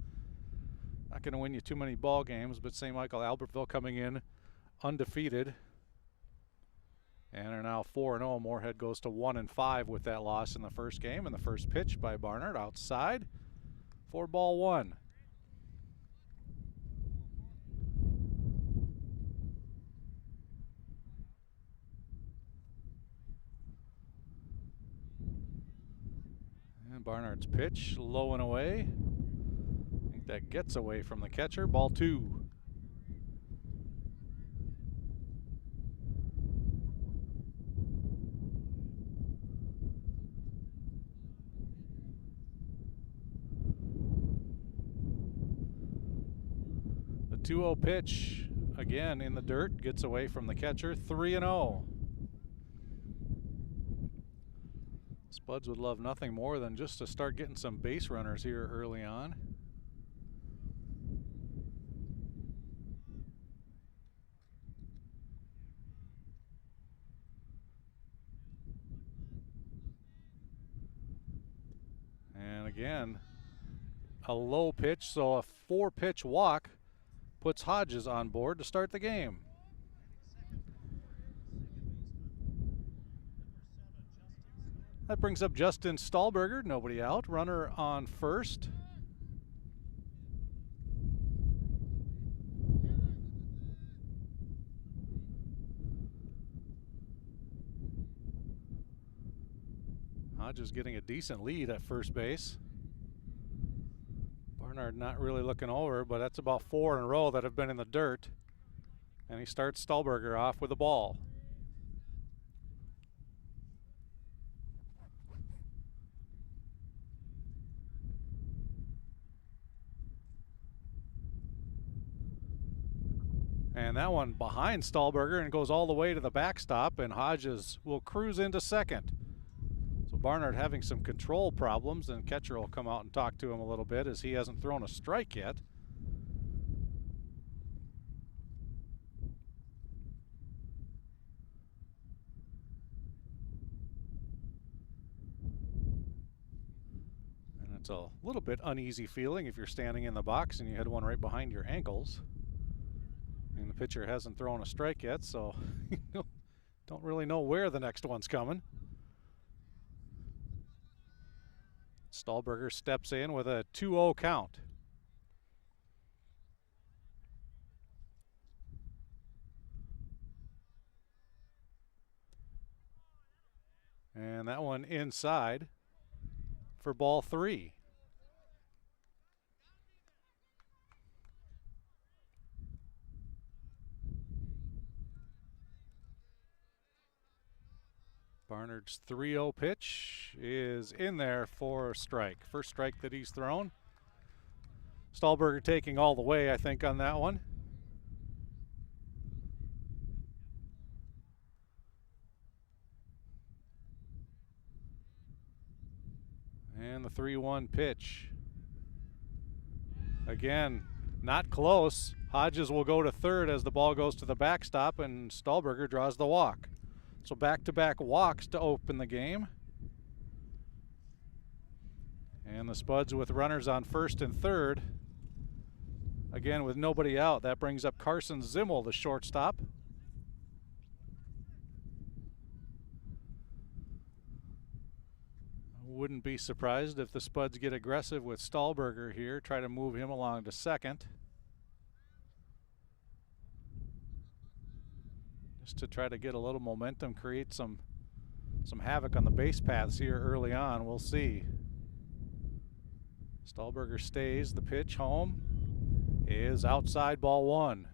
Not going to win you too many ball games, but St. Michael Albertville coming in undefeated and are now 4-0. Moorhead goes to 1-5 with that loss in the first game. And the first pitch by Barnard outside for ball 1. And Barnard's pitch low and away. I think that gets away from the catcher. Ball 2. The 2-0 pitch, again in the dirt, gets away from the catcher. 3-0. Spuds would love nothing more than just to start getting some base runners here early on. And again, a low pitch, so a 4-pitch walk puts Hodges on board to start the game. That brings up Justin Stahlberger, nobody out. Runner on first. Hodges getting a decent lead at first base. Barnard not really looking over, but that's about 4 in a row that have been in the dirt. And he starts Stahlberger off with a ball. And that one behind Stahlberger and goes all the way to the backstop, and Hodges will cruise into second. So Barnard having some control problems, and catcher will come out and talk to him a little bit as he hasn't thrown a strike yet. And it's a little bit uneasy feeling if you're standing in the box and you had one right behind your ankles. And the pitcher hasn't thrown a strike yet, so you don't really know where the next one's coming. Stahlberger steps in with a 2-0 count. And that one inside for ball 3. Barnard's 3-0 pitch is in there for a strike. First strike that he's thrown. Stahlberger taking all the way, I think, on that one. And the 3-1 pitch. Again, not close. Hodges will go to third as the ball goes to the backstop, and Stahlberger draws the walk. So back-to-back walks to open the game. And the Spuds with runners on first and third. Again, with nobody out, that brings up Carson Zimmel, the shortstop. I wouldn't be surprised if the Spuds get aggressive with Stahlberger here, try to move him along to second. Just to try to get a little momentum, create some some havoc on the base paths here early on. We'll see. Stahlberger stays. The pitch home is outside, ball one.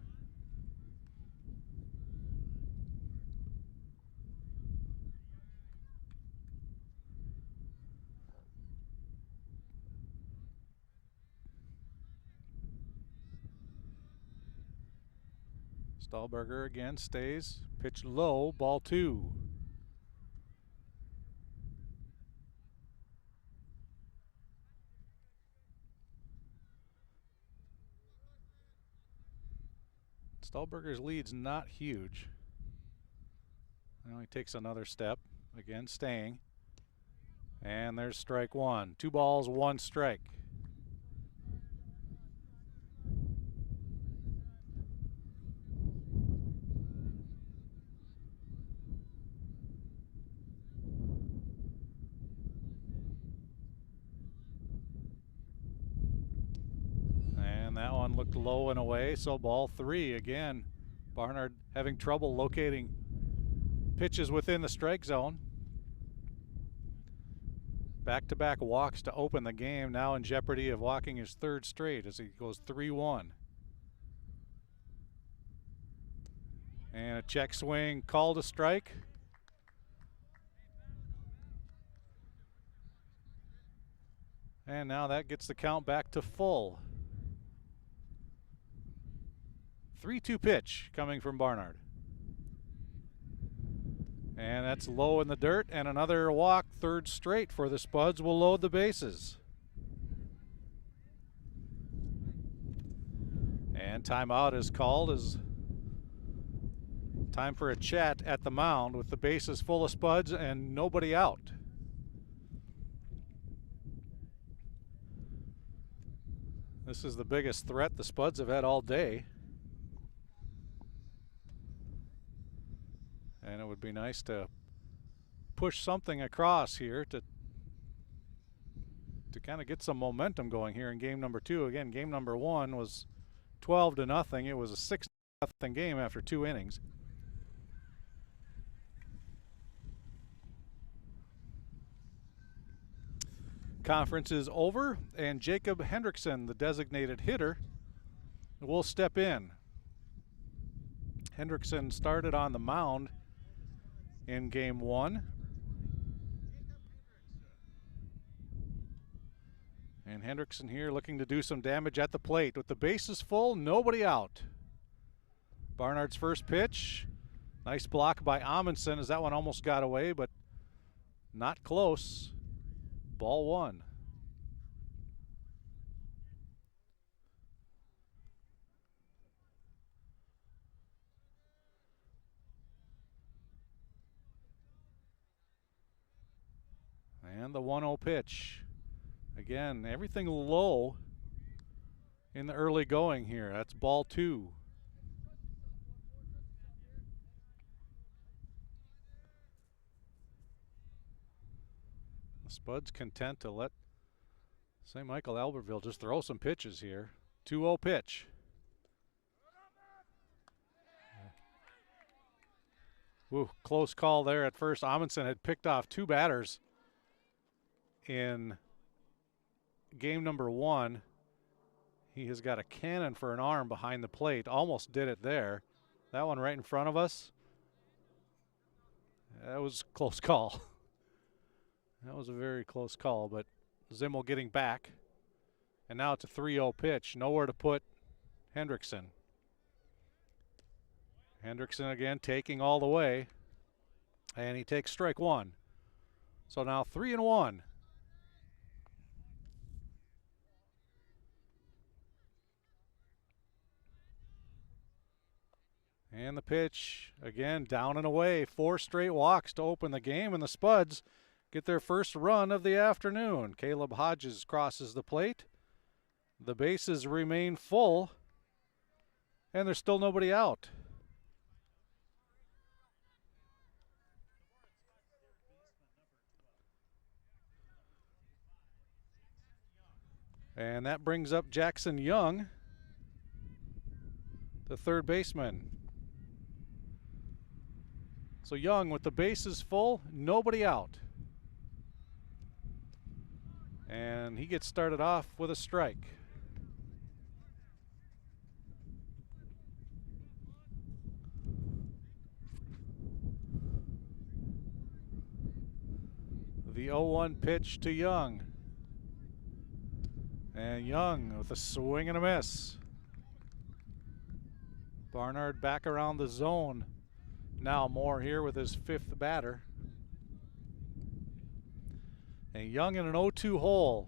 Stahlberger again stays. Pitch low, ball two. Stahlberger's lead's not huge. Now he takes another step. Again, staying. And there's strike one. 2 balls, 1 strike. And that one looked low and away, so ball 3 again. Barnard having trouble locating pitches within the strike zone. Back-to-back walks to open the game, now in jeopardy of walking his 3rd straight as he goes 3-1. And a check swing, called a strike. And now that gets the count back to full. 3-2 pitch coming from Barnard. And that's low in the dirt, and another walk, 3rd straight for the Spuds will load the bases. And timeout is called as time for a chat at the mound with the bases full of Spuds and nobody out. This is the biggest threat the Spuds have had all day. And it would be nice to push something across here to kind of get some momentum going here in game number 2. Again, game number 1 was 12-0. It was a 6-0 game after 2 innings. Conference is over, and Jacob Hendrickson, the designated hitter, will step in. Hendrickson started on the mound in game 1. And Hendrickson here looking to do some damage at the plate. With the bases full, nobody out. Barnard's first pitch. Nice block by Amundsen as that one almost got away, but not close. Ball 1. And the 1-0 pitch. Again, everything low in the early going here. That's ball 2. The Spuds content to let St. Michael Albertville just throw some pitches here. 2-0 pitch. Ooh, close call there at first. Amundsen had picked off 2 batters in game number 1. He has got a cannon for an arm behind the plate. Almost did it there. That one right in front of us. That was a close call. That was a very close call, but Zimmel getting back. And now it's a 3-0 pitch. Nowhere to put Hendrickson. Hendrickson again taking all the way. And he takes strike 1. So now 3-1. And the pitch, again, down and away. 4 straight walks to open the game, and the Spuds get their first run of the afternoon. Caleb Hodges crosses the plate. The bases remain full, and there's still nobody out. And that brings up Jackson Young, the 3rd baseman. So Young with the bases full, nobody out. And he gets started off with a strike. The 0-1 pitch to Young. And Young with a swing and a miss. Barnard back around the zone. Now Moore here with his 5th batter. And Young in an 0-2 hole.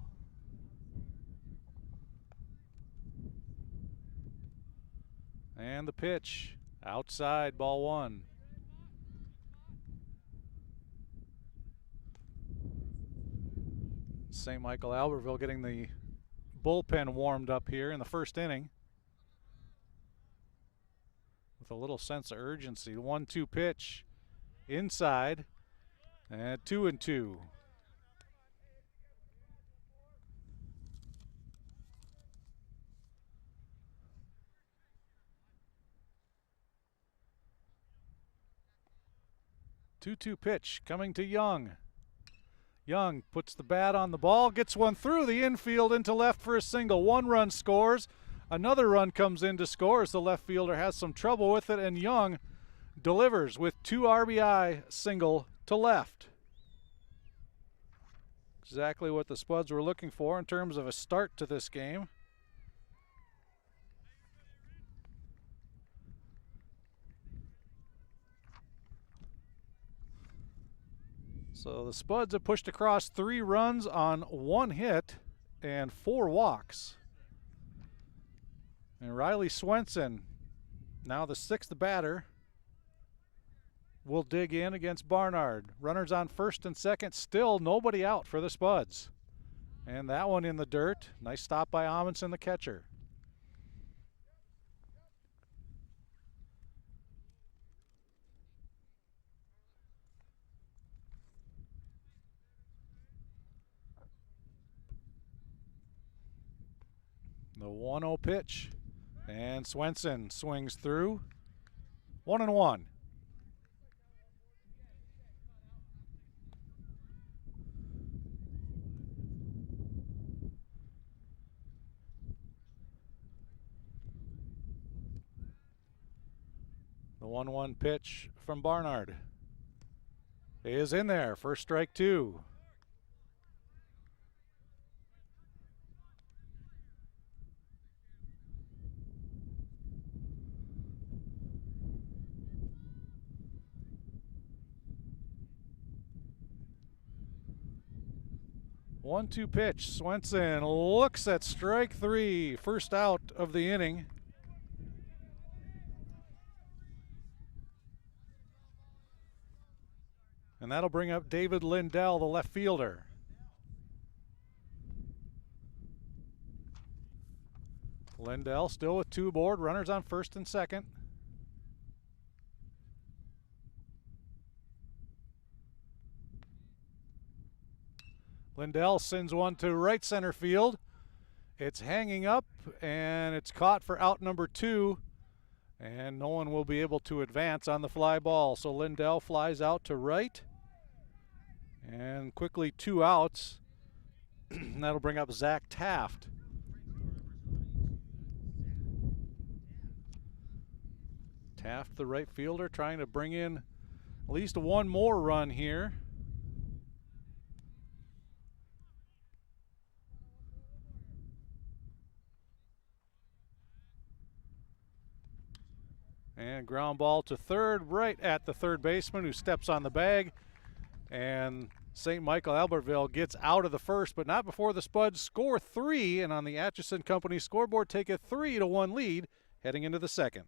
And the pitch outside, ball 1. St. Michael Albertville getting the bullpen warmed up here in the first inning with a little sense of urgency. 1-2 pitch inside, and 2-2. Two-two pitch coming to Young. Young puts the bat on the ball, gets one through the infield into left for a single. 1 run scores. Another run comes in to score as the left fielder has some trouble with it, and Young delivers with 2 RBI single to left. Exactly what the Spuds were looking for in terms of a start to this game. So the Spuds have pushed across 3 runs on 1 hit and 4 walks. And Riley Swenson, now the 6th batter, will dig in against Barnard. Runners on first and second, still nobody out for the Spuds. And that one in the dirt. Nice stop by Amundsen, the catcher. The 1-0 pitch, and Swenson swings through. 1-1. The 1-1 pitch from Barnard is in there. First strike 2. One-two pitch. Swenson looks at strike 3. First out of the inning. And that'll bring up David Lindell, the left fielder. Lindell still with 2 aboard. Runners on first and second. Lindell sends one to right center field. It's hanging up, and it's caught for out number 2, and no one will be able to advance on the fly ball. So Lindell flies out to right, and quickly 2 outs. That'll bring up Zach Taft. Taft, the right fielder, trying to bring in at least 1 more run here. And ground ball to third, right at the third baseman who steps on the bag. And St. Michael Albertville gets out of the first, but not before the Spuds score 3, and on the Atchison Company scoreboard take a 3-1 lead heading into the second.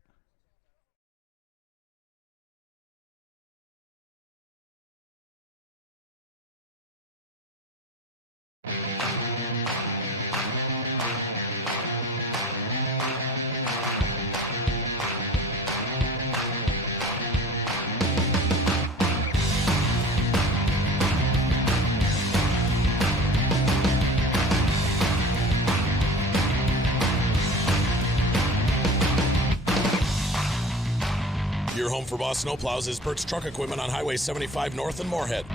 Your home for Boss Snowplows is Burt's Truck Equipment on Highway 75 North in Moorhead.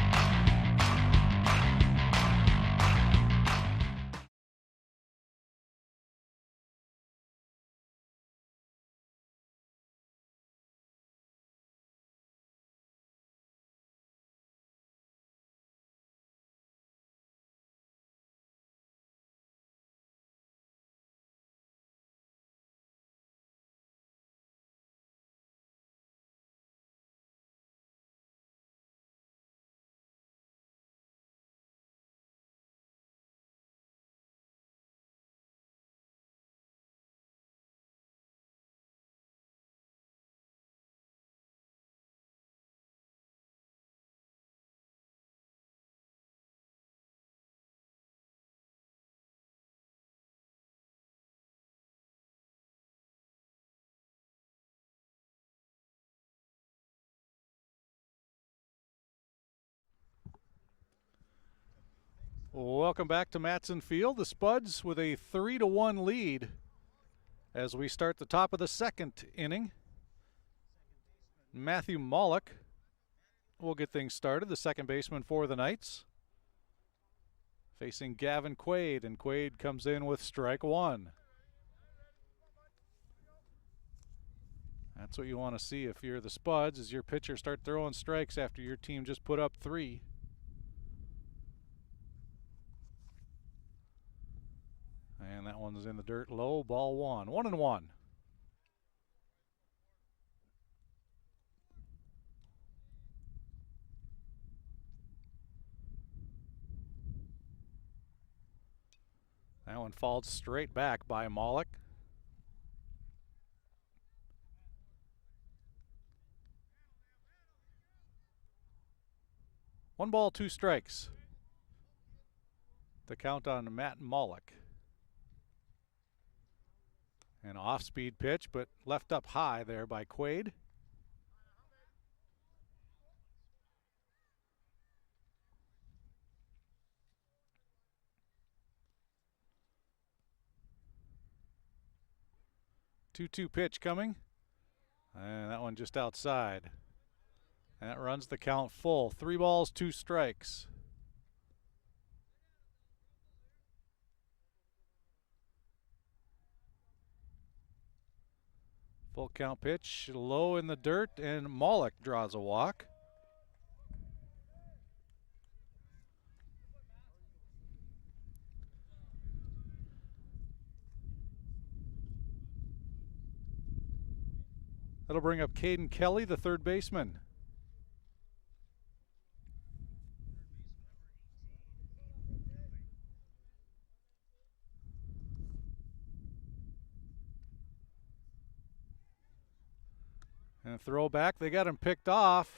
Welcome back to Matson Field. The Spuds with a 3-1 lead as we start the top of the second inning. Matthew Mollick will get things started, the second baseman for the Knights, facing Gavin Quaid, and Quaid comes in with strike one. That's what you want to see if you're the Spuds, is your pitcher start throwing strikes after your team just put up 3. And that one's in the dirt low, ball 1. 1-1. That one fouled straight back by Mollick. One ball, 2 strikes. The count on Matt Mollick. An off-speed pitch, but left up high there by Quaid. Two-two pitch coming. And that one just outside. And that runs the count full. 3 balls, 2 strikes. Full count pitch, low in the dirt, and Mollick draws a walk. That'll bring up Caden Kelly, the third baseman. And a throwback, they got him picked off.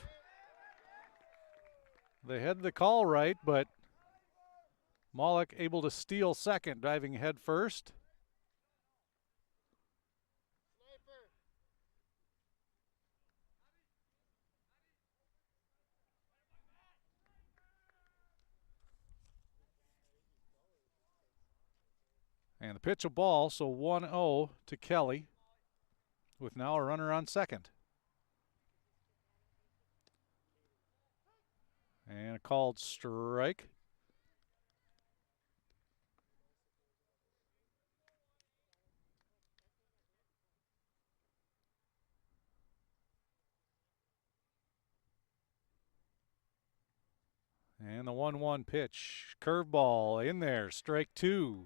They had the call right, but Mollick able to steal second, diving head first. And the pitch a ball, so 1-0 to Kelly, with now a runner on second. And a called strike. And the 1-1 pitch. Curveball in there, strike 2.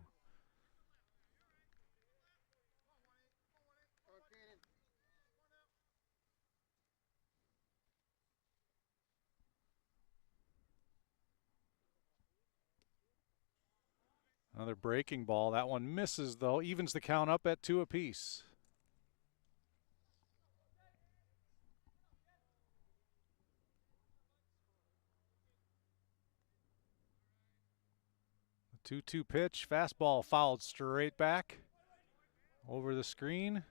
Another breaking ball. That one misses, though. Evens the count up at 2 apiece. The 2-2 pitch. Fastball fouled straight back over the screen.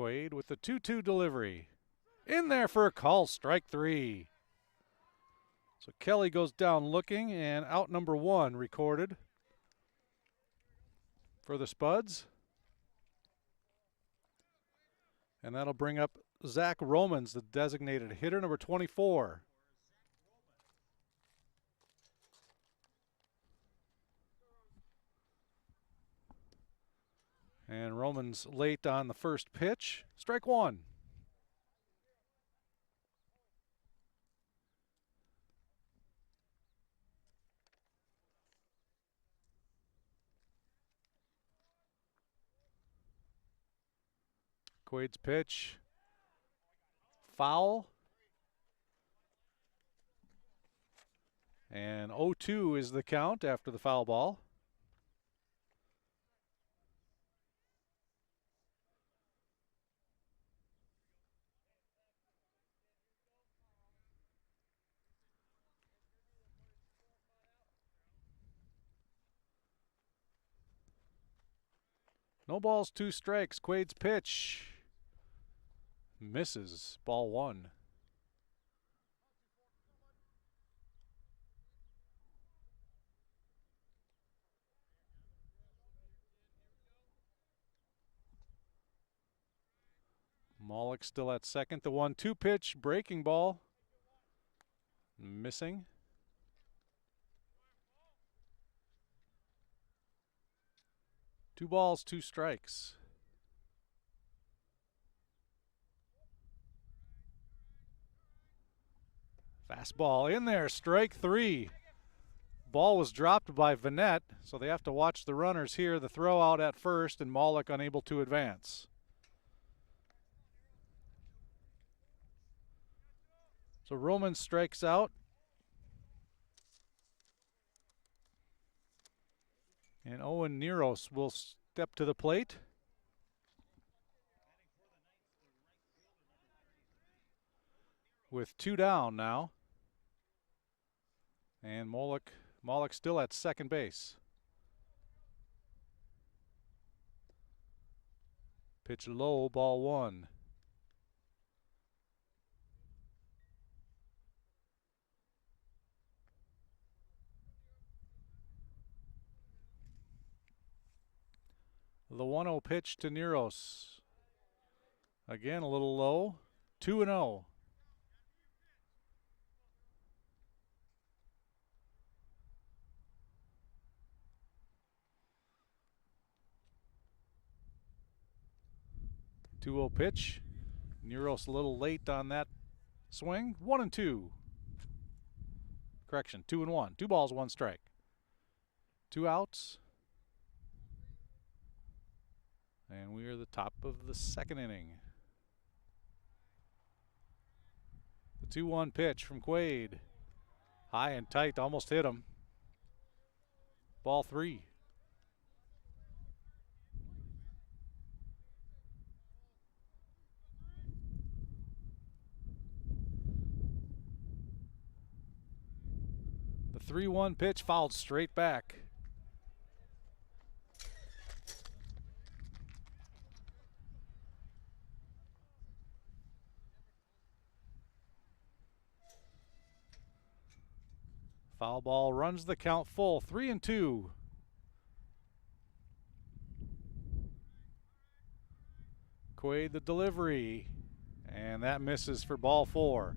Quaid with the 2-2 delivery. In there for a call, strike 3. So Kelly goes down looking, and out number 1 recorded for the Spuds. And that'll bring up Zach Romans, the designated hitter, number 24. And Romans late on the first pitch. Strike 1. Quaid's pitch. Foul. And 0-2 is the count after the foul ball. No balls, 2 strikes. Quaid's pitch. Misses. Ball 1. Maulik still at second. The 1-2 pitch. Breaking ball. Missing. Two balls, 2 strikes. Fastball in there, strike 3. Ball was dropped by Vanette, so they have to watch the runners here. The throw out at first, and Maulik unable to advance. So Roman strikes out. And Owen Neros will step to the plate. With 2 down now. And Maulik still at second base. Pitch low, ball 1. The 1-0 pitch to Neros. Again, a little low. 2-0. Pitch. Neros a little late on that swing. 1-2. Correction, 2-1. 2 balls, 1 strike. 2 outs. And we are the top of the second inning. The 2-1 pitch from Quaid. High and tight, almost hit him. Ball 3. The 3-1 pitch fouled straight back. Foul ball runs the count full. 3-2. Quaid the delivery. And that misses for ball 4.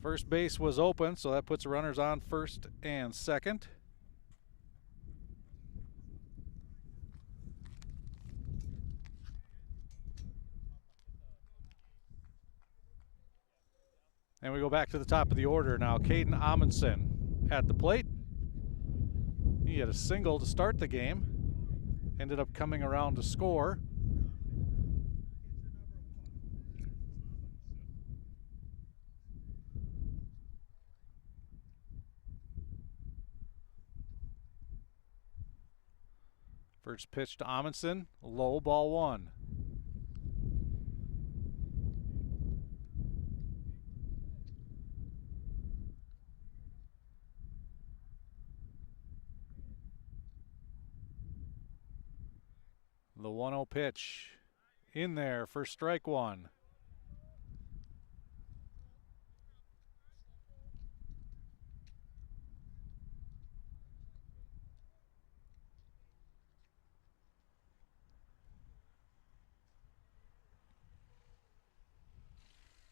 First base was open, so that puts runners on first and second. And we go back to the top of the order now. Caden Amundsen at the plate. He had a single to start the game. Ended up coming around to score. First pitch to Amundsen, low, ball 1. The 1-0 pitch in there for strike one.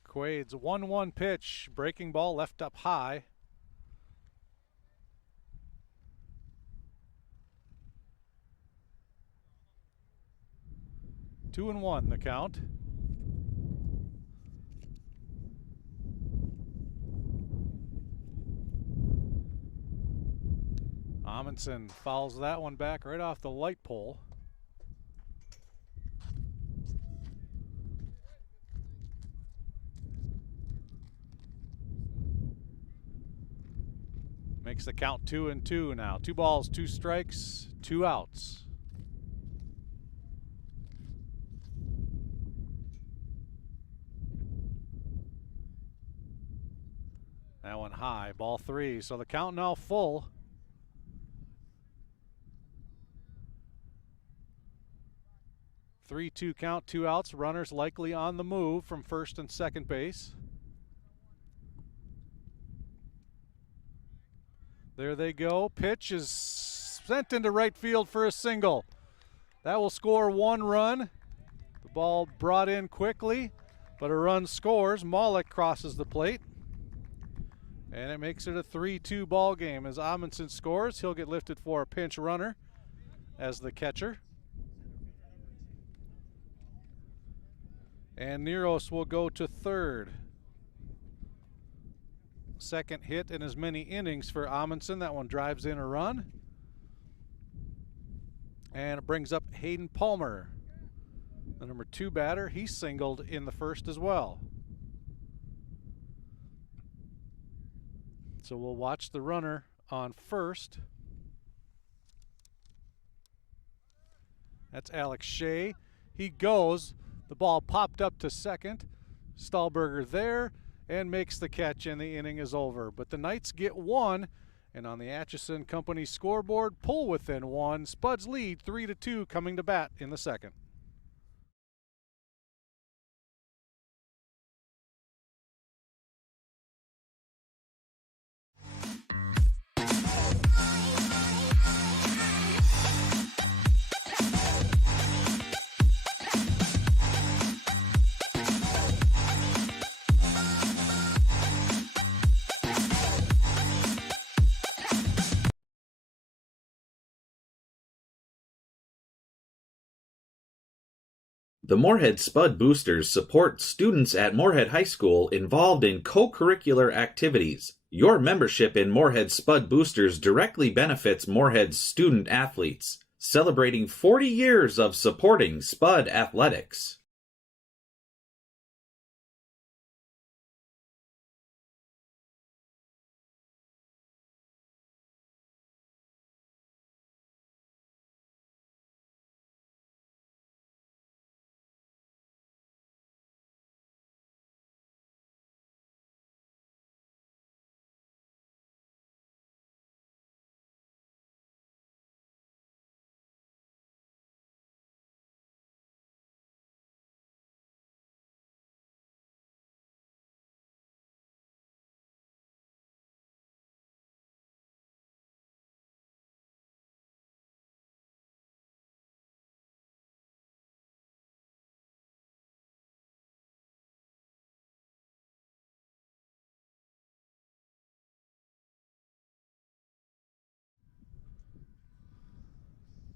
Quaid's 1-1 pitch, breaking ball left up high. Two and one the count. Amundsen fouls that one back right off the light pole. Makes the count 2-2 now. 2 balls, 2 strikes, 2 outs. That one high, ball 3. So the count now full. Three-two count, 2 outs. Runners likely on the move from first and second base. There they go. Pitch is sent into right field for a single. That will score 1 run. The ball brought in quickly, but a run scores. Maulik crosses the plate. And it makes it a 3-2 ball game. As Amundsen scores, he'll get lifted for a pinch runner as the catcher. And Neros will go to third. Second hit in as many innings for Amundsen. That one drives in a run. And it brings up Hayden Palmer, the number 2 batter. He singled in the first as well. So we'll watch the runner on first. That's Alex Shea. He goes. The ball popped up to second. Stahlberger there and makes the catch, and the inning is over. But the Knights get 1, and on the Atchison Company scoreboard, pull within 1. Spuds lead 3-2 coming to bat in the second. The Moorhead Spud Boosters support students at Moorhead High School involved in co-curricular activities. Your membership in Moorhead Spud Boosters directly benefits Moorhead's student athletes, celebrating 40 years of supporting Spud athletics.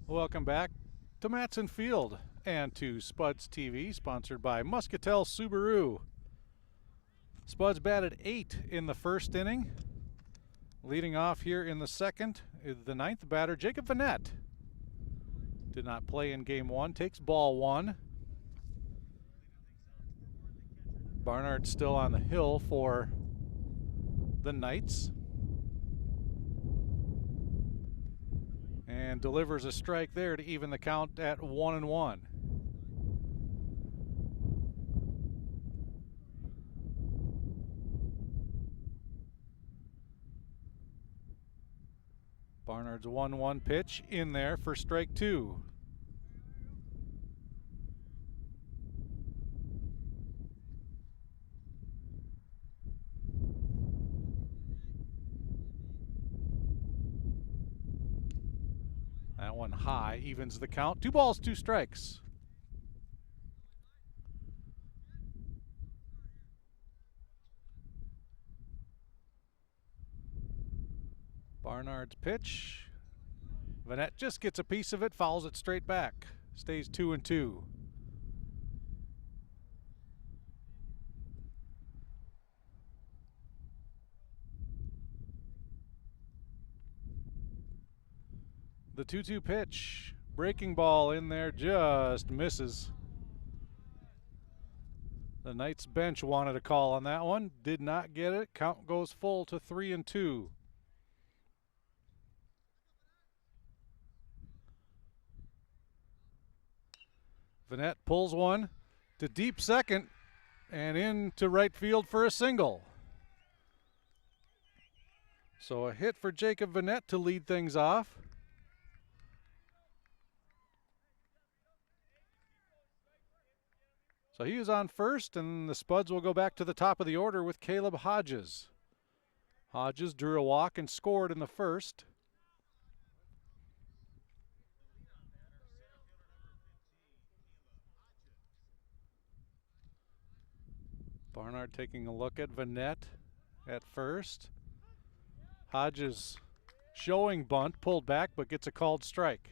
Welcome back to Matson Field and to Spuds TV, sponsored by Muscatel Subaru. Spuds batted 8 in the first inning. Leading off here in the second is the 9th batter, Jacob Vanette. Did not play in game 1, takes ball 1. Barnard still on the hill for the Knights. And delivers a strike there to even the count at 1-1. Barnard's 1-1 pitch in there for strike 2. one high, evens the count. 2 balls, 2 strikes. Barnard's pitch. Vanette just gets a piece of it, fouls it straight back. Stays 2-2. The 2-2 pitch. Breaking ball in there, just misses. The Knights bench wanted a call on that one. Did not get it. Count goes full to 3-2. Vanette pulls one to deep second and into right field for a single. So a hit for Jacob Vanette to lead things off. So he is on first, and the Spuds will go back to the top of the order with Caleb Hodges. Hodges drew a walk and scored in the first. Barnard taking a look at Vanette at first. Hodges showing bunt, pulled back, but gets a called strike.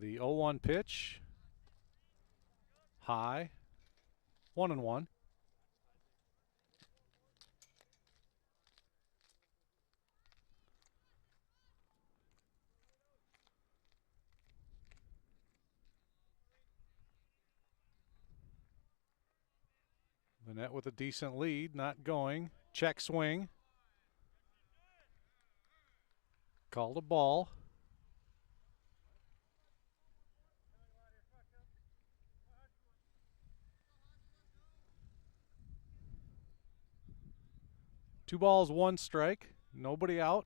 The 0-1 pitch. High. 1-1. Vanette with a decent lead, not going. Check swing. Called a ball. Two balls, 1 strike. Nobody out.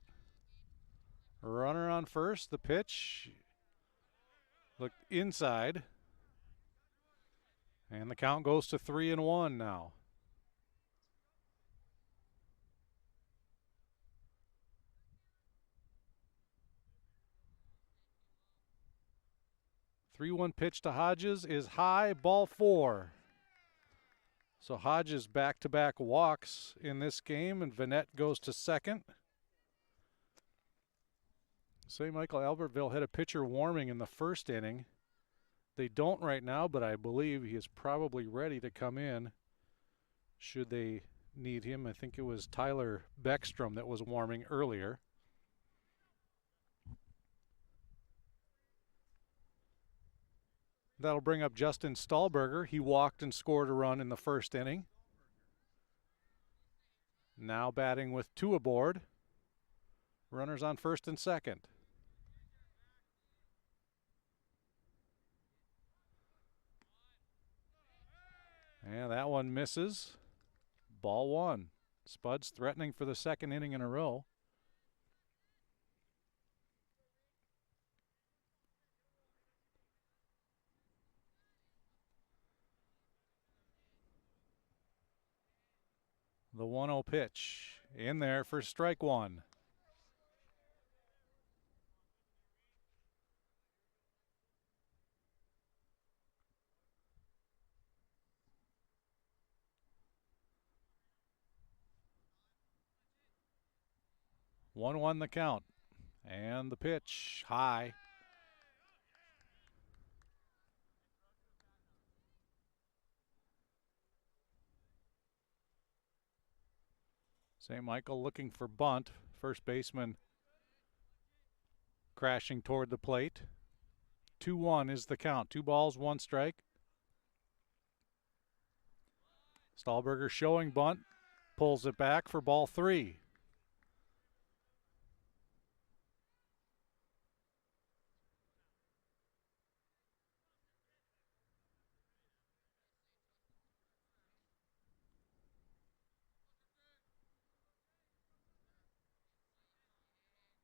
Runner on first. The pitch looked inside. And the count goes to 3-1 now. The 3-1 pitch to Hodges is high, ball 4. So Hodges back-to-back walks in this game, and Vanette goes to second. St. Michael Albertville had a pitcher warming in the first inning. They don't right now, but I believe he is probably ready to come in should they need him. I think it was Tyler Beckstrom that was warming earlier. That'll bring up Justin Stahlberger. He walked and scored a run in the first inning. Now batting with 2 aboard. Runners on first and second. And that one misses. Ball 1. Spuds threatening for the second inning in a row. The 1-0 pitch in there for strike 1. One the count. And the pitch high. St. Michael looking for bunt. First baseman crashing toward the plate. 2-1 is the count. 2 balls, 1 strike. Stahlberger showing bunt. Pulls it back for ball 3.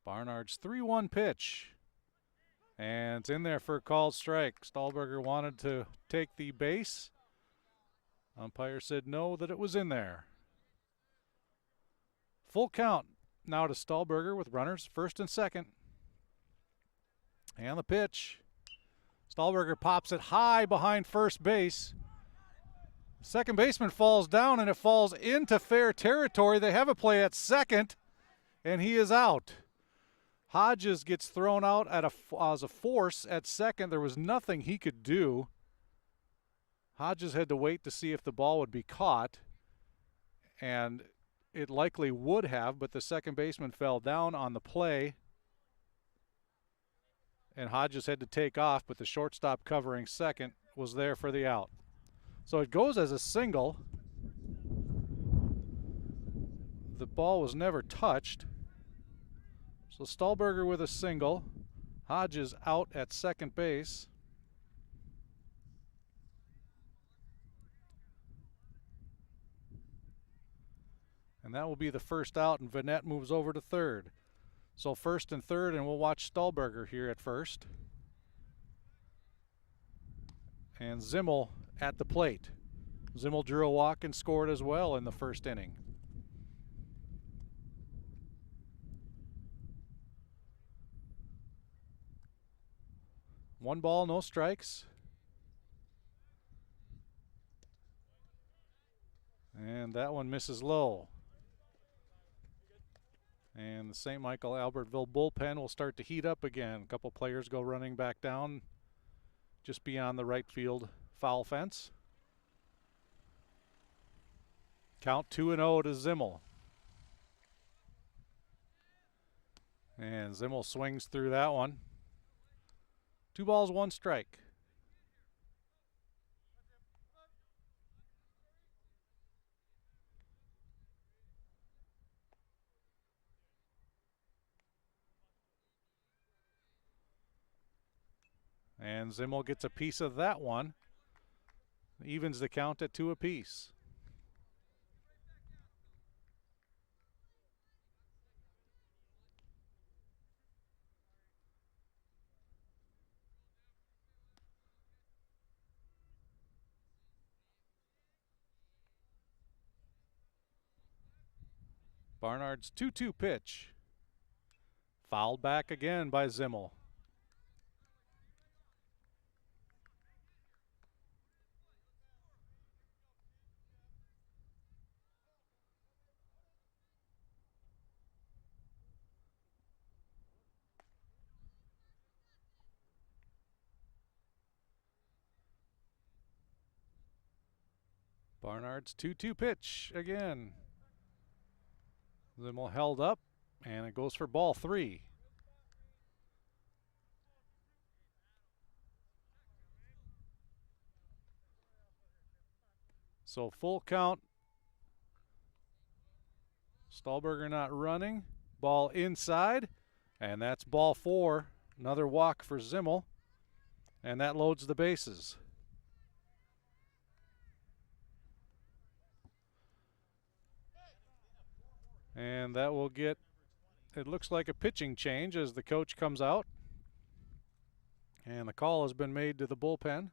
Barnard's 3-1 pitch. And it's in there for a called strike. Stahlberger wanted to take the base. Umpire said no, that it was in there. Full count now to Stahlberger with runners first and second. And the pitch. Stahlberger pops it high behind first base. Second baseman falls down and it falls into fair territory. They have a play at second and he is out. Hodges gets thrown out as a force at second. There was nothing he could do. Hodges had to wait to see if the ball would be caught, and it likely would have, but the second baseman fell down on the play, and Hodges had to take off, but the shortstop covering second was there for the out. So it goes as a single. The ball was never touched. So Stahlberger with a single. Hodges out at second base. And that will be the first out, and Vanette moves over to third. So first and third, and we'll watch Stahlberger here at first. And Zimmel at the plate. Zimmel drew a walk and scored as well in the first inning. One ball, no strikes. And that one misses low. And the St. Michael Albertville bullpen will start to heat up again. A couple players go running back down just beyond the right field foul fence. Count 2-0 to Zimmel. And Zimmel swings through that one. 2 balls, 1 strike. And Zimmel gets a piece of that one. Evens the count at 2 apiece. Barnard's 2-2 pitch. Fouled back again by Zimmel. Barnard's 2-2 pitch again. Zimmel held up, and it goes for ball 3. So full count. Stahlberger not running. Ball inside, and that's ball 4. Another walk for Zimmel, and that loads the bases. And that will get, it looks like a pitching change as the coach comes out. And the call has been made to the bullpen.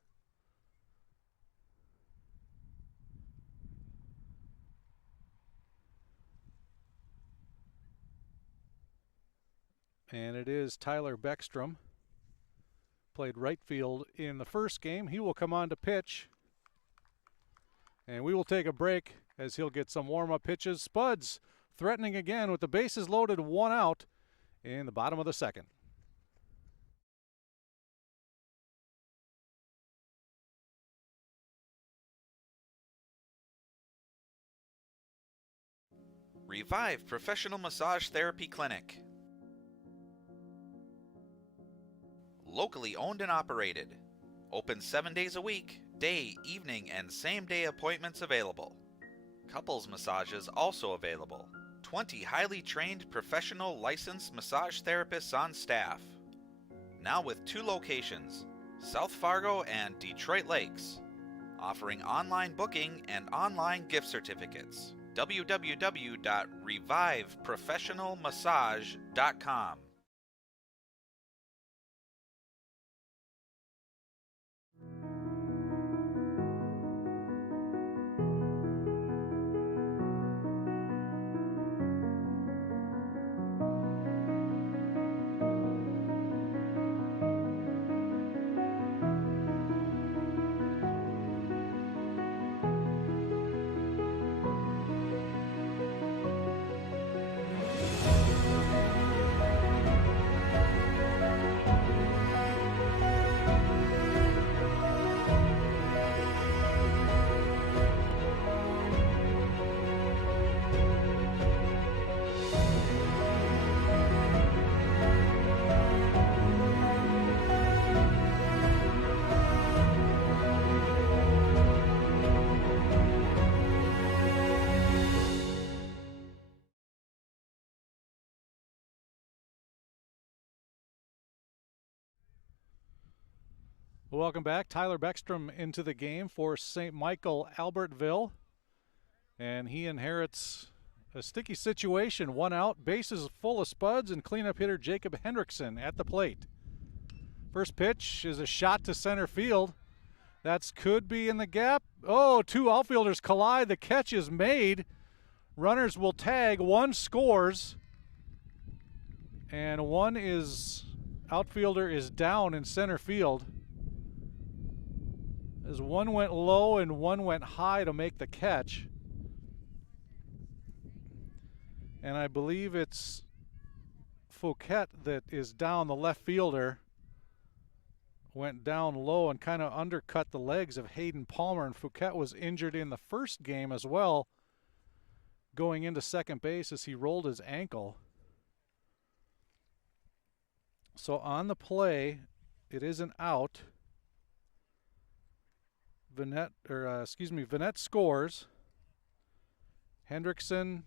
And it is Tyler Beckstrom. Played right field in the first game. He will come on to pitch. And we will take a break as he'll get some warm-up pitches. Spuds threatening again with the bases loaded, 1 out in the bottom of the second. Revive Professional Massage Therapy Clinic. Locally owned and operated. Open 7 days a week, day, evening, and same-day appointments available. Couples massages also available. 20 highly trained professional licensed massage therapists on staff. Now with 2 locations, South Fargo and Detroit Lakes. Offering online booking and online gift certificates. www.reviveprofessionalmassage.com Welcome back. Tyler Beckstrom into the game for St. Michael Albertville. And he inherits a sticky situation. One out, bases full of Spuds, and cleanup hitter Jacob Hendrickson at the plate. First pitch is a shot to center field. That could be in the gap. Oh, two outfielders collide. The catch is made. Runners will tag. One scores. And outfielder is down in center field. As one went low and one went high to make the catch. And I believe it's Fouquet that is down. The left fielder went down low and kind of undercut the legs of Hayden Palmer. And Fouquet was injured in the first game as well, going into second base as he rolled his ankle. So on the play, it is an out. Vanette scores. Hendrickson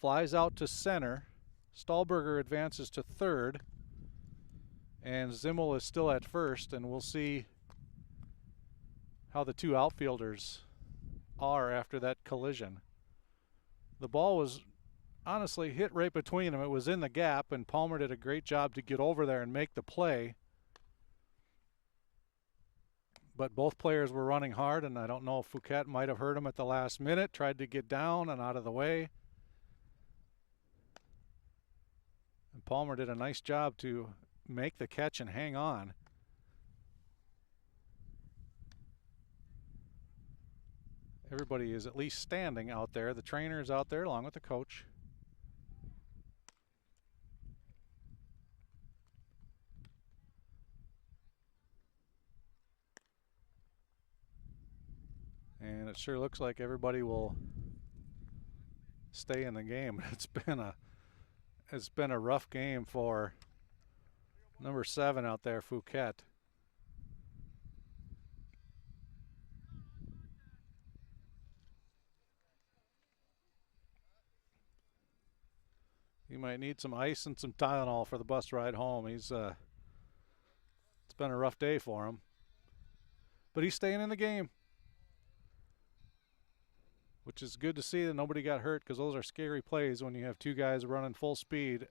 flies out to center. Stahlberger advances to third. And Zimmel is still at first, and we'll see how the two outfielders are after that collision. The ball was honestly hit right between them. It was in the gap, and Palmer did a great job to get over there and make the play. But both players were running hard, and I don't know if Fouquet might have hurt him at the last minute, tried to get down and out of the way. And Palmer did a nice job to make the catch and hang on. Everybody is at least standing out there. The trainer is out there along with the coach. And it sure looks like everybody will stay in the game. It's been a rough game for number 7 out there, Fouquet. He might need some ice and some Tylenol for the bus ride home. It's been a rough day for him. But he's staying in the game, which is good to see that nobody got hurt, because those are scary plays when you have two guys running full speed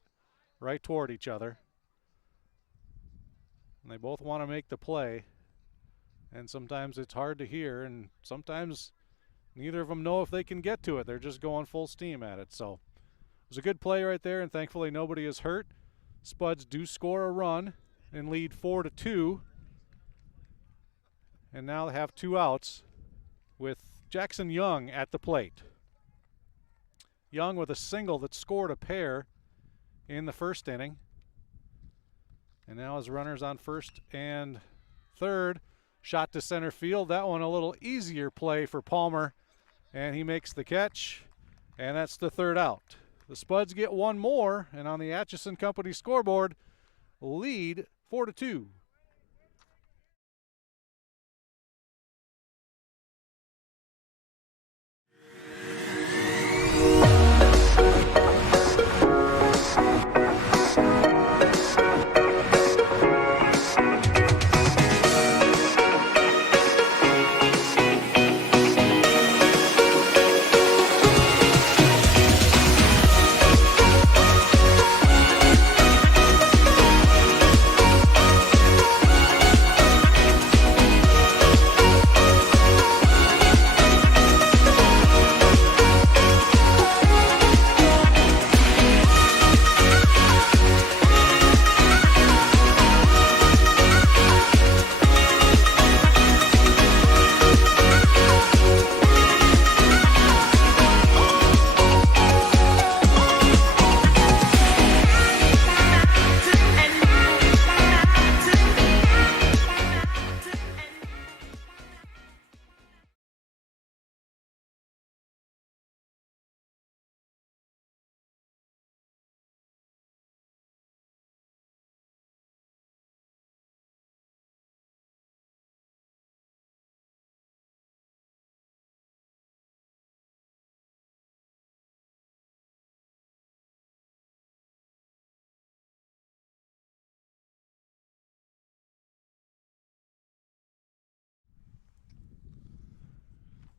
right toward each other. And they both want to make the play. And sometimes it's hard to hear, and sometimes neither of them know if they can get to it. They're just going full steam at it. So it was a good play right there, and thankfully nobody is hurt. Spuds do score a run and lead 4-2. And now they have two outs with Jackson Young at the plate. Young with a single that scored a pair in the first inning. And now his runners on first and third. Shot to center field. That one a little easier play for Palmer. And he makes the catch. And that's the third out. The Spuds get one more, and on the Atchison Company scoreboard, lead 4-2.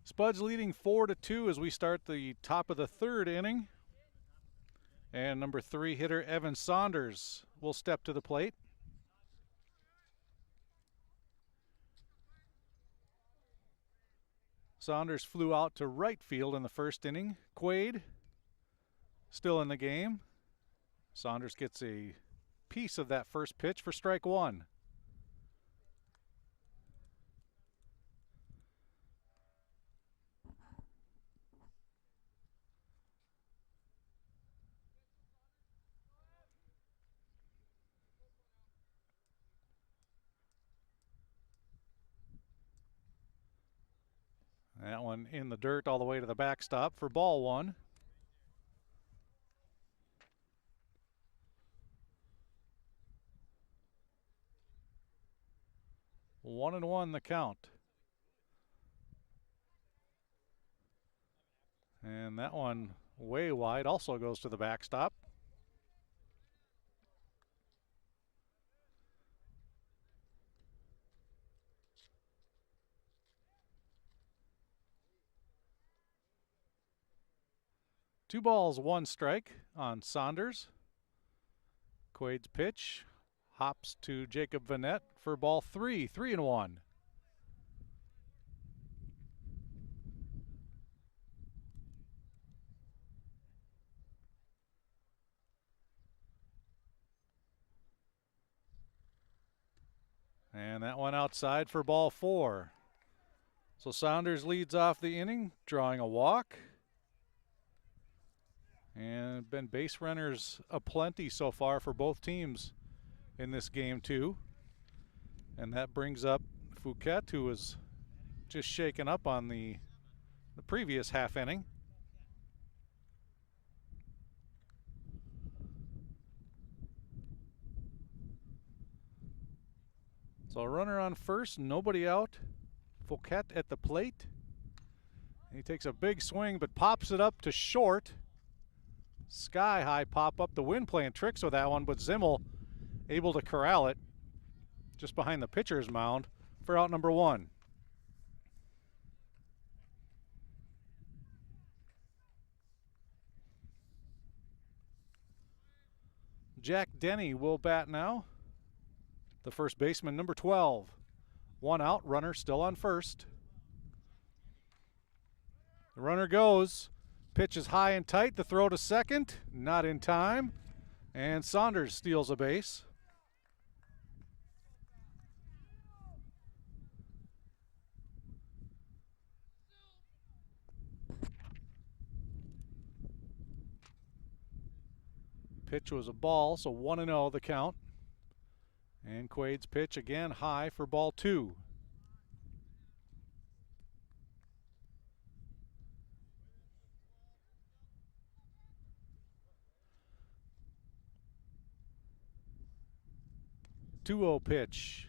Spuds leading 4-2 as we start the top of the third inning. And number 3 hitter Evan Saunders will step to the plate. Saunders flew out to right field in the first inning. Quaid still in the game. Saunders gets a piece of that first pitch for strike 1. That one in the dirt all the way to the backstop for ball 1. 1-1 the count. And that one way wide also goes to the backstop. Two balls, one strike on Saunders. Quaid's pitch hops to Jacob Vanette for ball 3, 3-1. And that one outside for ball 4. So Saunders leads off the inning, drawing a walk. And been base runners aplenty so far for both teams in this game too. And that brings up Fouquet, who was just shaken up on the previous half inning. So a runner on first, nobody out. Fouquet at the plate. He takes a big swing but pops it up to short. Sky high pop up. The wind playing tricks with that one, but Zimmel able to corral it just behind the pitcher's mound for out number 1. Jack Denny will bat now. The first baseman, number 12. One out, runner still on first. The runner goes. Pitch is high and tight. The throw to second, not in time. And Saunders steals a base. Pitch was a ball, so 1-0 the count. And Quaid's pitch again high for ball 2. Two-0 pitch.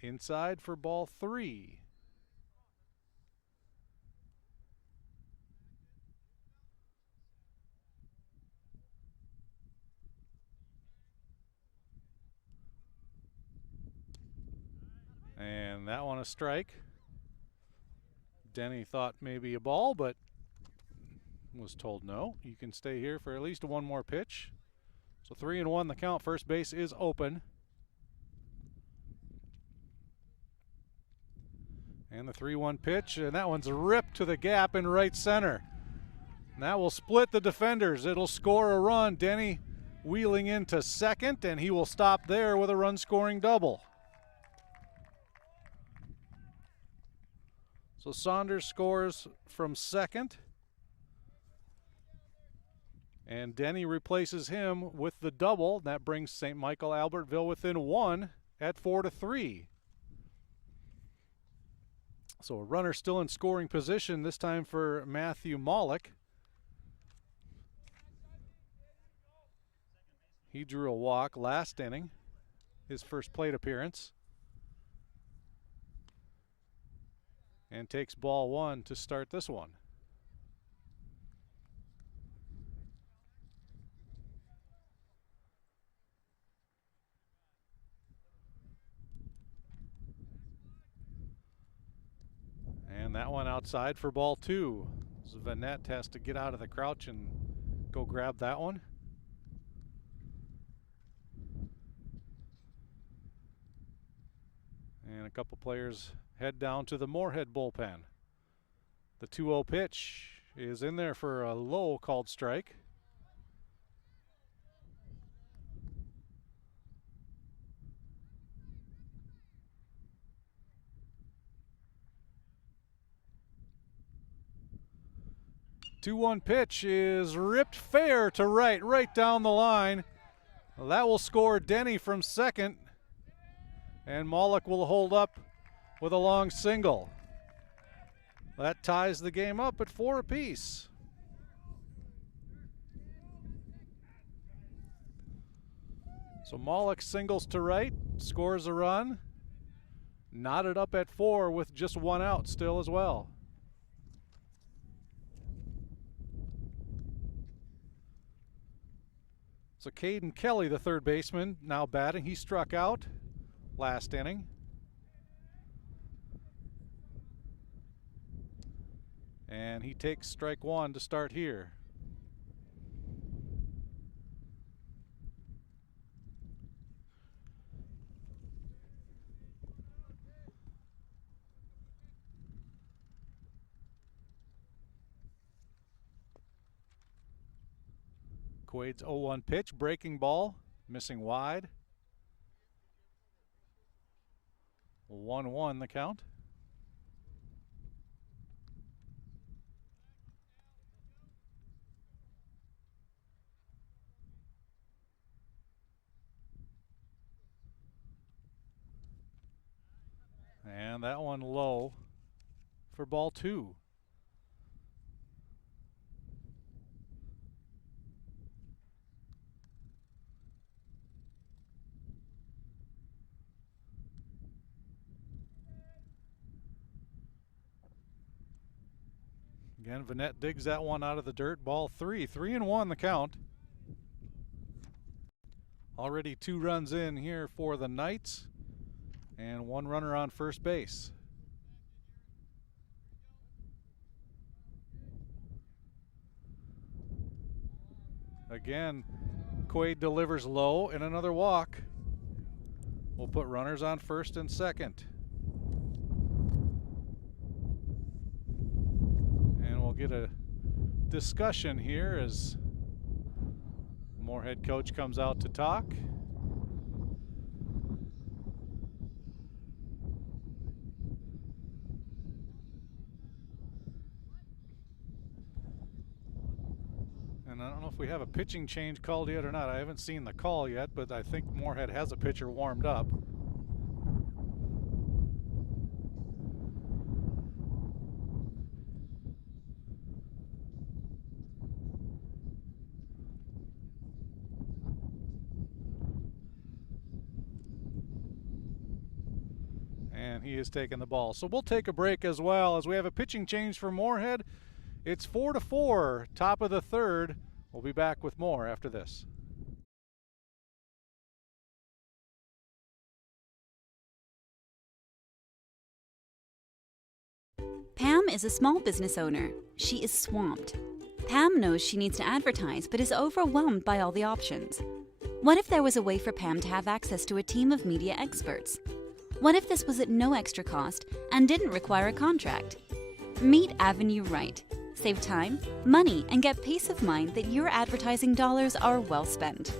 Inside for ball 3. And that one a strike. Denny thought maybe a ball, but was told no. You can stay here for at least one more pitch. So 3-1 the count. First base is open. And the 3-1 pitch, and that one's ripped to the gap in right center. And that will split the defenders. It'll score a run. Denny wheeling into second, and he will stop there with a run-scoring double. So Saunders scores from second. And Denny replaces him with the double. That brings St. Michael Albertville within 1 at 4-3. So a runner still in scoring position, this time for Matthew Maulick. He drew a walk last inning, his first plate appearance. And takes ball 1 to start this one. And that one outside for ball 2. So Vanette has to get out of the crouch and go grab that one. And a couple players head down to the Moorhead bullpen. The 2-0 pitch is in there for a low called strike. The 2-1 pitch is ripped fair to right down the line. Well, that will score Denny from second, and Moloch will hold up with a long single. That ties the game up at 4 apiece. So Moloch singles to right, scores a run, knotted up at 4 with just 1 out still as well. So Caden Kelly, the third baseman, now batting. He struck out last inning. And he takes strike 1 to start here. Quaid's 0-1 pitch, breaking ball, missing wide. 1-1 the count. And that one low for ball 2. Again, Vanette digs that one out of the dirt. Ball 3, 3-1 the count. Already 2 runs in here for the Knights, and 1 runner on first base. Again, Quaid delivers low and another walk. We'll put runners on first and second. And we'll get a discussion here as Moorhead coach comes out to talk. And I don't know if we have a pitching change called yet or not. I haven't seen the call yet, but I think Moorhead has a pitcher warmed up. And he has taken the ball. So we'll take a break as well as we have a pitching change for Moorhead. It's 4-4, top of the third. We'll be back with more after this. Pam is a small business owner. She is swamped. Pam knows she needs to advertise, but is overwhelmed by all the options. What if there was a way for Pam to have access to a team of media experts? What if this was at no extra cost and didn't require a contract? Meet Avenue Right. Save time, money, and get peace of mind that your advertising dollars are well spent.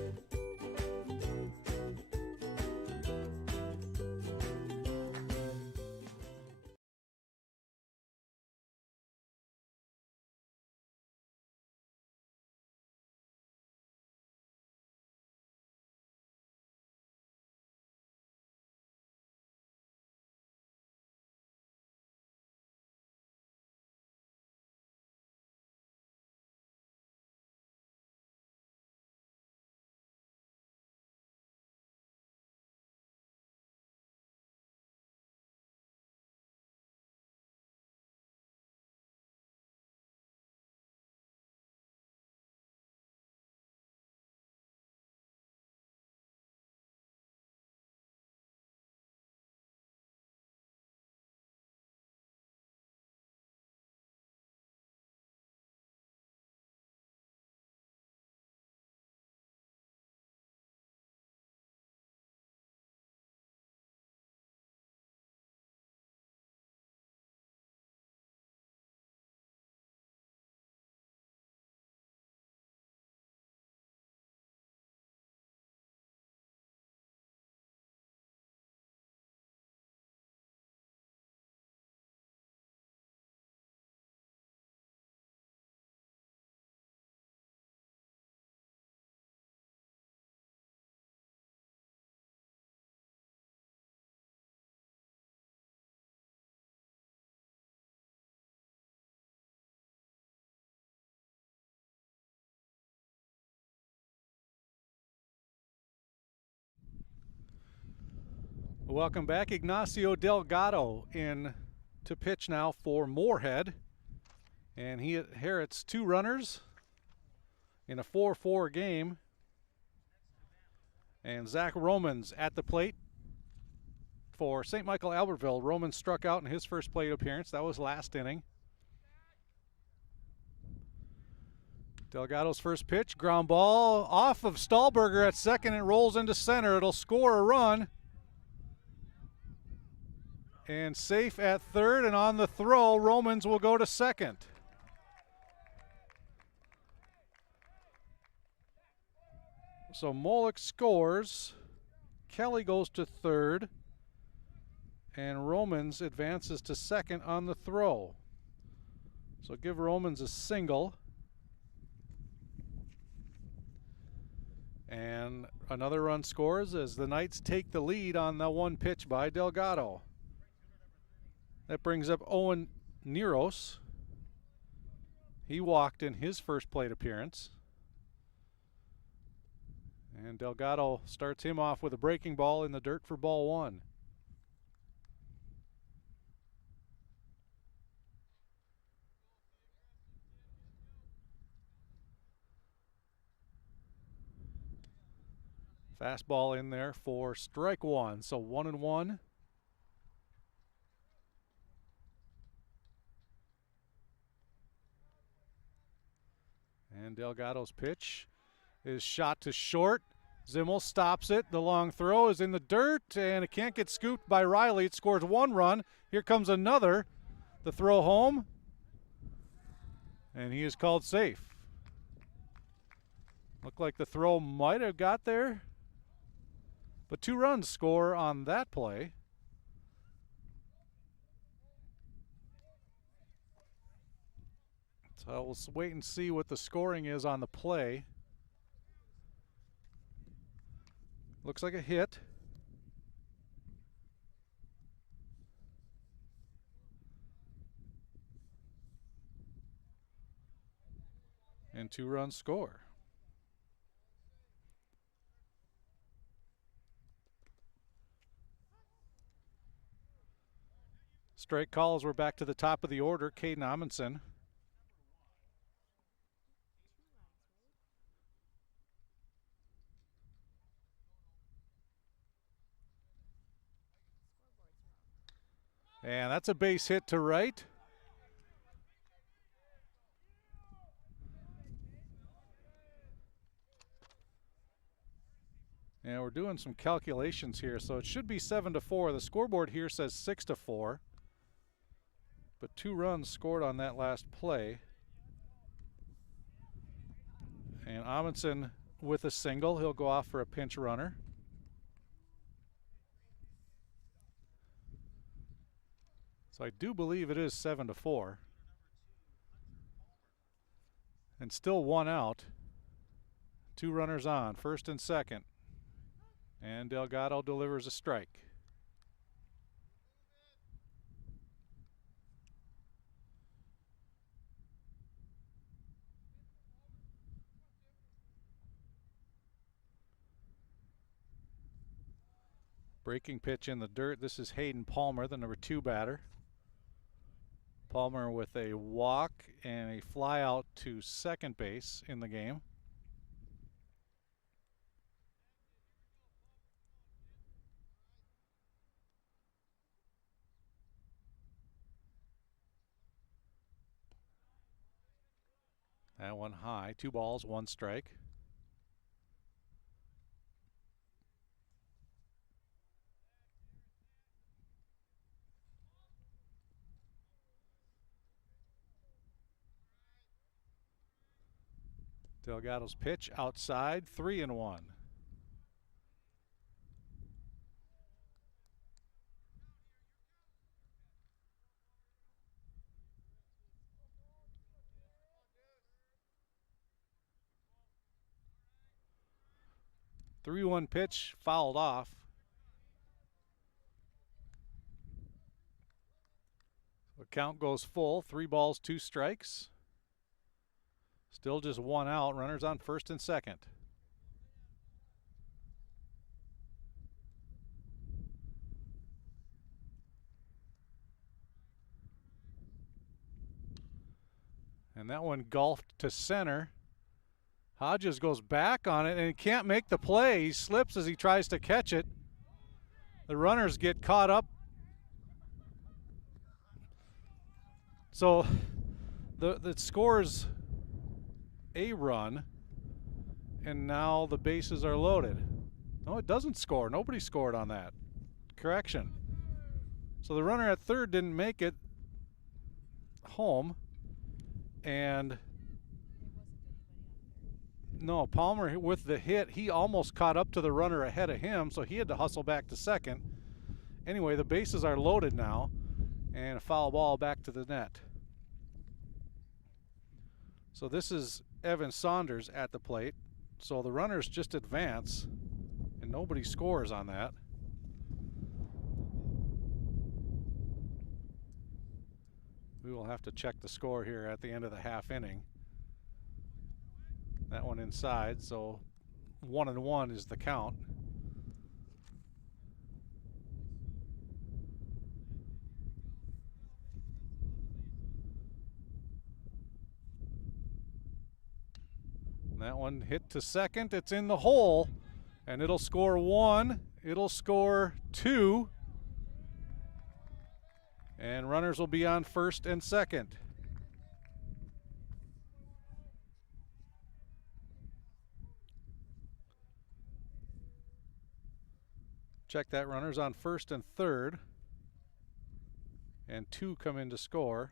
Welcome back. Ignacio Delgado in to pitch now for Moorhead. And he inherits 2 runners in a 4-4 game. And Zach Romans at the plate for St. Michael Albertville. Romans struck out in his first plate appearance. That was last inning. Delgado's first pitch, ground ball off of Stahlberger at second. It rolls into center. It'll score a run. And safe at third, and on the throw, Romans will go to second. So Molick scores. Kelly goes to third. And Romans advances to second on the throw. So give Romans a single. And another run scores as the Knights take the lead on the 1 pitch by Delgado. That brings up Owen Neros. He walked in his first plate appearance. And Delgado starts him off with a breaking ball in the dirt for ball 1. Fastball in there for strike 1, so 1-1. And Delgado's pitch is shot to short. Zimmel stops it. The long throw is in the dirt, and it can't get scooped by Riley. It scores 1 run. Here comes another. The throw home, and he is called safe. Looked like the throw might have got there, but 2 runs score on that play. So we'll wait and see what the scoring is on the play. Looks like a hit. And 2 runs score. Strike calls, we're back to the top of the order. Caden Amundsen. And that's a base hit to right. And we're doing some calculations here, so it should be 7-4. The scoreboard here says 6-4. But 2 runs scored on that last play. And Amundsen with a single. He'll go off for a pinch runner. So I do believe it is 7-4. And still 1 out. 2 runners on, first and second. And Delgado delivers a strike. Breaking pitch in the dirt. This is Hayden Palmer, the number 2 batter. Palmer with a walk and a fly out to second base in the game. That one high. 2 balls, 1 strike. Delgado's pitch outside, 3-1. The 3-1 pitch fouled off. The count goes full, 3 balls, 2 strikes. Still just 1 out, runners on first and second. that one golfed to center. Hodges goes back on it and he can't make the play. He slips as he tries to catch it. The runners get caught up. So the scores a run, and now the bases are loaded. No, it doesn't score. Nobody scored on that. Correction. So the runner at third didn't make it home, and no, Palmer with the hit, he almost caught up to the runner ahead of him, so he had to hustle back to second. Anyway, the bases are loaded now, and a foul ball back to the net. So this is Evan Saunders at the plate. So the runners just advance, and nobody scores on that. We will have to check the score here at the end of the half inning. That one inside, so 1-1 is the count. That one hit to second. It's in the hole, and it'll score 1. It'll score 2. And runners will be on first and second. Check that, runners on first and third. And 2 come in to score.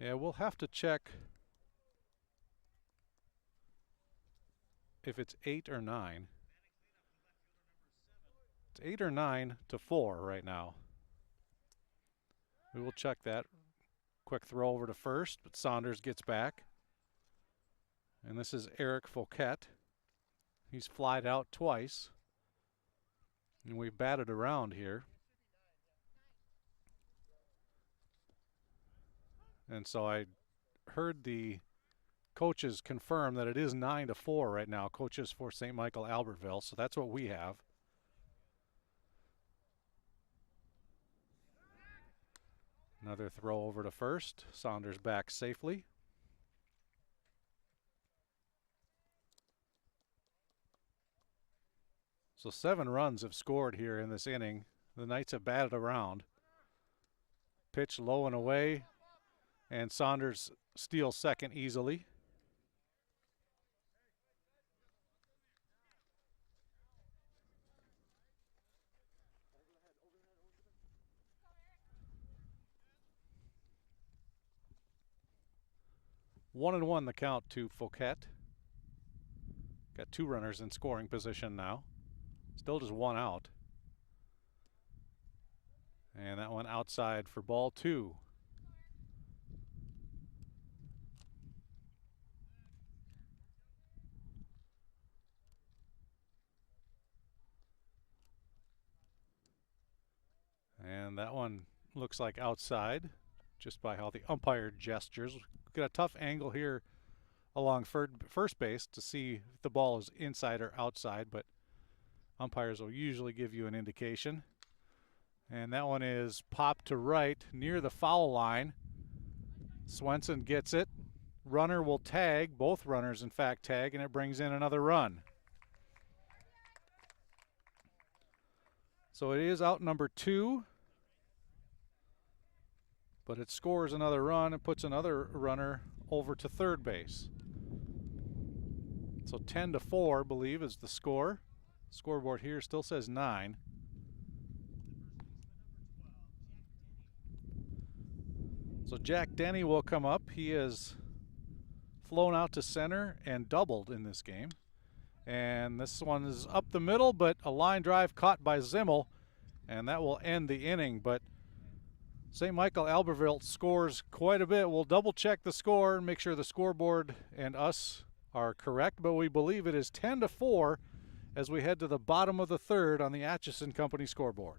Yeah, we'll have to check if it's 8 or 9. It's 8 or 9 to 4 right now. We will check that. Quick throw over to first, but Saunders gets back. And this is Eric Fouquet. He's flied out twice. And we've batted around here. And so I heard the coaches confirm that it is 9-4 right now. Coaches for St. Michael Albertville, so that's what we have. Another throw over to first. Saunders back safely. So 7 runs have scored here in this inning. The Knights have batted around. Pitch low and away, and Saunders steals second easily. One and one the count to Fouquet. Got 2 runners in scoring position now. Still just 1 out. And that one outside for ball 2. And that one looks like outside, just by how the umpire gestures. We've got a tough angle here along first base to see if the ball is inside or outside, but umpires will usually give you an indication. And that one is popped to right near the foul line. Swenson gets it. Runner will tag. Both runners, in fact, tag, and it brings in another run. So it is out number 2. But it scores another run and puts another runner over to third base. So 10-4, I believe, is the score. Scoreboard here still says 9. So Jack Denny will come up. He has flown out to center and doubled in this game. And this one is up the middle, but a line drive caught by Zimmel, and that will end the inning. But St. Michael Albertville scores quite a bit. We'll double check the score and make sure the scoreboard and us are correct, but we believe it is 10-4 as we head to the bottom of the third on the Atchison Company scoreboard.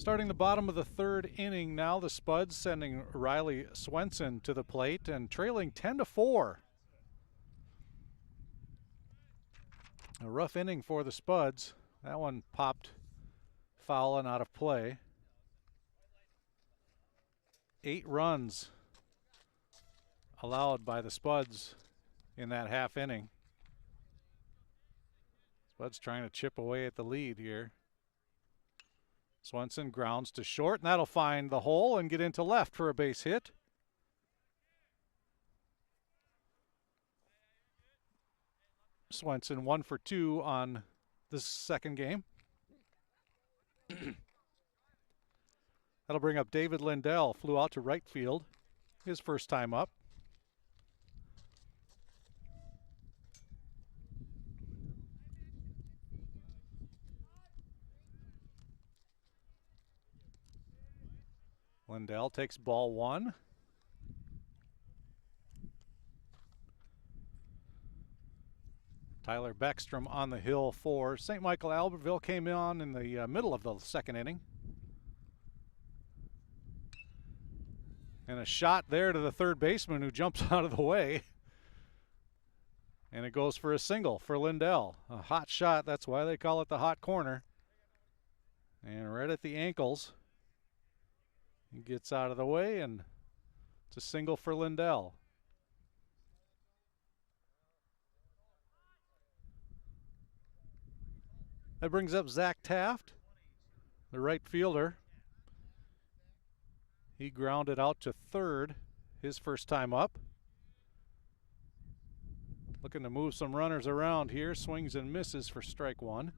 Starting the bottom of the third inning now, the Spuds sending Riley Swenson to the plate and trailing 10-4. A rough inning for the Spuds. That one popped foul and out of play. 8 runs allowed by the Spuds in that half inning. Spuds trying to chip away at the lead here. Swenson grounds to short, and that'll find the hole and get into left for a base hit. Swenson 1 for 2 on this second game. That'll bring up David Lindell, flew out to right field, his first time up. Lindell takes ball 1. Tyler Beckstrom on the hill for St. Michael Albertville came on in the middle of the second inning. And a shot there to the third baseman who jumps out of the way. And it goes for a single for Lindell. A hot shot, that's why they call it the hot corner. And right at the ankles. He gets out of the way, and it's a single for Lindell. That brings up Zach Taft, the right fielder. He grounded out to third his first time up. Looking to move some runners around here. Swings and misses for strike 1.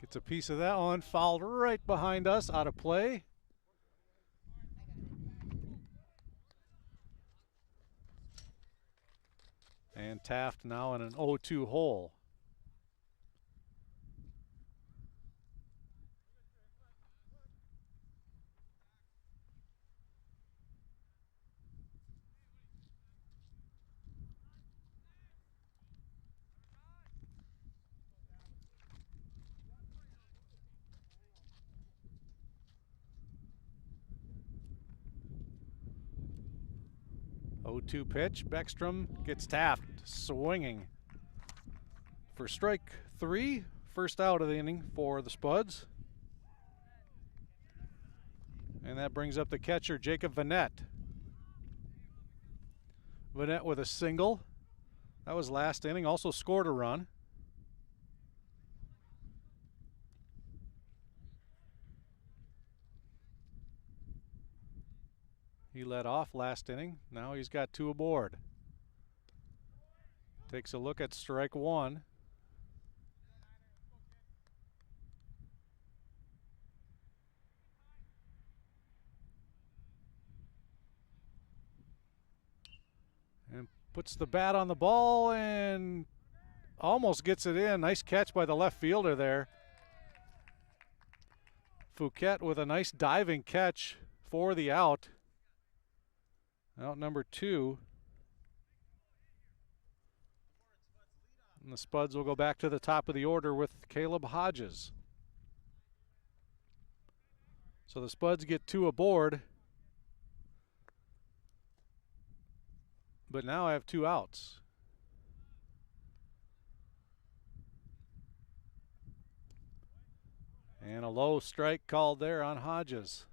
Gets a piece of that one, fouled right behind us, out of play. And Taft now in an 0-2 hole. Pitch. Beckstrom gets Taft swinging for strike 3. First out of the inning for the Spuds. And that brings up the catcher, Jacob Vanette. Vanette with a single. That was last inning. Also scored a run. He led off last inning. Now he's got 2 aboard. Takes a look at strike 1. And puts the bat on the ball and almost gets it in. Nice catch by the left fielder there. Fouquet with a nice diving catch for the out. Out number 2. And the Spuds will go back to the top of the order with Caleb Hodges. So the Spuds get 2 aboard. But now I have 2 outs. And a low strike called there on Hodges.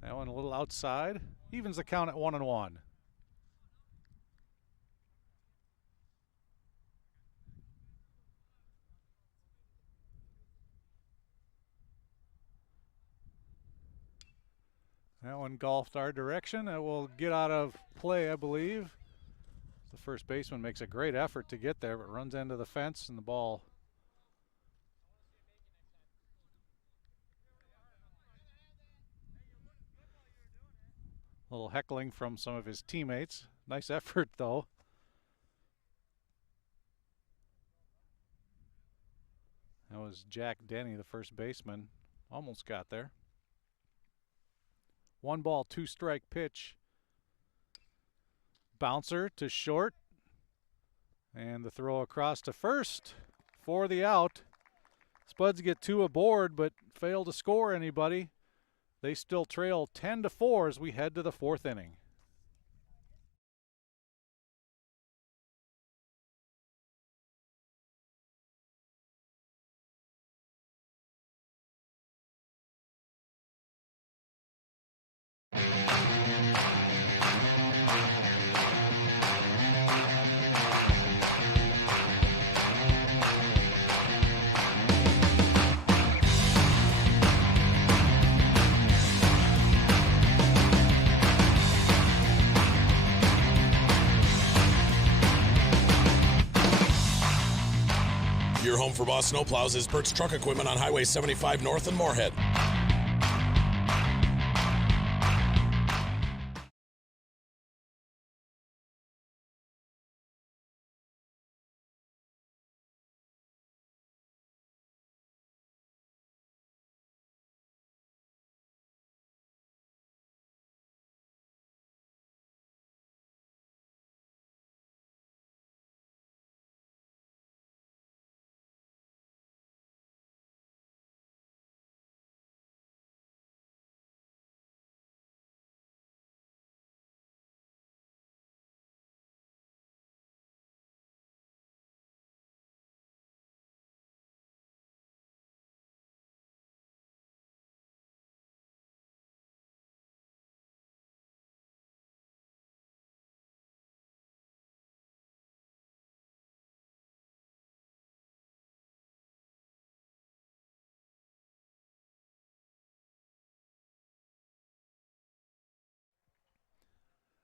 That one a little outside. Evens the count at 1-1. That one golfed our direction. That will get out of play, I believe. The first baseman makes a great effort to get there, but runs into the fence and the ball. little heckling from some of his teammates. Nice effort, though. That was Jack Denny, the first baseman. Almost got there. 1 ball, 2 strike pitch. Bouncer to short. And the throw across to first for the out. Spuds get 2 aboard, but fail to score anybody. They still trail 10-4 as we head to the 4th inning. Your home for Boss Snowplows is Burt's Truck Equipment on Highway 75 North in Moorhead.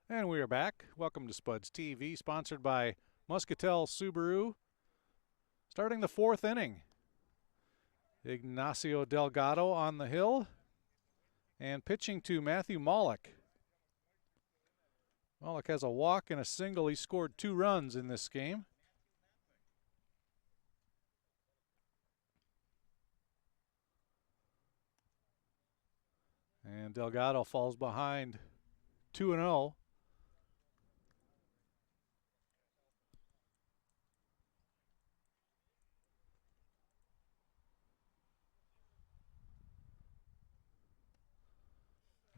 And we are back. Welcome to Spuds TV, sponsored by Muscatel Subaru. Starting the 4th inning. Ignacio Delgado on the hill. And pitching to Matthew Maulik. Maulik has a walk and a single. He scored 2 runs in this game. And Delgado falls behind 2-0.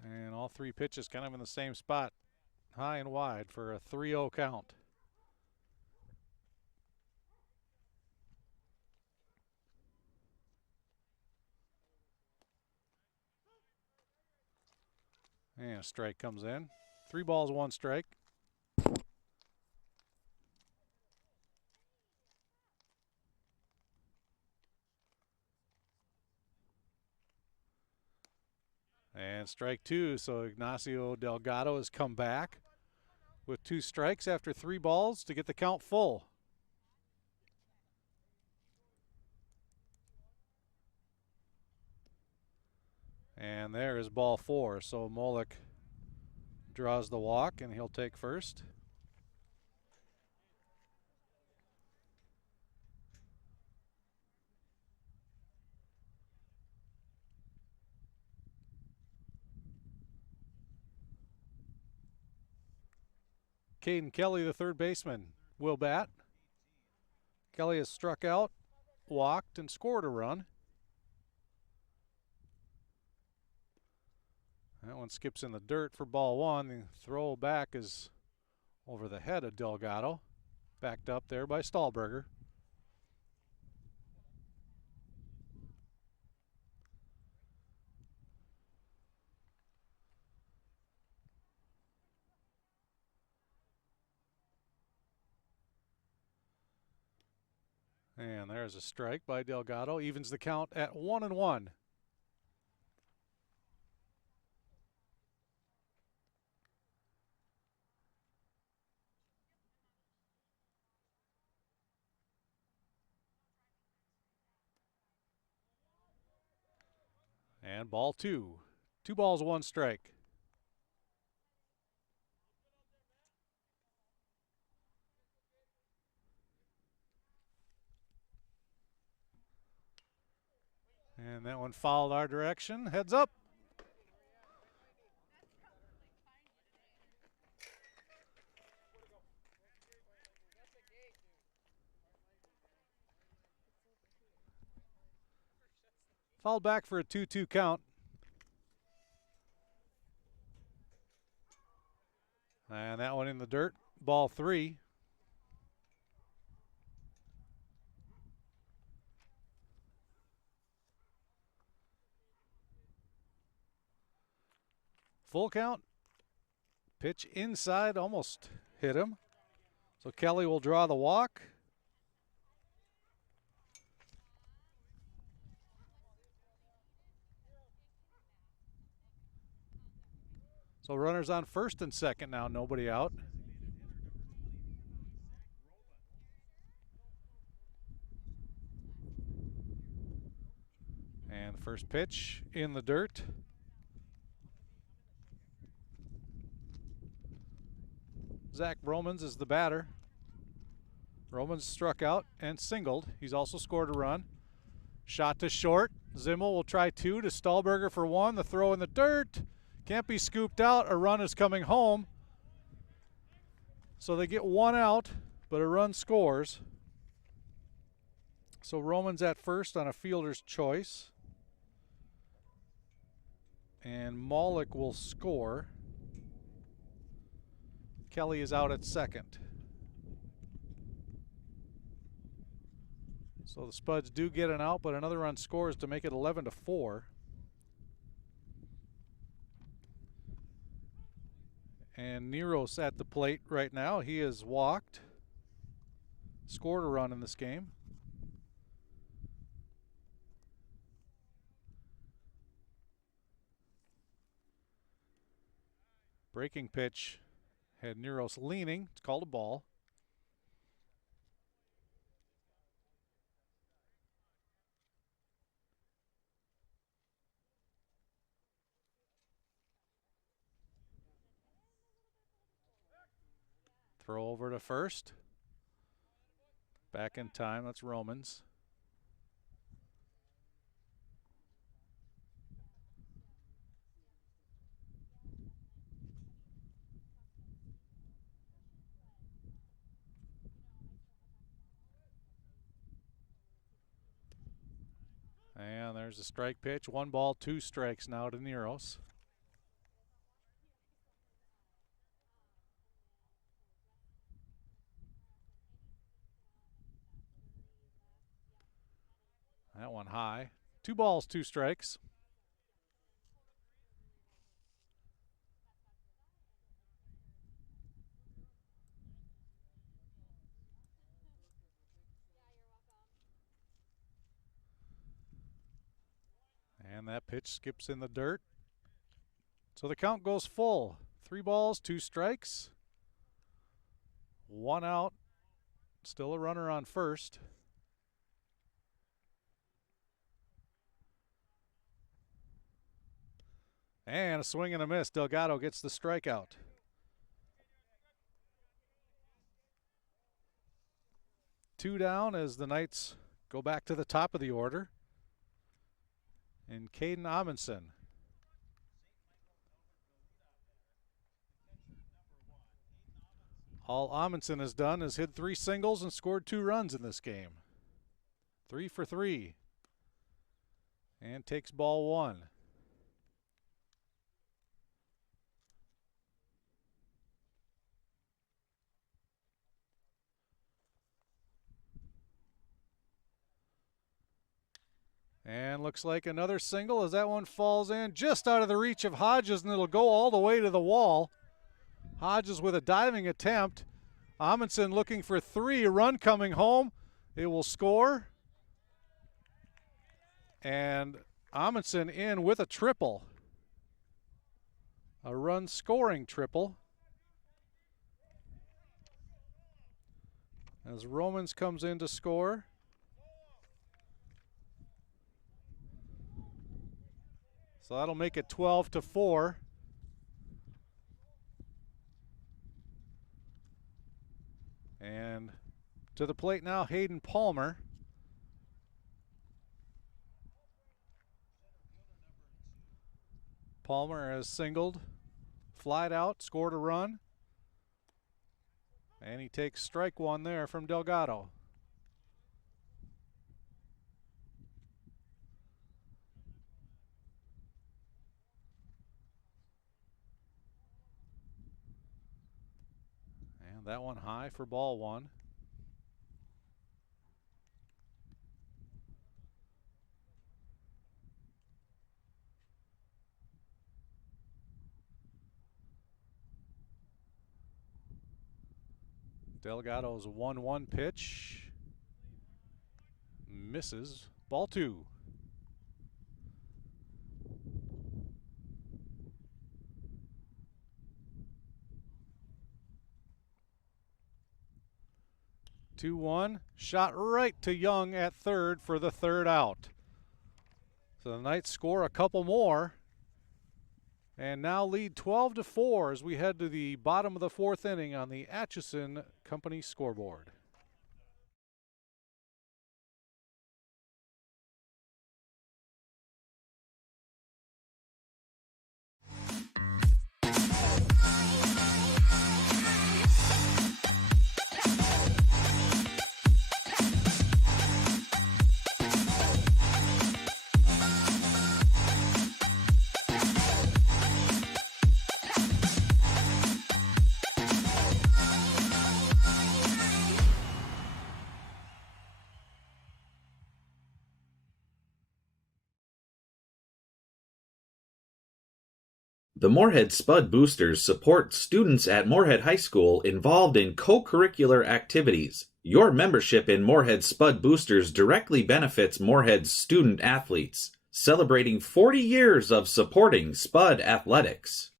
And all 3 pitches kind of in the same spot, high and wide for a 3-0 count. And a strike comes in. 3 balls, 1 strike. And strike 2, so Ignacio Delgado has come back with 2 strikes after 3 balls to get the count full. And there is ball 4, so Maulik draws the walk and he'll take first. Caden Kelly, the 3rd baseman, will bat. Kelly has struck out, walked, and scored a run. That one skips in the dirt for ball 1. The throw back is over the head of Delgado. Backed up there by Stahlberger. And there's a strike by Delgado. Evens the count at 1-1. And ball 2. 2 balls, 1 strike. And that one fouled our direction. Heads up. Fouled back for a 2-2 count. And that one in the dirt. Ball 3. Full count. Pitch inside, almost hit him. So Kelly will draw the walk. So runners on first and second now, nobody out. And the first pitch in the dirt. Zach Romans is the batter. Romans struck out and singled. He's also scored a run. Shot to short. Zimmel will try 2 to Stahlberger for 1. The throw in the dirt. Can't be scooped out. A run is coming home. So they get 1 out, but a run scores. So Romans at first on a fielder's choice. And Maulik will score. Kelly is out at second. So the Spuds do get an out, but another run scores to make it 11-4. And Neros at the plate right now. He has walked, scored a run in this game. Breaking pitch had Neros leaning. It's called a ball. Throw over to first. Back in time. That's Romans. And there's a strike pitch. 1 ball, 2 strikes now to Neros. That one high. 2 balls, 2 strikes. And that pitch skips in the dirt. So the count goes full. 3 balls, 2 strikes. 1 out. Still a runner on first. And a swing and a miss. Delgado gets the strikeout. Two down as the Knights go back to the top of the order. And Caden Amundsen. All Amundsen has done is hit 3 singles and scored 2 runs in this game. 3 for 3. And takes ball 1. And looks like another single as that one falls in just out of the reach of Hodges, and it'll go all the way to the wall. Hodges with a diving attempt. Amundsen looking for 3, a run coming home. It will score. And Amundsen in with a triple. A run scoring triple. As Romans comes in to score. So that'll make it 12-4. And to the plate now, Hayden Palmer. Palmer has singled, flied out, scored a run. And he takes strike one there from Delgado. And that one high for ball one. Delgado's 1-1 pitch. Misses. Ball two. Two one. Shot right to Young at third for the third out. So the Knights score a couple more and now lead 12-4 as we head to the bottom of the fourth inning on the Atchison Company scoreboard. The Moorhead Spud Boosters support students at Moorhead High School involved in co-curricular activities. Your membership in Moorhead Spud Boosters directly benefits Moorhead's student athletes, celebrating 40 years of supporting Spud athletics.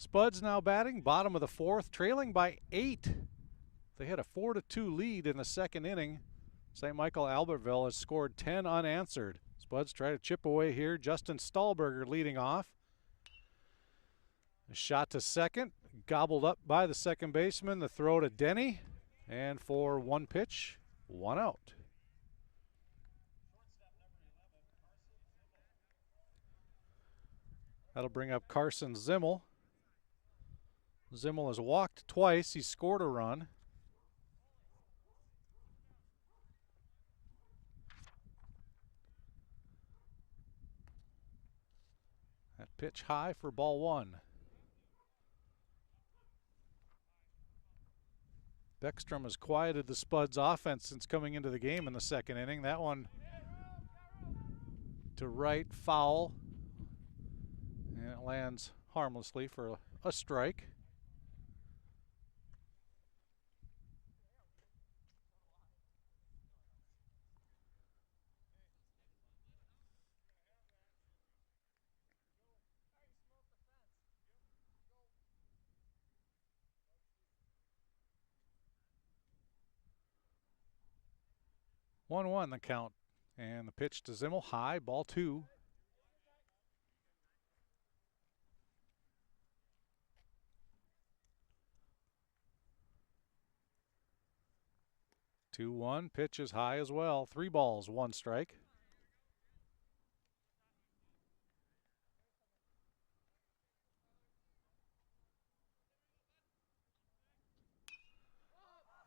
Spuds now batting, bottom of the fourth, trailing by 8. They had a 4-2 lead in the second inning. St. Michael Albertville has scored 10 unanswered. Spuds try to chip away here. Justin Stahlberger leading off. A shot to second, gobbled up by the second baseman. The throw to Denny, and for one pitch, one out. That'll bring up Carson Zimmel. Zimmel has walked twice. He's scored a run. That pitch high for ball one. Beckstrom has quieted the Spuds offense since coming into the game in the second inning. That one to right, foul. And it lands harmlessly for a strike. One the count. And the pitch to Zimmel, high, ball two. Two one, pitch is high as well. 3 balls, 1 strike.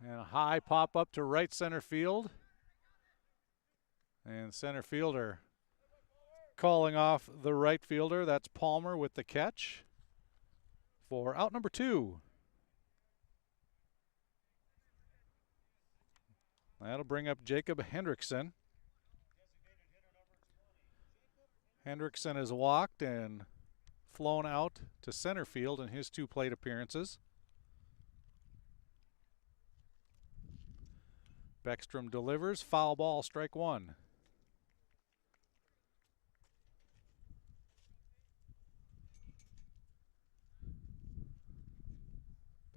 And a high pop up to right center field. And center fielder calling off the right fielder. That's Palmer with the catch for out number 2. That'll bring up Jacob Hendrickson. Hendrickson has walked and flown out to center field in his 2 plate appearances. Beckstrom delivers, foul ball, strike 1.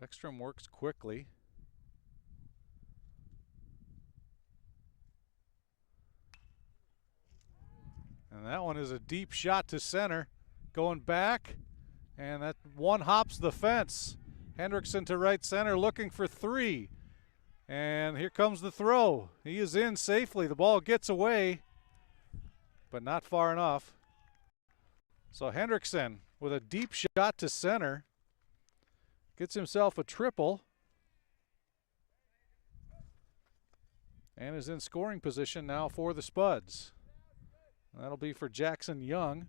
Beckstrom works quickly. And that one is a deep shot to center. Going back, and that one hops the fence. Hendrickson to right center looking for 3. And here comes the throw. He is in safely. The ball gets away, but not far enough. So Hendrickson with a deep shot to center gets himself a triple and is in scoring position now for the Spuds. That'll be for Jackson Young.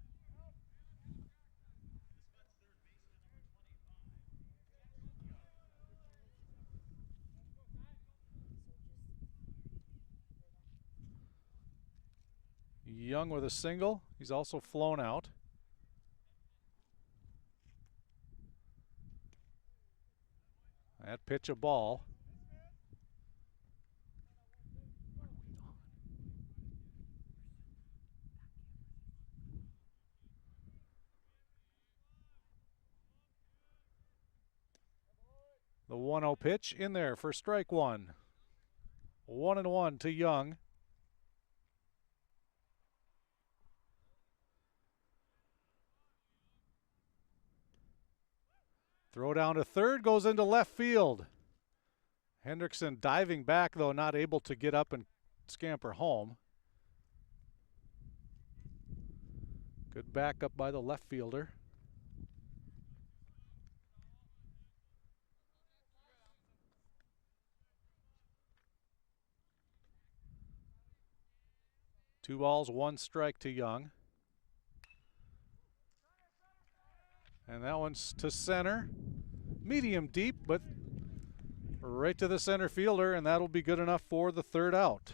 Young with a single. He's also flown out. That pitch a ball. The 1-0 pitch in there for strike 1. 1-1 to Young. Throw down to third, goes into left field. Hendrickson diving back, though not able to get up and scamper home. Good backup by the left fielder. Two balls, 1 strike to Young. And that one's to center. Medium deep, but right to the center fielder, and that'll be good enough for the 3rd out.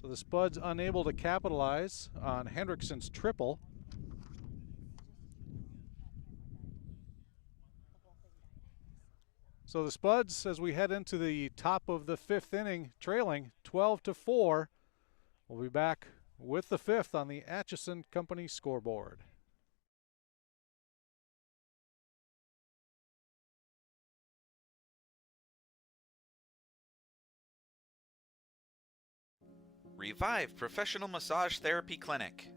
So the Spuds unable to capitalize on Hendrickson's triple. So the Spuds, as we head into the top of the 5th inning, trailing 12-4. We'll be back with the 5th on the Atchison Company scoreboard. Revive Professional Massage Therapy Clinic.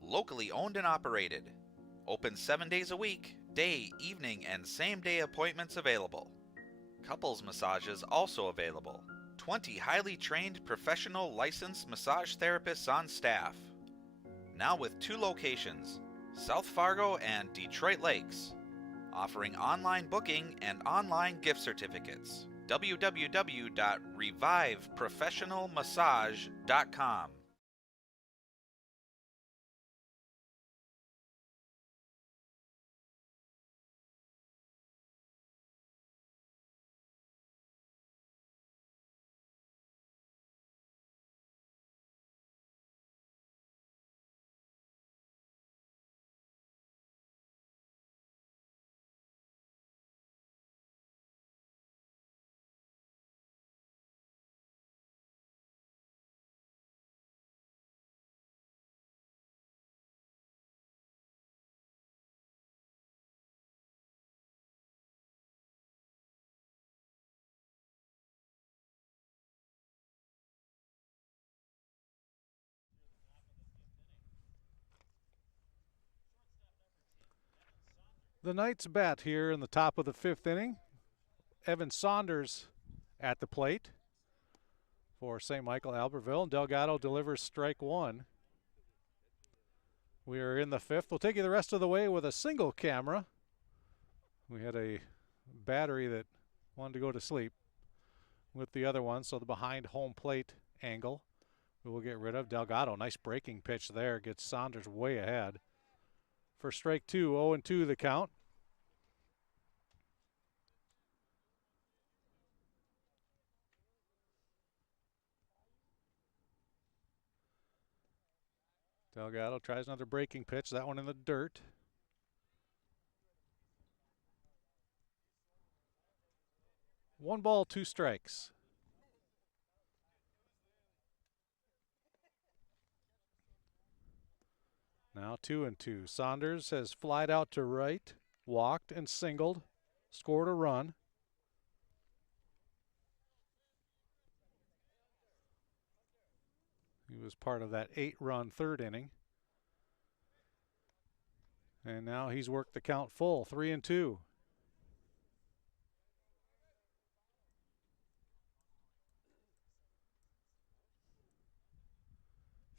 Locally owned and operated. Open 7 days a week, day, evening, and same-day appointments available. Couples massages also available. 20 highly trained professional licensed massage therapists on staff. Now with 2 locations, South Fargo and Detroit Lakes. Offering online booking and online gift certificates. www.reviveprofessionalmassage.com. The Knights bat here in the top of the 5th inning. Evan Saunders at the plate for St. Michael Albertville. And Delgado delivers strike 1. We are in the 5th. We'll take you the rest of the way with a single camera. We had a battery that wanted to go to sleep with the other one, so the behind home plate angle we will get rid of. Delgado, nice breaking pitch there, gets Saunders way ahead. For strike 2, 0-2 the count. Delgado tries another breaking pitch, that one in the dirt. One ball, two strikes. Now 2-2. Saunders has flied out to right, walked and singled, scored a run. He was part of that 8-run third inning. And now he's worked the count full, 3-2.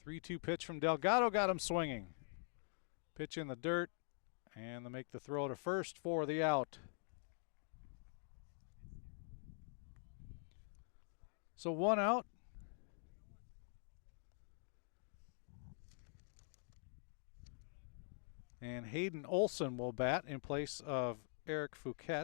Three-two pitch from Delgado got him swinging. Pitch in the dirt, and they make the throw to first for the out. So one out. And Hayden Olson will bat in place of Eric Fouquet.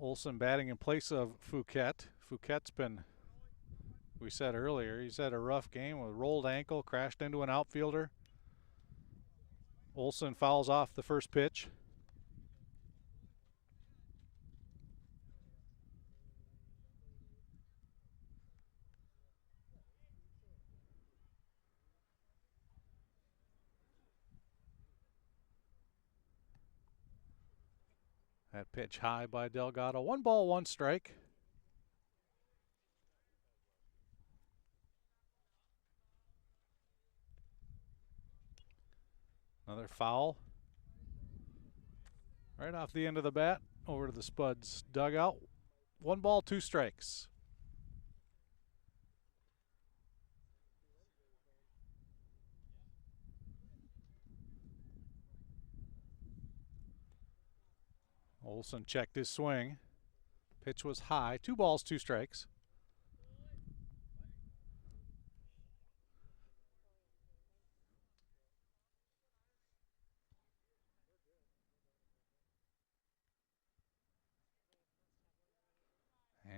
Olson batting in place of Fouquet. Fouquet's been, we said earlier, he's had a rough game with rolled ankle, crashed into an outfielder. Olson fouls off the first pitch. That pitch high by Delgado. One ball, one strike. Another foul. Right off the end of the bat, over to the Spuds dugout. One ball, two strikes. Olson checked his swing. Pitch was high. 2 balls, 2 strikes.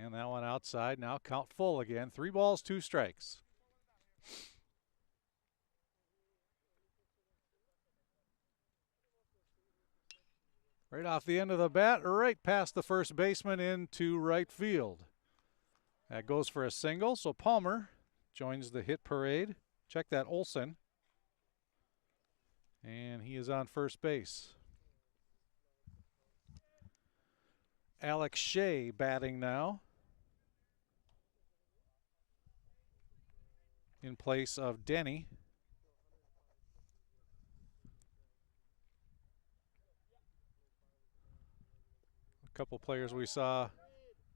And that one outside. Now count full again. 3 balls, 2 strikes. Right off the end of the bat, right past the first baseman into right field. That goes for a single, so Palmer joins the hit parade. Check that, Olson. And he is on first base. Alex Shea batting now in place of Denny. A couple players we saw,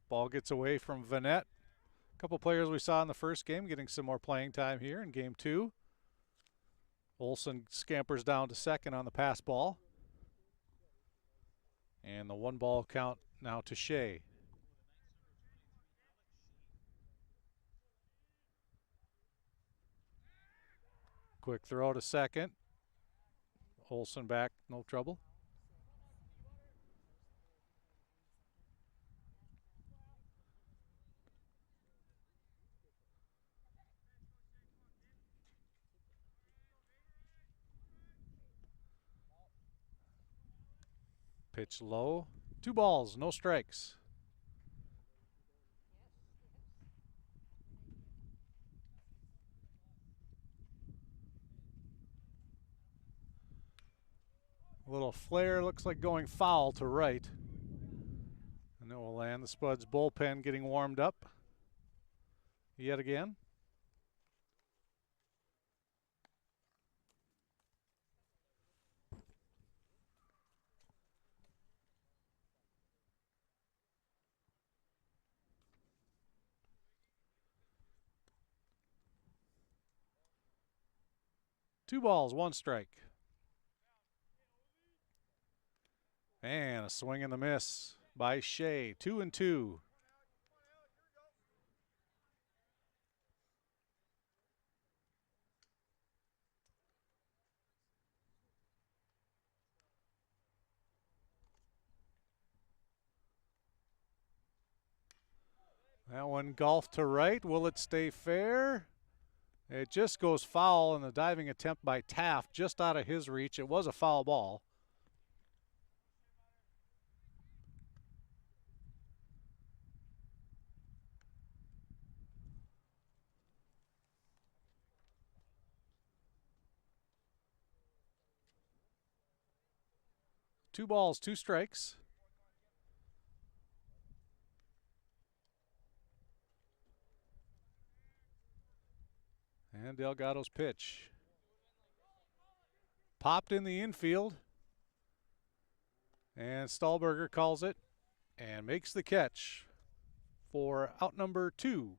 ball gets away from Vanette. A couple players we saw in the first game getting some more playing time here in game 2. Olson scampers down to second on the pass ball. And the 1 ball count now to Shea. Quick throw to second. Olson back, no trouble. Pitch low. 2 balls, no strikes. A little flare, looks like going foul to right. And it will land. The Spuds bullpen getting warmed up yet again. Two balls, one strike. And a swing and a miss by Shea. 2-2. That one golfed to right. Will it stay fair? It just goes foul in the diving attempt by Taft, just out of his reach. It was a foul ball. Two balls, two strikes. And Delgado's pitch. Popped in the infield. And Stahlberger calls it and makes the catch for out number 2.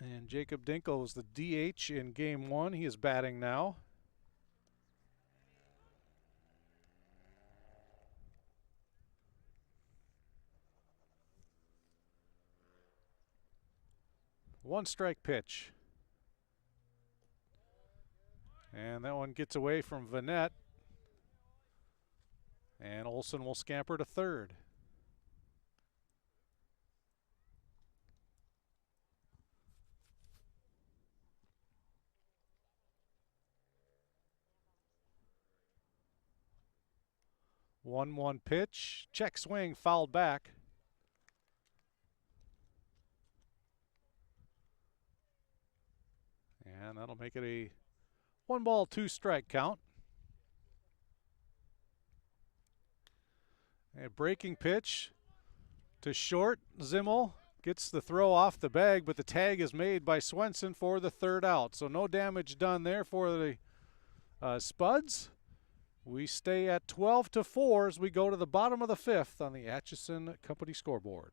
And Jacob Dinkel is the DH in game 1. He is batting now. One strike pitch. And that one gets away from Vanette. And Olson will scamper to third. One pitch. Check swing, fouled back. And that'll make it a 1 ball, 2 strike count. A breaking pitch to short. Zimmel gets the throw off the bag, but the tag is made by Swenson for the third out. So no damage done there for the Spuds. We stay at 12-4 as we go to the bottom of the 5th on the Atchison Company scoreboard.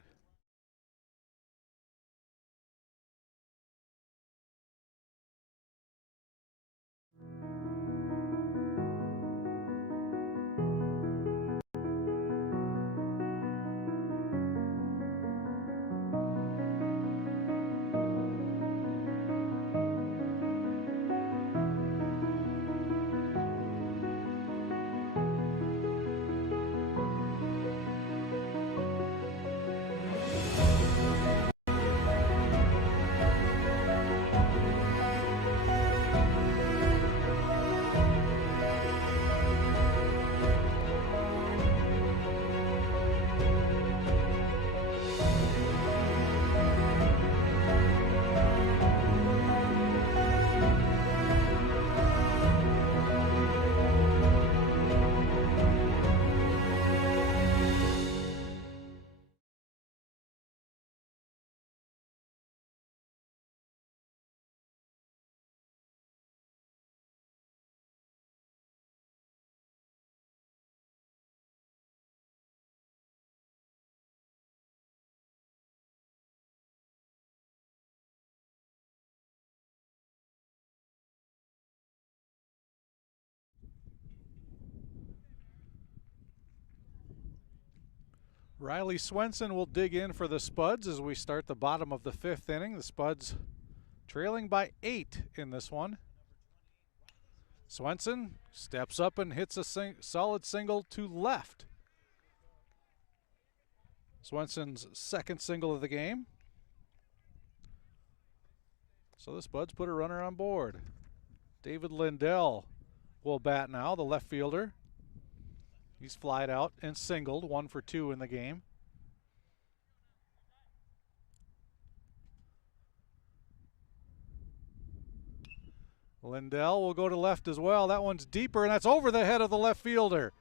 Riley Swenson will dig in for the Spuds as we start the bottom of the 5th inning. The Spuds trailing by 8 in this one. Swenson steps up and hits a solid single to left. Swenson's second single of the game. So the Spuds put a runner on board. David Lindell will bat now, the left fielder. He's flied out and singled, 1 for 2 in the game. Lindell will go to left as well. That one's deeper, and that's over the head of the left fielder.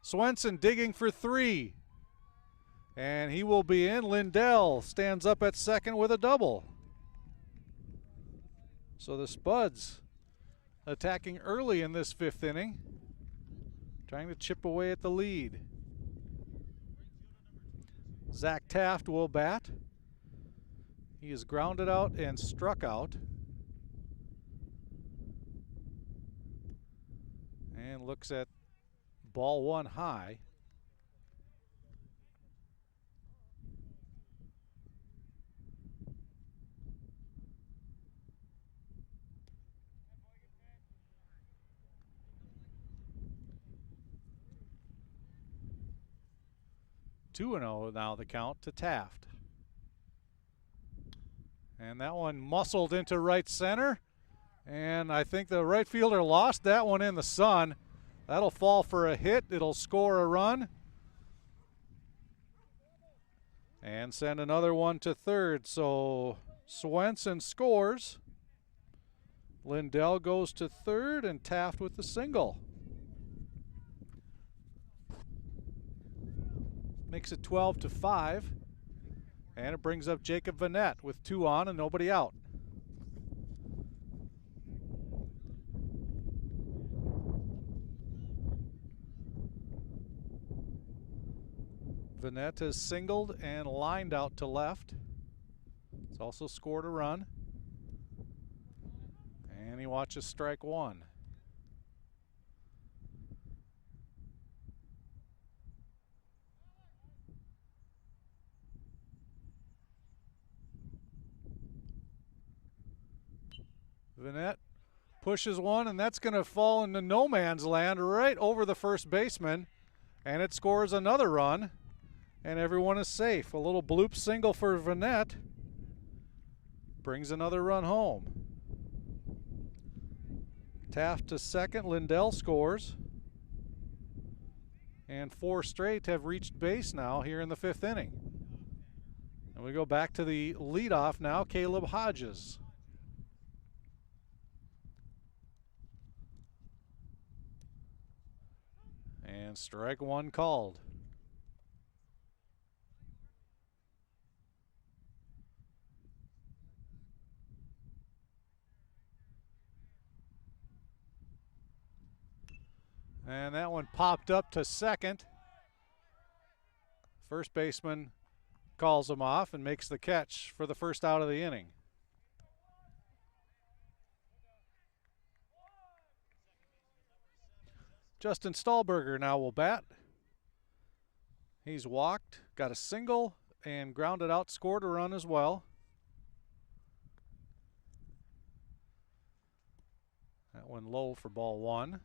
Swenson digging for 3. And he will be in. Lindell stands up at second with a double. So the Spuds attacking early in this 5th inning, trying to chip away at the lead. Zach Taft will bat. He is grounded out and struck out. And looks at ball 1 high. 2-0 now the count to Taft. And that one muscled into right center. And I think the right fielder lost that one in the sun. That'll fall for a hit. It'll score a run. And send another one to third. So Swenson scores. Lindell goes to third and Taft with the single. Makes it 12-5. And it brings up Jacob Vanette with 2 on and nobody out. Vanette has singled and lined out to left. He's also scored a run. And he watches strike 1. Vanette pushes one, and that's going to fall into no man's land right over the first baseman. And it scores another run, and everyone is safe. A little bloop single for Vanette brings another run home. Taft to second, Lindell scores. And 4 straight have reached base now here in the 5th inning. And we go back to the leadoff now, Caleb Hodges. And strike 1 called. And that one popped up to second. First baseman calls him off and makes the catch for the first out of the inning. Justin Stahlberger now will bat. He's walked, got a single, and grounded out, scored a run as well. That one low for ball 1.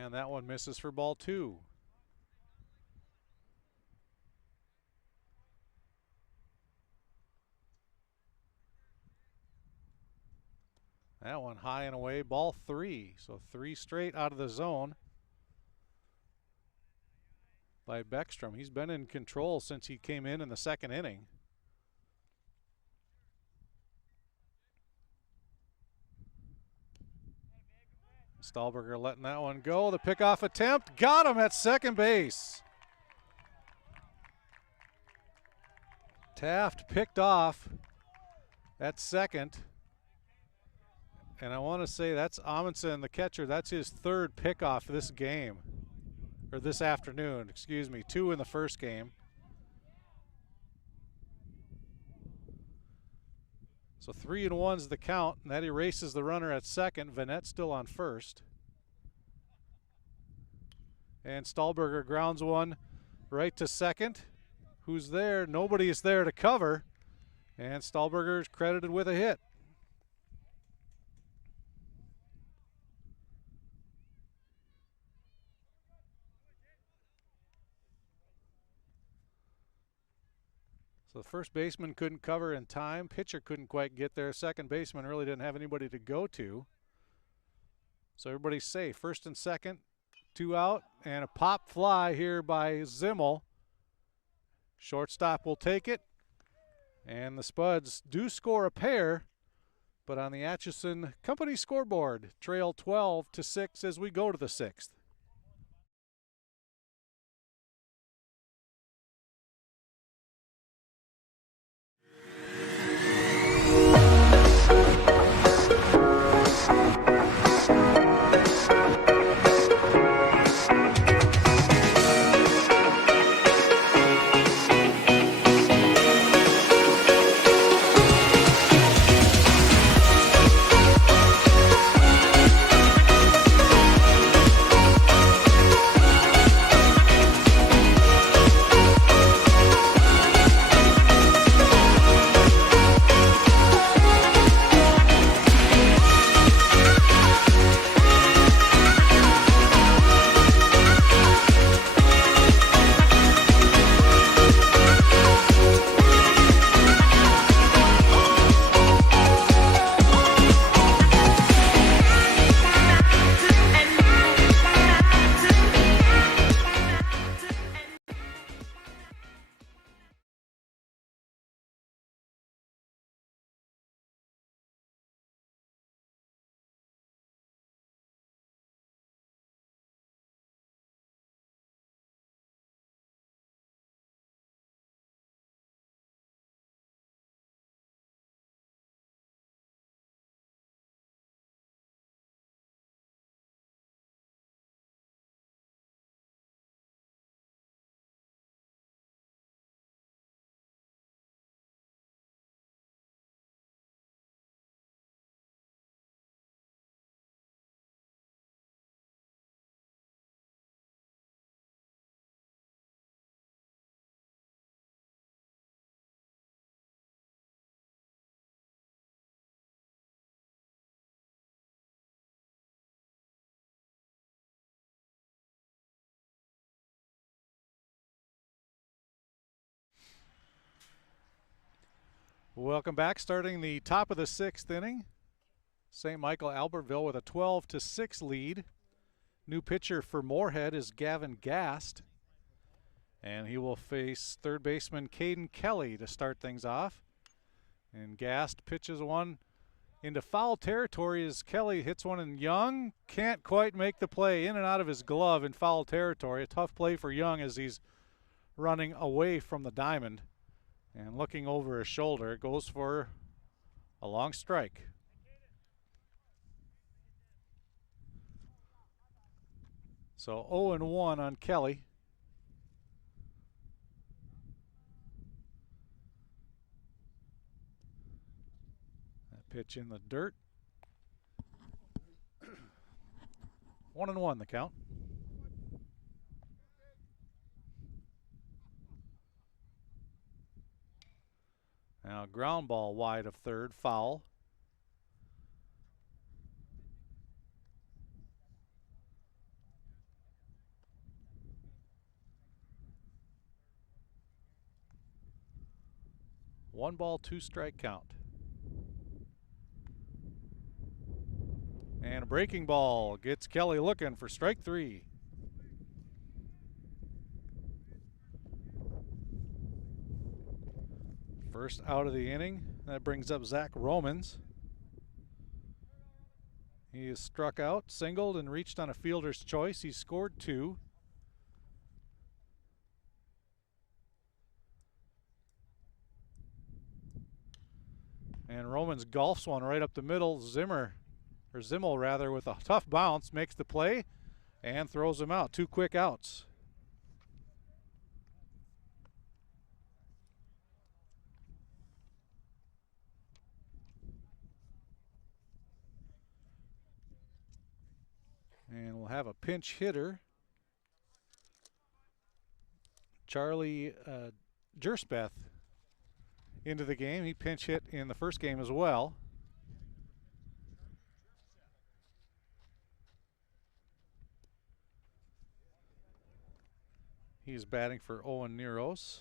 And that one misses for ball 2. That one high and away, ball 3. So 3 straight out of the zone by Beckstrom. He's been in control since he came in the 2nd inning. Stahlberger letting that one go. The pickoff attempt got him at second base. Taft picked off at second. And I want to say that's Amundsen, the catcher. That's his 3rd pickoff this game, or this afternoon, excuse me. 2 in the first game. So 3-1's the count, and that erases the runner at second. Vanette still on first. And Stahlberger grounds one right to second. Who's there? Nobody is there to cover. And Stahlberger is credited with a hit. So the first baseman couldn't cover in time. Pitcher couldn't quite get there. Second baseman really didn't have anybody to go to. So everybody's safe. First and second, 2 out, and a pop fly here by Zimmel. Shortstop will take it. And the Spuds do score a pair, but on the Atchison Company scoreboard, trail 12-6 as we go to the 6th. Welcome back. Starting the top of the 6th inning. St. Michael Albertville with a 12-6 lead. New pitcher for Moorhead is Gavin Gast. And he will face third baseman Caden Kelly to start things off. And Gast pitches one into foul territory as Kelly hits one, and Young can't quite make the play. In and out of his glove in foul territory. A tough play for Young as he's running away from the diamond. And looking over his shoulder, goes for a long strike. So 0-1 on Kelly. That pitch in the dirt. 1-1 the count. Now ground ball wide of third, foul. One ball, two strike count. And a breaking ball gets Kelly looking for strike 3. First out of the inning. That brings up Zach Romans. He is struck out, singled, and reached on a fielder's choice. He scored 2. And Romans golfs one right up the middle. Zimmel with a tough bounce makes the play and throws him out. 2 quick outs. And we'll have a pinch hitter. Charlie Gerspeth into the game. He pinch hit in the first game as well. He's batting for Owen Neros.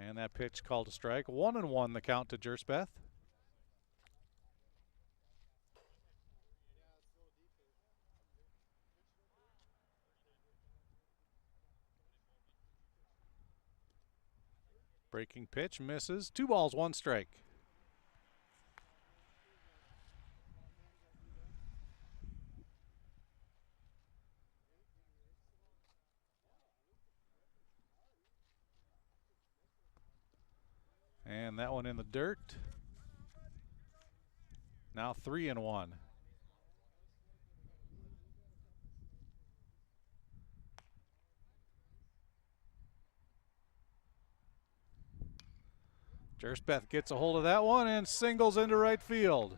And that pitch called a strike. 1-1 the count to Gerspeth. Breaking pitch misses. 2 balls, 1 strike. And that one in the dirt. Now 3-1. Gerspeth gets a hold of that one and singles into right field.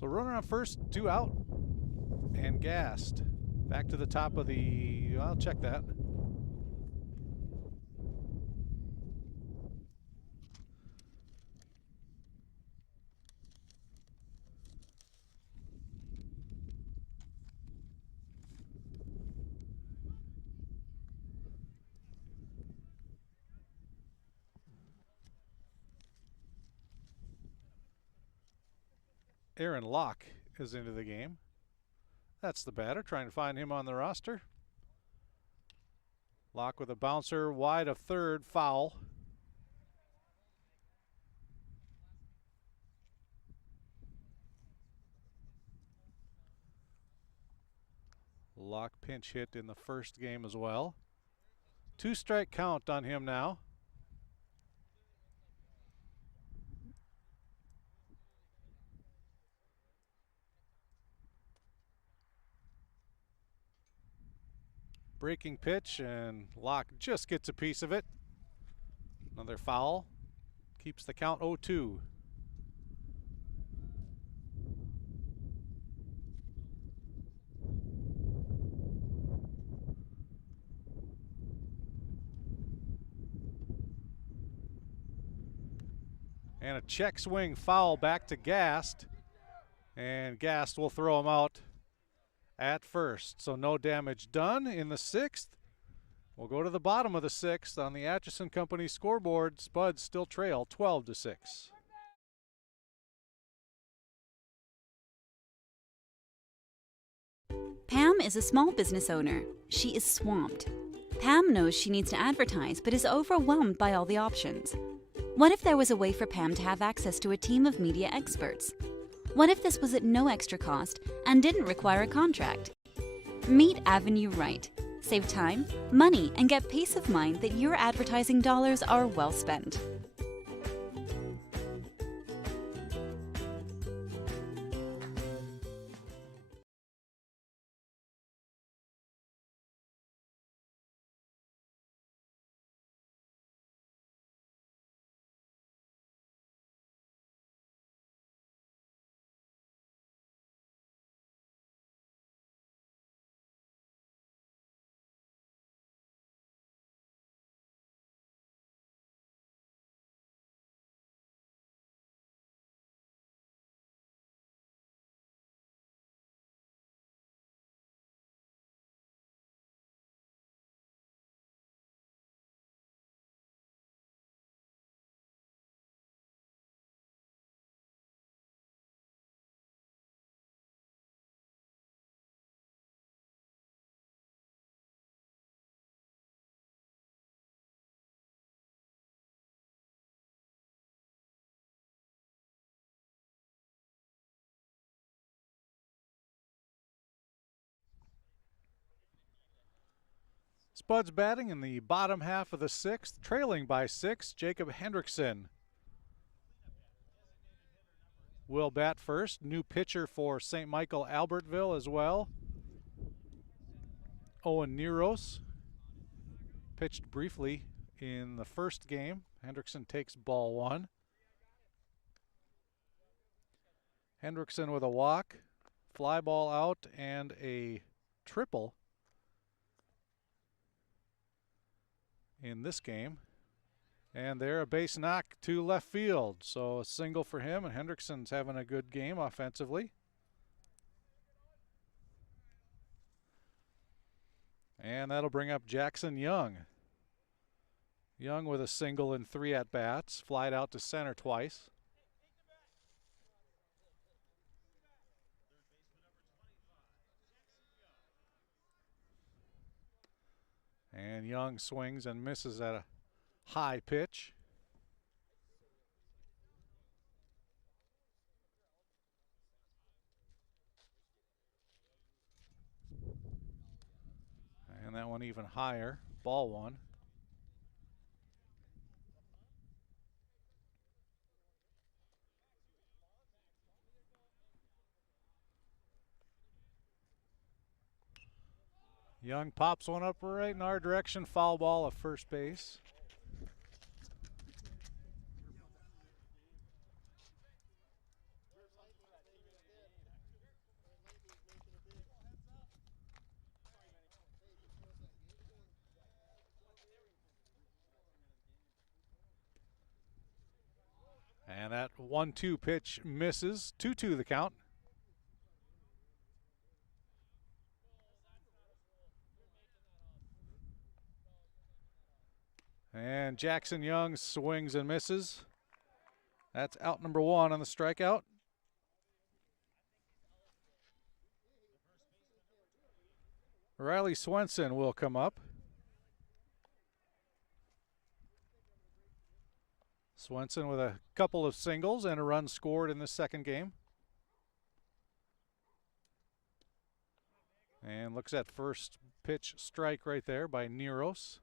So runner on first, 2 out, and Gast. Back to the top of the, I'll check that. Aaron Locke is into the game. That's the batter, trying to find him on the roster. Locke with a bouncer wide of third, foul. Locke pinch hit in the first game as well. 2 strike count on him now. Breaking pitch, and Locke just gets a piece of it. Another foul. Keeps the count 0-2. And a check swing foul back to Gast. And Gast will throw him out at first. So no damage done in the sixth. We'll go to the bottom of the sixth on the Atchison Company scoreboard. Spuds still trail 12-6. Pam is a small business owner. She is swamped. Pam knows she needs to advertise, but is overwhelmed by all the options. What if there was a way for Pam to have access to a team of media experts? What if this was at no extra cost and didn't require a contract? Meet Avenue Right. Save time, money, and get peace of mind that your advertising dollars are well spent. Spuds batting in the bottom half of the sixth, trailing by 6, Jacob Hendrickson will bat first. New pitcher for St. Michael Albertville as well. Owen Neros pitched briefly in the first game. Hendrickson takes ball 1. Hendrickson with a walk, fly ball out, and a triple in this game. And there, a base knock to left field. So a single for him, and Hendrickson's having a good game offensively. And that'll bring up Jackson Young. Young with a single in 3 at-bats, flied out to center twice. And Young swings and misses at a high pitch. And that one even higher, ball 1. Young pops one up right in our direction, foul ball at first base. And that 1-2 pitch misses. 2-2 the count. And Jackson Young swings and misses. That's out number 1 on the strikeout. Riley Swenson will come up. Swenson with a couple of singles and a run scored in the second game. And looks at first pitch strike right there by Neros.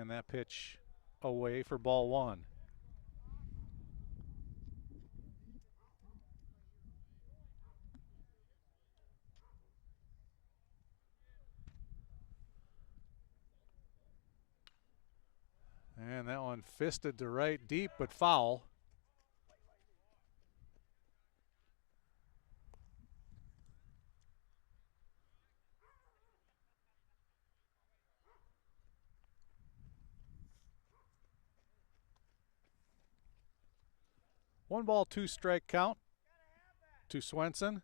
And that pitch away for ball 1. And that one fisted to right, deep, but foul. One ball, two strike count to Swenson.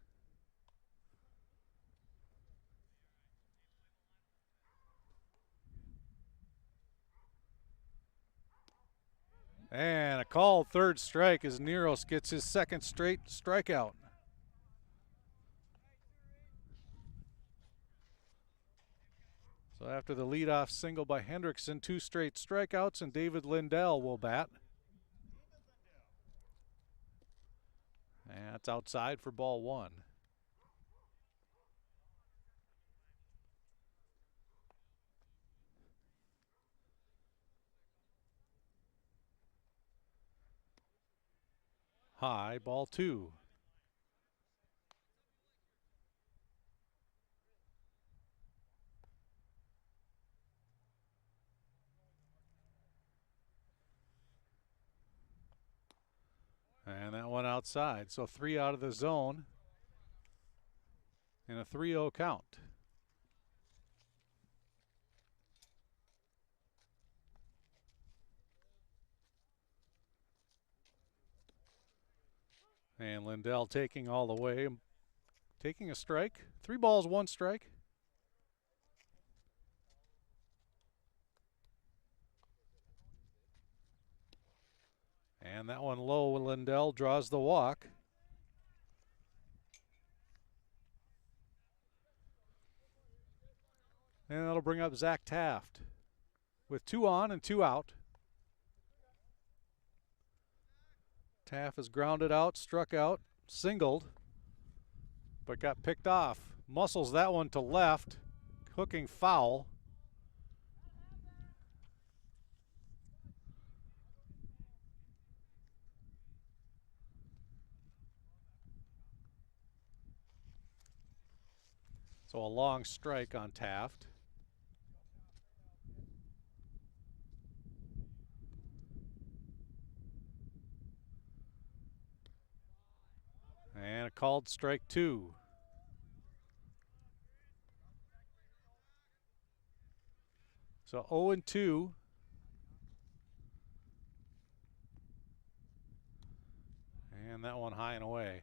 And a called third strike as Neros gets his second straight strikeout. So after the leadoff single by Hendrickson, two straight strikeouts, and David Lindell will bat. And that's outside for ball one. High, ball two. And that one outside. So 3 out of the zone in a 3-0 count. And Lindell taking all the way, taking a strike. 3 balls, 1 strike. And that one low, Lindell draws the walk. And that'll bring up Zach Taft with 2 on and 2 out. Taft is grounded out, struck out, singled, but got picked off. Muscles that one to left, hooking foul. So a long strike on Taft. And a called strike 2. So 0-2. And that one high and away.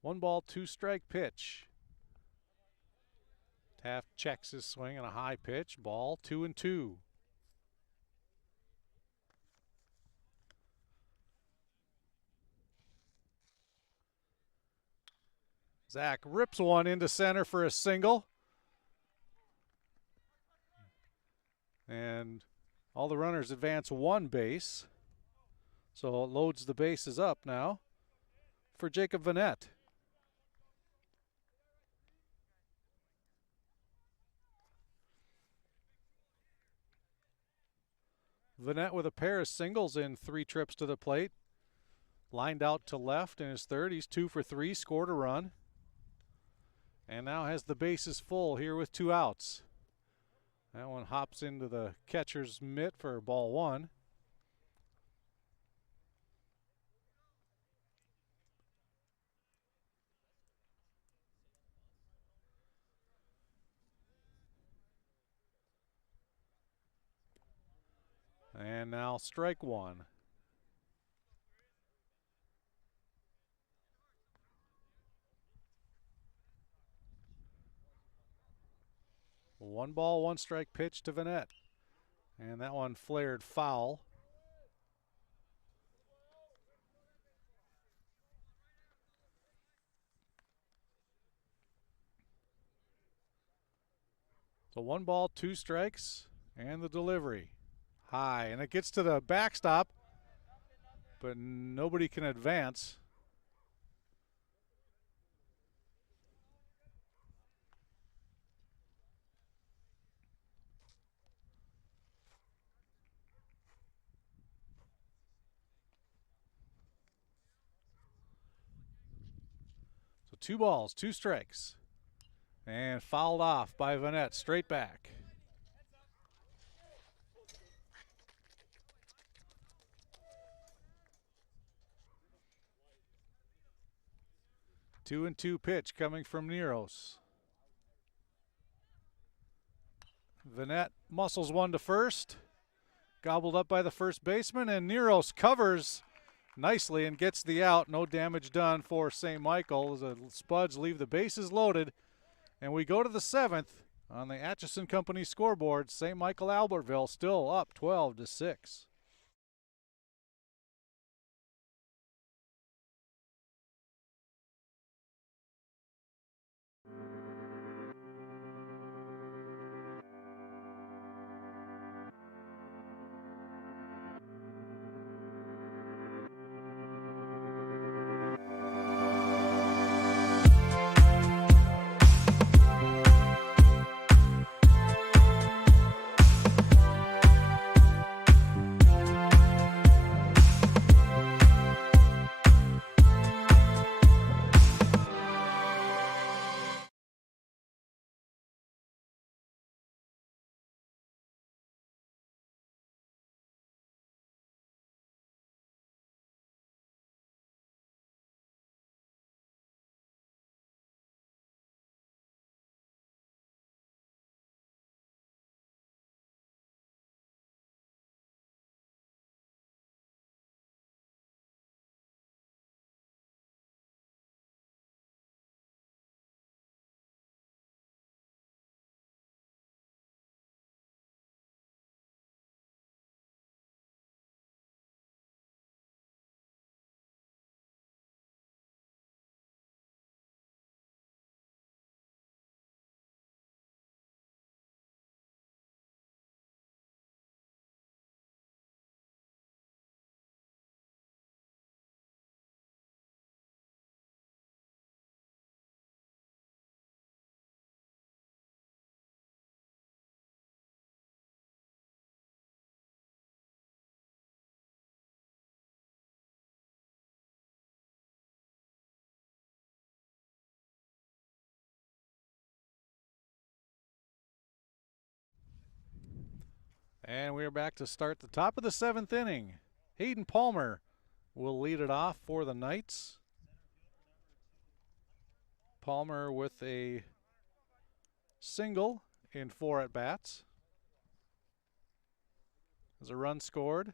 One ball, 2 strike pitch. Taft checks his swing on a high pitch. Ball 2-2. Zach rips one into center for a single. And all the runners advance 1 base. So it loads the bases up now for Jacob Vanette. Vanette with a pair of singles in 3 trips to the plate. Lined out to left in his third. He's 2 for 3, scored a run. And now has the bases full here with 2 outs. That one hops into the catcher's mitt for ball 1. And now strike 1. One ball, 1 strike pitch to Vanette. And that one flared foul. So 1 ball, 2 strikes, and the delivery. High, and it gets to the backstop, but nobody can advance. 2 balls, 2 strikes. And fouled off by Vanette, straight back. Two and two pitch coming from Neros. Vanette muscles one to first. Gobbled up by the first baseman, and Neros covers nicely and gets the out. No damage done for St. Michael as the Spuds leave the bases loaded. And we go to the 7th on the Atchison Company scoreboard. St. Michael Albertville still up 12-6. And we're back to start the top of the 7th inning. Hayden Palmer will lead it off for the Knights. Palmer with a single in 4 at-bats. There's a run scored.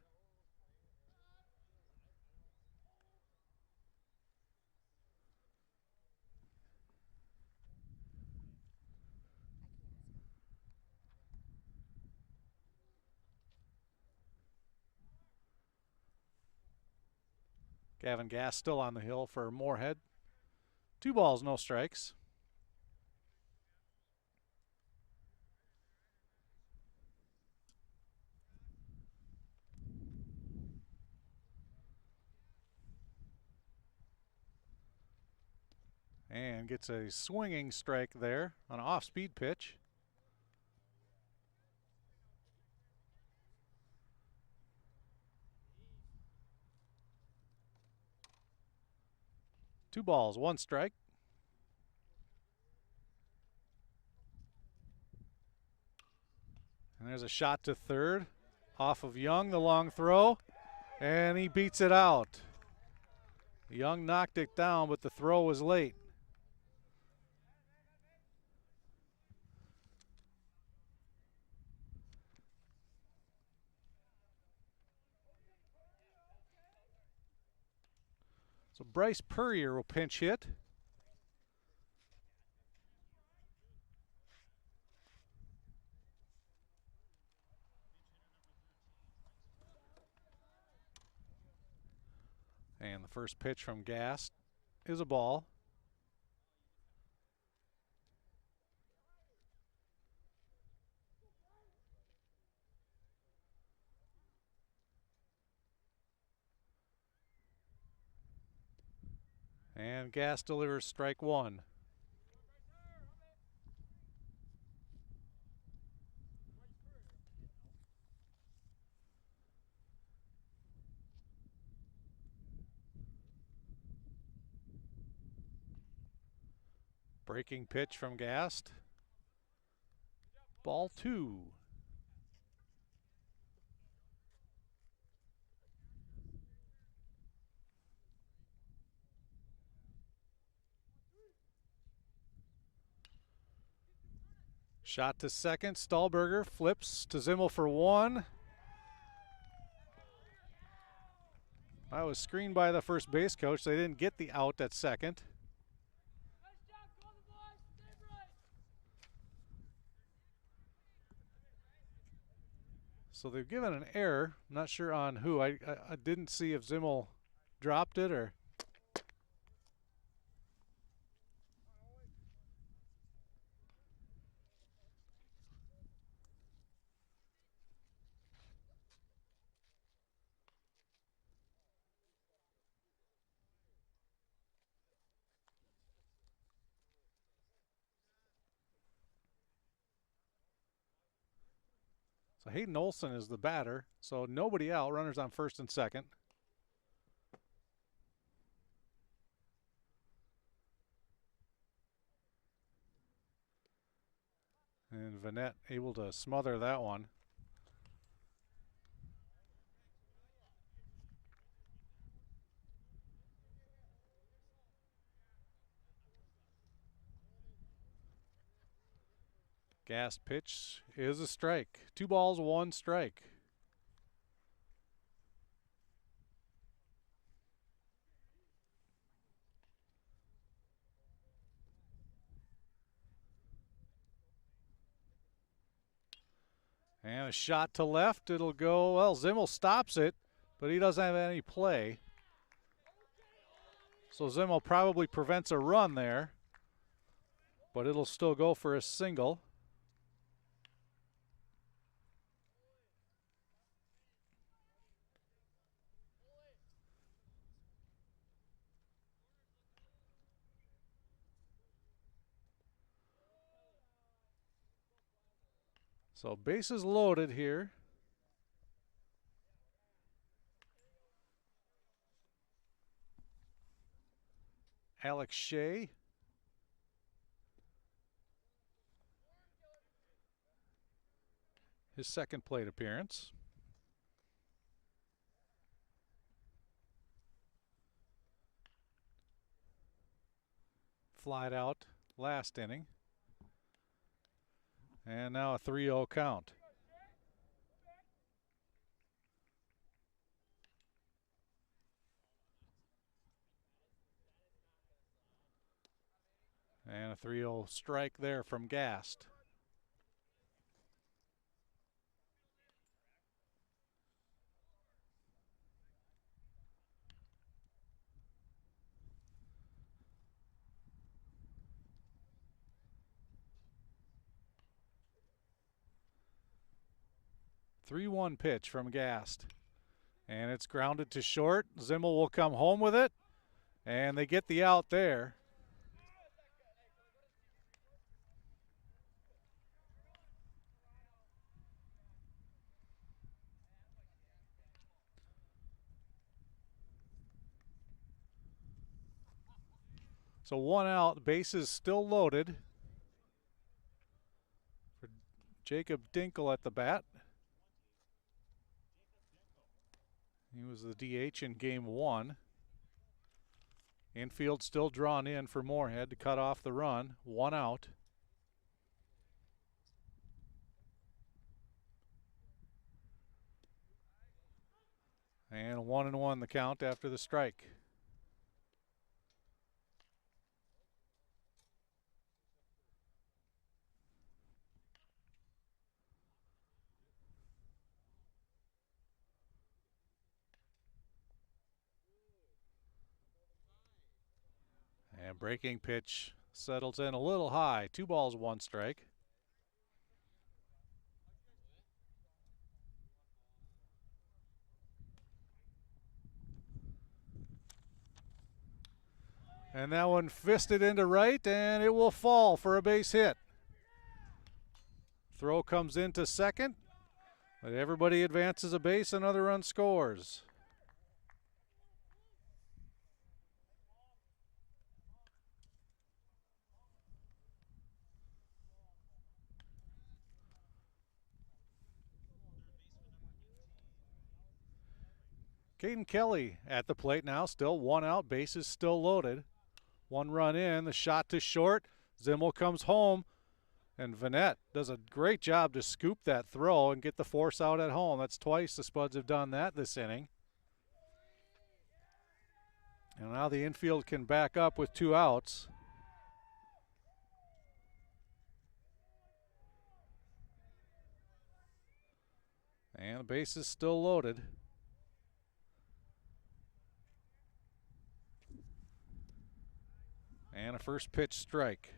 Gavin Gass still on the hill for Moorhead. 2 balls, no strikes. And gets a swinging strike there on an off-speed pitch. Two balls, 1 strike. And there's a shot to third off of Young, the long throw, and he beats it out. Young knocked it down, but the throw was late. So Bryce Purrier will pinch hit. And the first pitch from Gass is a ball. And Gass delivers strike 1. Breaking pitch from Gast. Ball 2. Shot to second. Stahlberger flips to Zimmel for 1. That was screened by the first base coach. They didn't get the out at second. So they've given an error. I'm not sure on who. I didn't see if Zimmel dropped it or. So Hayden Olson is the batter. So nobody out. Runners on first and second. And Vanette able to smother that one. Gas pitch is a strike. 2 balls, 1 strike. And a shot to left. It'll go, well, Zimmel stops it, but he doesn't have any play. So Zimmel probably prevents a run there, but it'll still go for a single. So bases loaded here. Alex Shea. His second plate appearance. Flied out last inning. And now a 3-0 count. And a 3-0 strike there from Gast. Three-one pitch from Gast. And it's grounded to short. Zimmel will come home with it. And they get the out there. So 1 out, bases still loaded for Jacob Dinkel at the bat. He was the DH in game 1. Infield still drawn in for Moorhead to cut off the run. 1 out. And 1-1 the count after the strike. And breaking pitch settles in a little high. 2 balls, 1 strike. And that one fisted into right, and it will fall for a base hit. Throw comes into second, but everybody advances a base, another run scores. Caden Kelly at the plate now, still one out, bases still loaded. One run in, the shot to short. Zimmel comes home, and Vanette does a great job to scoop that throw and get the force out at home. That's twice the Spuds have done that this inning. And now the infield can back up with 2 outs. And the base is still loaded. And a first pitch strike.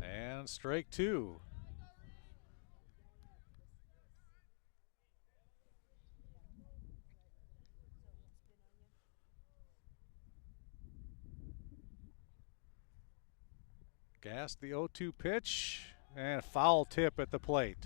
And strike 2. Gassed the 0-2 pitch, and a foul tip at the plate.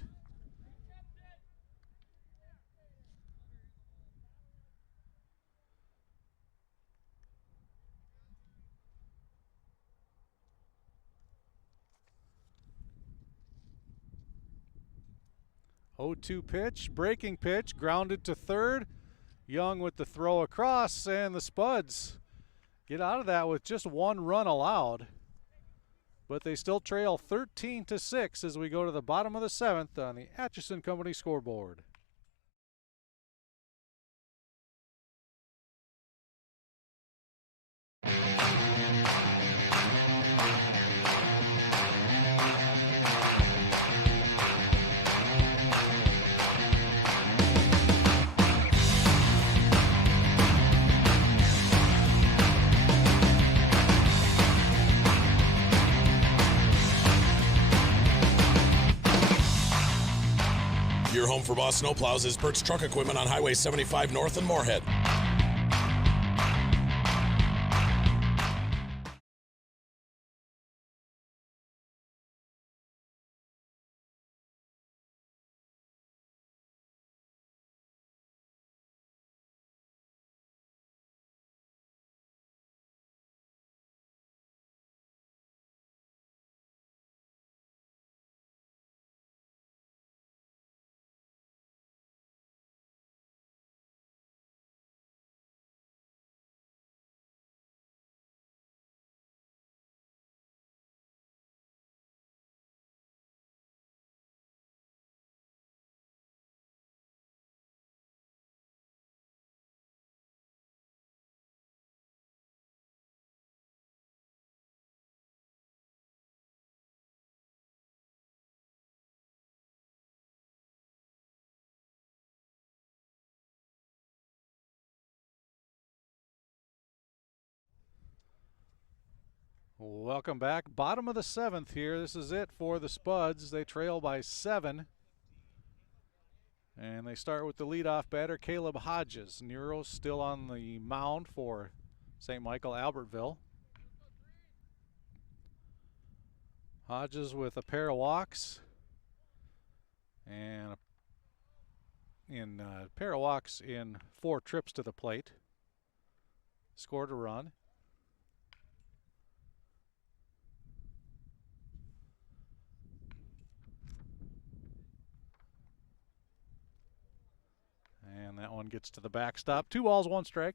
Pitch, breaking pitch, grounded to third. Young with the throw across, and the Spuds get out of that with just 1 run allowed. But they still trail 13-6 as we go to the bottom of the 7th on the Atchison Company scoreboard. Your home for Boss Snowplows is Burt's Truck Equipment on Highway 75 North in Moorhead. Welcome back. Bottom of the 7th here. This is it for the Spuds. They trail by 7. And they start with the leadoff batter, Caleb Hodges. Nero's still on the mound for St. Michael Albertville. Hodges with a pair of walks. And a pair of walks in 4 trips to the plate. Scored a run. And that one gets to the backstop. 2 balls, 1 strike.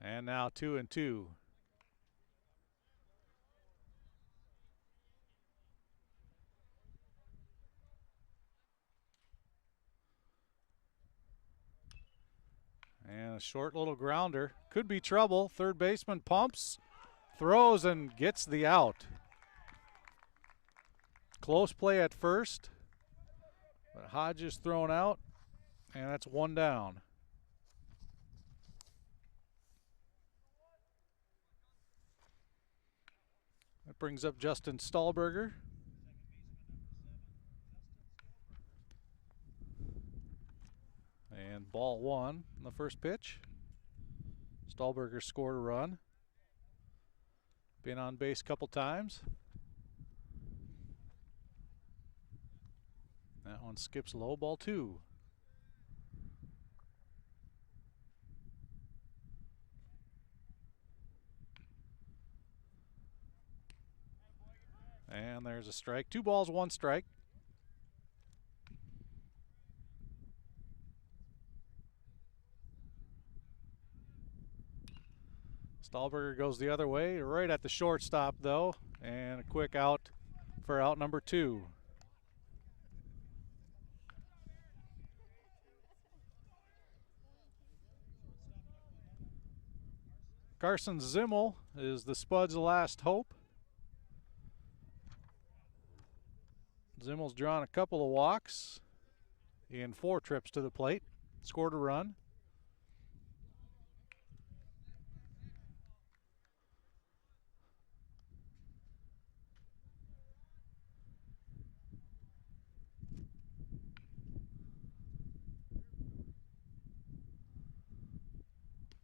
And now 2-2. And a short little grounder. Could be trouble. Third baseman pumps, throws, and gets the out. Close play at first, but Hodges thrown out, and that's 1 down. That brings up Justin Stahlberger. And ball 1 in the first pitch. Stahlberger scored a run. Been on base a couple times. That one skips low, ball 2. And there's a strike. 2 balls, 1 strike. Stahlberger goes the other way, right at the shortstop though, and a quick out for out number 2. Carson Zimmel is the Spuds' last hope. Zimmel's drawn a couple of walks in 4 trips to the plate, scored a run.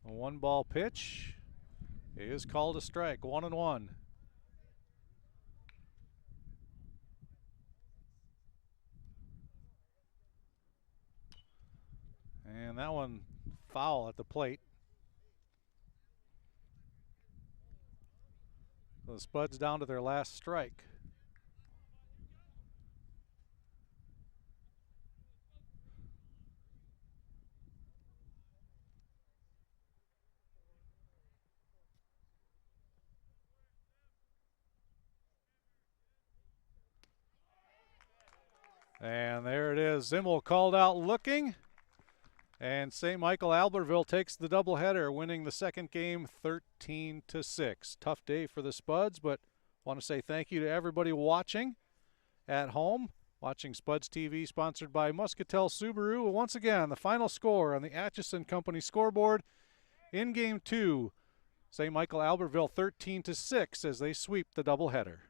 A 1-ball pitch is called a strike, 1-1. And that one foul at the plate. So the Spuds down to their last strike. And there it is. Zimmel called out looking. And St. Michael Albertville takes the doubleheader, winning the second game 13-6. Tough day for the Spuds, but want to say thank you to everybody watching at home. Watching Spuds TV, sponsored by Muscatel Subaru. Once again, the final score on the Atchison Company scoreboard in Game 2. St. Michael Albertville 13-6 as they sweep the doubleheader.